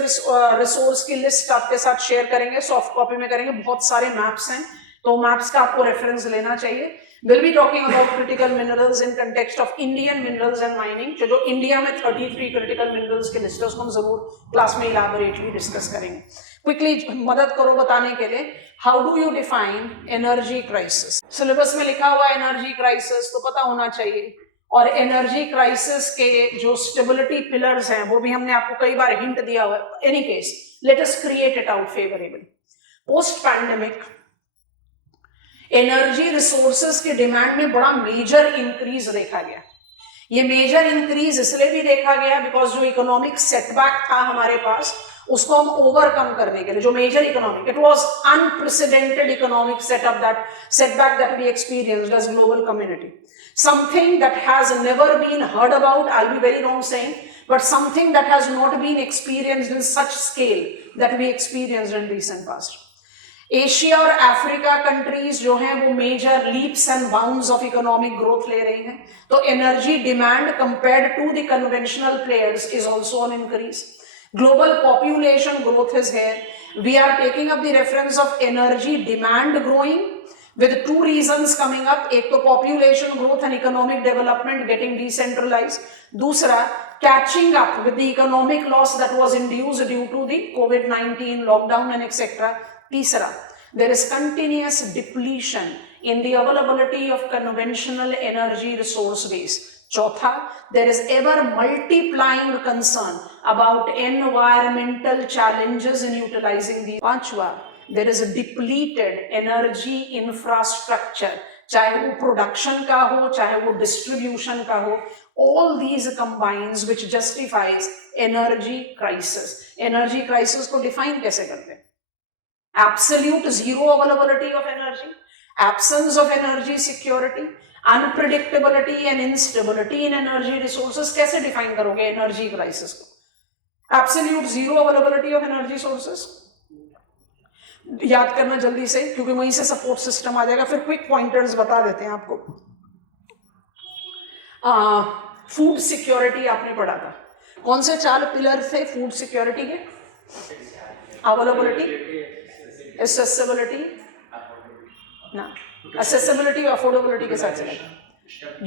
resource की list आपके साथ share करेंगे, सॉफ्ट कॉपी में करेंगे, बहुत सारे मैप्स हैं, तो मैप्स का आपको रेफरेंस लेना चाहिए। We'll be talking about critical minerals in context of Indian minerals and mining, जो इंडिया में 33 critical minerals की लिस्ट है, उसको हम जरूर क्लास में elaborately डिस्कस करेंगे। क्विकली मदद करो बताने के लिए, how do you define energy crisis? Syllabus में लिखा हुआ एनर्जी क्राइसिस तो पता होना चाहिए, और एनर्जी क्राइसिस के जो स्टेबिलिटी पिलर्स हैं वो भी हमने आपको कई बार हिंट दिया हुआ है। Any case, let us create it out favourable. Post pandemic energy resources के डिमांड में बड़ा मेजर इंक्रीज देखा गया। ये मेजर इंक्रीज इसलिए भी देखा गया बिकॉज जो इकोनॉमिक सेटबैक था हमारे पास, उसको हम ओवरकम करने के लिए, जो major economic, it was unprecedented economic setback that we experienced as global community, something that has never been heard about, I'll be very wrong saying, but something that has not been experienced in such scale that we experienced in recent past. Asia और Africa countries जो हैं वो major leaps and bounds of economic growth ले रही हैं, तो energy demand compared to the conventional players is also on increase. Global population growth is here. We are taking up the reference of energy demand growing with two reasons coming up. एक तो population growth and economic development getting decentralized. दूसरा, catching up with the economic loss that was induced due to the COVID-19 lockdown and etc. तीसरा, there is continuous depletion in the availability of conventional energy resource base. चौथा, there is ever multiplying concern about environmental challenges in utilizing the. पांचवा, there is a depleted energy infrastructure, चाहे वो production का हो चाहे वो distribution का हो, all these combines which justifies energy crisis. Energy crisis को डिफाइन कैसे करते हैं? Absolute zero availability of energy, absence of energy security, unpredictability and instability in energy resources. कैसे डिफाइन करोगे एनर्जी क्राइसिस को? Absolute zero availability of energy sources, याद करना जल्दी से क्योंकि वहीं से सपोर्ट सिस्टम आ जाएगा। फिर क्विक पॉइंटर्स बता देते हैं आपको। फूड सिक्योरिटी आपने पढ़ा था, कौन से 4 पिलर थे फूड सिक्योरिटी के? अवेलेबिलिटी, एक्सेसिबिलिटी, ना एक्सेसिबिलिटी और अफोर्डेबिलिटी के साथ चलेगा,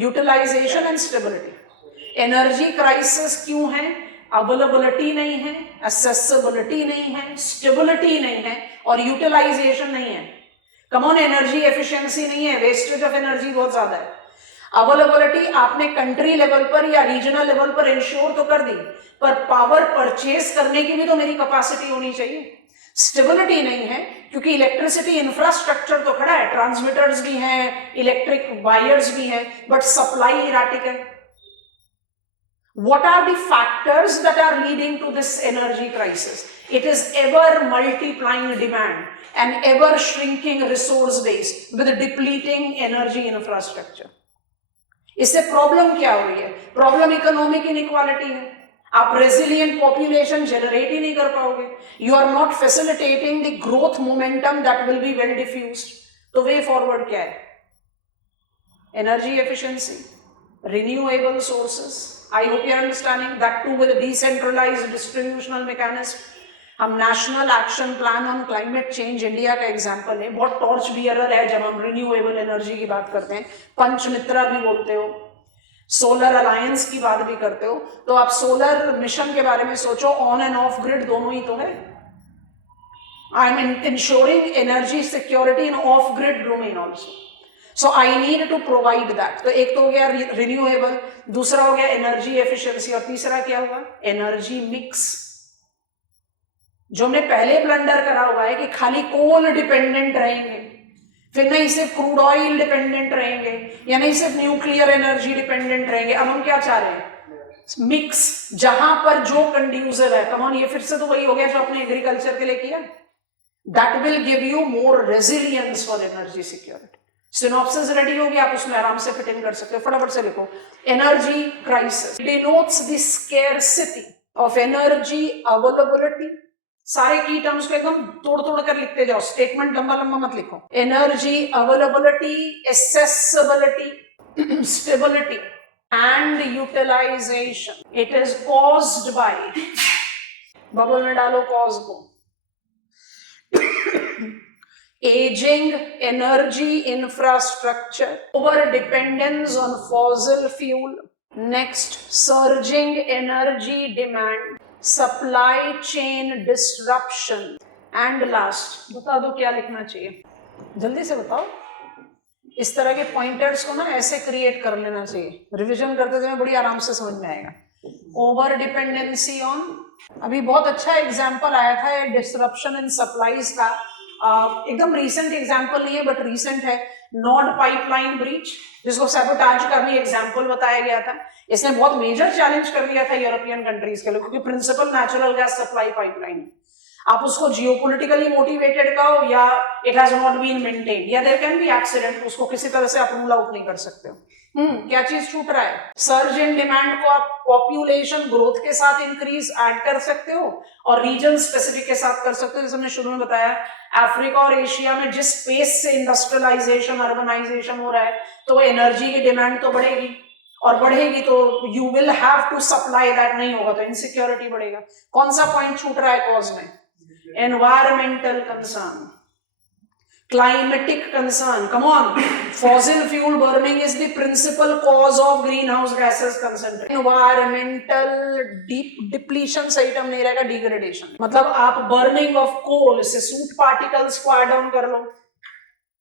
utilisation and stability. Energy crisis क्यों है? अवेलेबिलिटी नहीं है, एक्सेसिबिलिटी नहीं है, स्टेबिलिटी नहीं है और यूटिलाइजेशन नहीं है। कम ऑन, एनर्जी एफिशिएंसी नहीं है, वेस्टेज ऑफ एनर्जी बहुत ज्यादा है। अवेलेबिलिटी आपने कंट्री लेवल पर या रीजनल लेवल पर इंश्योर तो कर दी, पर पावर परचेज करने की भी तो मेरी कैपेसिटी होनी चाहिए। स्टेबिलिटी नहीं है क्योंकि इलेक्ट्रिसिटी इंफ्रास्ट्रक्चर तो खड़ा है, ट्रांसमिटर्स भी हैं, इलेक्ट्रिक वायर्स भी हैं, बट सप्लाई इराटिक है। What are the factors that are leading to this energy crisis? It is ever multiplying demand and ever shrinking resource base with depleting energy infrastructure. इससे problem क्या हो रही है? Problem economic inequality है। आप resilient population generate ही नहीं कर पाओगे। You are not facilitating the growth momentum that will be well diffused. तो वे फॉरवर्ड क्या है? Energy efficiency, renewable sources, I hope you are understanding that too with a decentralized distributional mechanism. हम national action plan on climate change India का example है, बहुत torch bearer है जब हम रिन्यूएबल एनर्जी की बात करते हैं। पंचमित्रा भी बोलते हो, सोलर अलायंस की बात भी करते हो, तो आप सोलर मिशन के बारे में सोचो, ऑन एंड ऑफ ग्रिड दोनों ही तो है। I am ensuring energy security in off grid domain also, so I need to provide that. तो एक तो हो गया रिन्यूएबल, दूसरा हो गया एनर्जी एफिशिएंसी, और तीसरा क्या हुआ? Energy mix. जो हमने पहले ब्लंडर करा हुआ है कि खाली कोल डिपेंडेंट रहेंगे, फिर नहीं सिर्फ क्रूड ऑयल डिपेंडेंट रहेंगे, या नहीं सिर्फ न्यूक्लियर एनर्जी डिपेंडेंट रहेंगे। अब हम क्या चाह रहे हैं? मिक्स, जहां पर जो कंड्यूसिव है। कम ऑन, ये फिर से तो वही हो गया जो आपने एग्रीकल्चर के लिए किया। That will give you more resilience for energy security. Synopsis ready होगी, आप उसमें आराम से फिट इन कर सकते हो। फटाफट से लिखो, energy crisis denotes the scarcity of energy availability. सारे की टर्म्स को एकदम तोड़ तोड़ कर लिखते जाओ, स्टेटमेंट लंबा लंबा मत लिखो। Energy availability, accessibility, stability and utilisation, it is caused by bubble में डालो कॉज को। Ageing energy infrastructure, over dependence on fossil fuel, next surging energy demand, supply chain disruption, and last बता दो क्या लिखना चाहिए, जल्दी से बताओ। इस तरह के पॉइंटर्स को ना ऐसे क्रिएट कर लेना चाहिए, रिवीजन करते समय बड़ी आराम से समझ में आएगा। ओवर डिपेंडेंसी ऑन, अभी बहुत अच्छा एग्जांपल आया था डिसरप्शन इन सप्लाईज का, एकदम रीसेंट एग्जांपल नहीं है बट रीसेंट है, नॉर्ड पाइपलाइन ब्रीच, जिसको सैबोटाज का भी एग्जांपल बताया गया था। इसने बहुत मेजर चैलेंज कर दिया था यूरोपियन कंट्रीज के लिए, क्योंकि principal natural gas supply pipeline, आप उसको जियोपॉलिटिकली मोटिवेटेड कहो या it has not been maintained या देयर कैन बी एक्सीडेंट, उसको किसी तरह से आप रूल आउट नहीं कर सकते हो। क्या चीज छूट रहा है? सर्ज इन डिमांड को आप पॉपुलेशन ग्रोथ के साथ इंक्रीज ऐड कर सकते हो और रीजन स्पेसिफिक के साथ कर सकते हो। जैसे हमने शुरू में बताया, अफ्रीका और एशिया में जिस पेस से इंडस्ट्रियलाइजेशन अर्बनाइजेशन हो रहा है, तो एनर्जी की डिमांड तो बढ़ेगी, और बढ़ेगी तो you will have to supply that, नहीं होगा तो इनसिक्योरिटी बढ़ेगा। कौन सा पॉइंट छूट रहा है कॉज में? Environmental concern, climatic concern, come on, fossil fuel burning is the principal cause of greenhouse gases concentration, environmental depletion, सही टर्म नहीं रहेगा, degradation, मतलब आप burning of coal से soot particles को add on कर लो,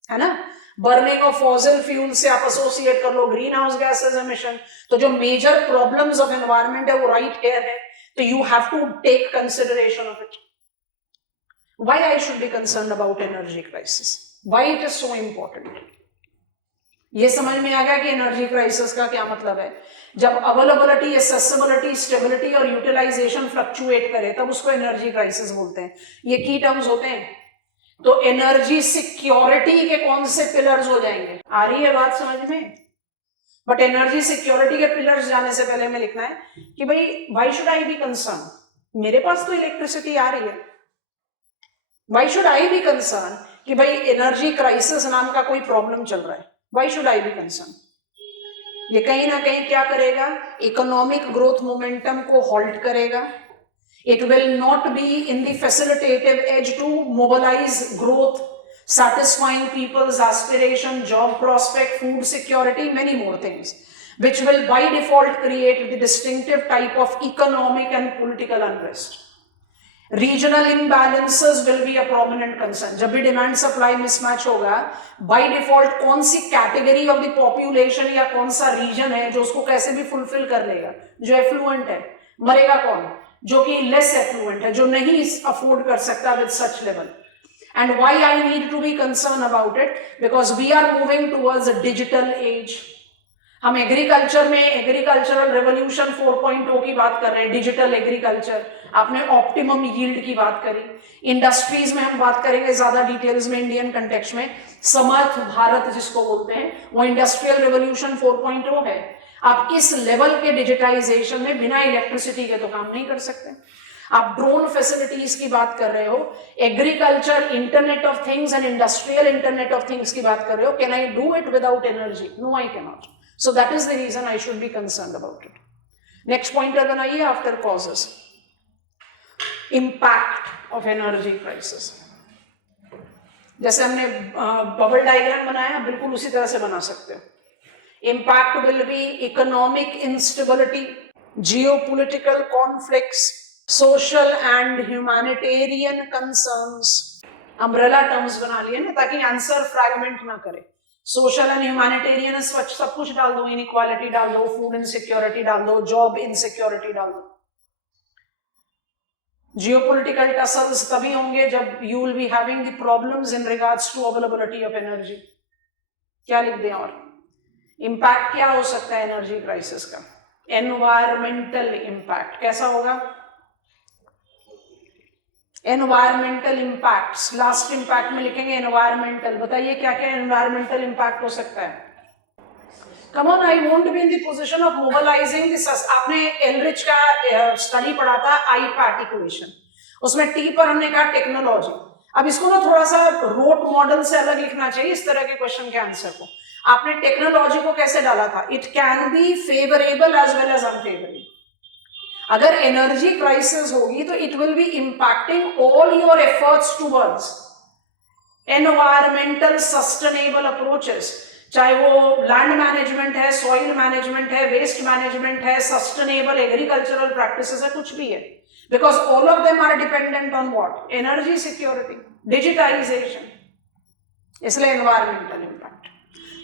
है ना, burning of fossil fuel से आप associate कर लो greenhouse gases emission, तो जो major problems of environment है वो right here है, तो you have to take consideration of it. Why I should be concerned about energy crisis? Why it is so important? ये समझ में आ गया कि एनर्जी क्राइसिस का क्या मतलब है। जब अवेलेबिलिटी, एक्सेसिबिलिटी, स्टेबिलिटी और यूटिलाइजेशन फ्लक्चुएट करे तब उसको एनर्जी क्राइसिस बोलते हैं। ये की टर्म्स होते हैं। तो एनर्जी सिक्योरिटी के कौन से पिलर्स हो जाएंगे? आ रही है बात समझ में? बट एनर्जी सिक्योरिटी के पिलर्स जाने से पहले में लिखना है कि भाई why should I be concern, मेरे पास तो इलेक्ट्रिसिटी आ रही है, Why should I be concerned कि भाई एनर्जी क्राइसिस नाम का कोई प्रॉब्लम चल रहा है? Why should I be concerned? ये कहीं ना कहीं क्या करेगा? इकोनॉमिक ग्रोथ मोमेंटम को हॉल्ट करेगा। It will not be in the facilitative edge to mobilize growth, satisfying people's aspiration, job prospect, food security, many more things, which will by default create the distinctive type of economic and political unrest. Regional imbalances will be a prominent concern. जब भी demand supply mismatch होगा, by default कौन सी category of the population या कौन सा reason है जो उसको कैसे भी फुलफिल कर लेगा? जो एफ्लुएंट है। मरेगा कौन? जो कि लेस एफ्लुएंट है, जो नहीं अफोर्ड कर सकता with such level. And why I need to be concern about it? Because we are moving towards a digital age. हम एग्रीकल्चर में एग्रीकल्चरल रेवोल्यूशन 4.0 की बात कर रहे हैं, डिजिटल एग्रीकल्चर, आपने ऑप्टिमम यील्ड की बात करी। इंडस्ट्रीज में हम बात करेंगे ज्यादा डिटेल्स में, इंडियन कंटेक्स्ट में समर्थ भारत जिसको बोलते हैं, वो इंडस्ट्रियल रेवोल्यूशन 4.0 है। आप इस लेवल के डिजिटाइजेशन में बिना इलेक्ट्रिसिटी के तो काम नहीं कर सकते। आप ड्रोन फैसिलिटीज की बात कर रहे हो, agriculture, internet of things and industrial internet of things की बात कर रहे हो। Can I do it without energy? No, I can not. So that is the reason I should be concerned about it. Next pointer बनाइए after causes. Impact of energy crisis. जैसे हमने bubble diagram बनाया, बिल्कुल उसी तरह से बना सकते हो। Impact will be economic instability, geopolitical conflicts, social and humanitarian concerns. Umbrella terms बना लिए ना ताकि आंसर फ्रैगमेंट ना करे। सोशल एंड ह्यूमैनिटेरियन सब कुछ डाल दो, इनइक्वालिटी डाल दो, फूड इनसिक्योरिटी डाल दो, जॉब इनसिक्योरिटी डाल दो। जियोपॉलिटिकल टसल्स तभी होंगे जब you will be having the problems in regards to availability of energy. क्या लिख दें और? इंपैक्ट क्या हो सकता है एनर्जी क्राइसिस का? Environmental impact. कैसा होगा? एनवायरमेंटल इम्पैक्ट्स, लास्ट इम्पैक्ट में लिखेंगे एनवायरमेंटल। बताइए क्या क्या एनवायरमेंटल इम्पैक्ट हो सकता है? Come on, I won't be in the position of mobilising this. आपने एलरिच का स्टडी पढ़ा था, आईपैट इक्वेशन, उसमें टी पर हमने कहा टेक्नोलॉजी। अब इसको ना थोड़ा सा रोट मॉडल से अलग लिखना चाहिए इस तरह के क्वेश्चन के आंसर को। आपने टेक्नोलॉजी को कैसे डाला था? It can be favourable as well as unfavourable. अगर एनर्जी क्राइसिस होगी तो it will be impacting all your efforts towards environmental sustainable approaches, चाहे वो लैंड मैनेजमेंट है, सॉइल मैनेजमेंट है, वेस्ट मैनेजमेंट है, सस्टेनेबल एग्रीकल्चरल प्रैक्टिसेस है, कुछ भी है, because all of them are dependent on what? Energy security, digitisation, इसलिए एनवायरमेंटल इंपैक्ट।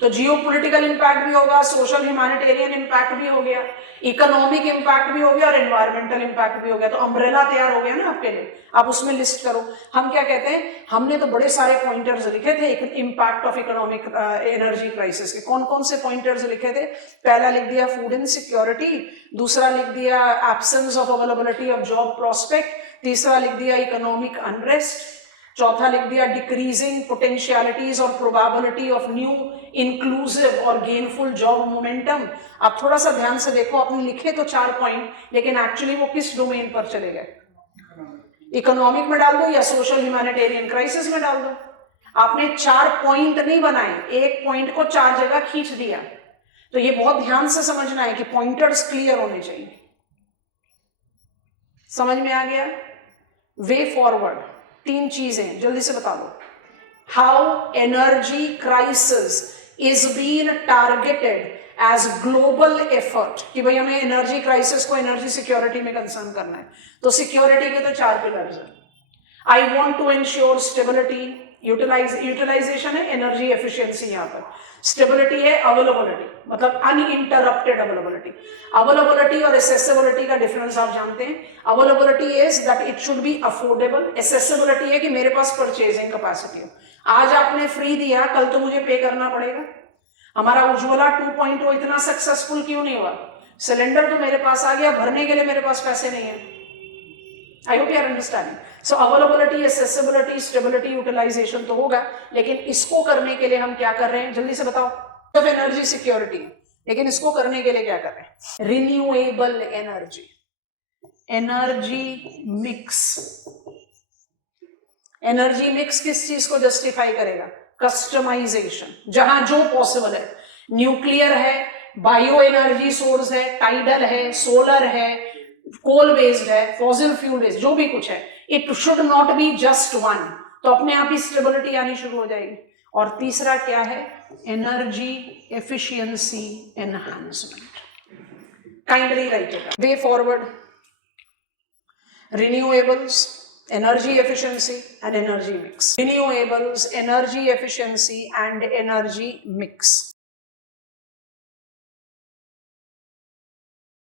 तो जियोपॉलिटिकल इंपैक्ट भी होगा, सोशल ह्यूमैनिटेरियन इंपैक्ट भी हो गया, इकोनॉमिक इंपैक्ट भी हो गया और एनवायरमेंटल इंपैक्ट भी हो गया। तो अम्ब्रेला तैयार हो गया ना आपके लिए, आप उसमें लिस्ट करो। हम क्या कहते हैं, हमने तो बड़े सारे पॉइंटर्स लिखे थे impact of economic energy crisis के। कौन कौन से पॉइंटर्स लिखे थे? पहला लिख दिया फूड इनसिक्योरिटी, दूसरा लिख दिया absence of availability of job prospect, तीसरा लिख दिया इकोनॉमिक अनरेस्ट, चौथा लिख दिया डिक्रीजिंग पोटेंशियलिटीज और प्रोबेबिलिटी ऑफ न्यू इंक्लूसिव और गेनफुल जॉब मोमेंटम। आप थोड़ा सा ध्यान से देखो, आपने लिखे तो 4 पॉइंट, लेकिन एक्चुअली वो किस डोमेन पर चले गए? इकोनॉमिक में डाल दो या सोशल ह्यूमैनिटेरियन क्राइसिस में डाल दो। आपने 4 पॉइंट नहीं बनाए, एक पॉइंट को 4 जगह खींच दिया। तो ये बहुत ध्यान से समझना है कि पॉइंटर्स क्लियर होने चाहिए। समझ में आ गया? वे फॉरवर्ड 3 चीजें जल्दी से बता दो। How energy crisis is been targeted as global effort, कि भाई हमें एनर्जी क्राइसिस को एनर्जी सिक्योरिटी में कंसर्न करना है। तो सिक्योरिटी के तो 4 पिलर्स हैं। I want to ensure stability, utilisation है, एनर्जी एफिशिएंसी, यहां पर स्टेबिलिटी है, अवेलेबिलिटी मतलब अनइंटरप्टेड अवेलेबिलिटी। अवेलेबिलिटी और एसेसिबिलिटी का डिफरेंस आप जानते हैं। Availability is that it should be affordable, accessibility है कि मेरे पास परचेजिंग कैपेसिटी हो। आज आपने फ्री दिया, कल तो मुझे पे करना पड़ेगा। हमारा उज्ज्वला 2.0 इतना सक्सेसफुल क्यों नहीं हुआ? सिलेंडर तो मेरे पास आ गया, भरने के लिए मेरे पास पैसे नहीं है। I hope you are understanding. So availability, accessibility, stability, utilisation तो होगा, लेकिन इसको करने के लिए हम क्या कर रहे हैं जल्दी से बताओ? तो एनर्जी सिक्योरिटी, लेकिन इसको करने के लिए क्या कर रहे हैं? Renewable energy, energy mix. Energy mix किस चीज को जस्टिफाई करेगा? कस्टमाइजेशन, जहां जो पॉसिबल है। न्यूक्लियर है, बायो एनर्जी सोर्स है, टाइडल है, सोलर है, कोल बेस्ड है, फॉसिल फ्यूल बेस्ड, जो भी कुछ है, it should not be just one. तो अपने आप ही स्टेबिलिटी आनी शुरू हो जाएगी। और तीसरा क्या है? Energy efficiency enhancement. Kindly right it. Way forward, renewables, energy efficiency and energy mix. Renewables, energy efficiency and energy mix.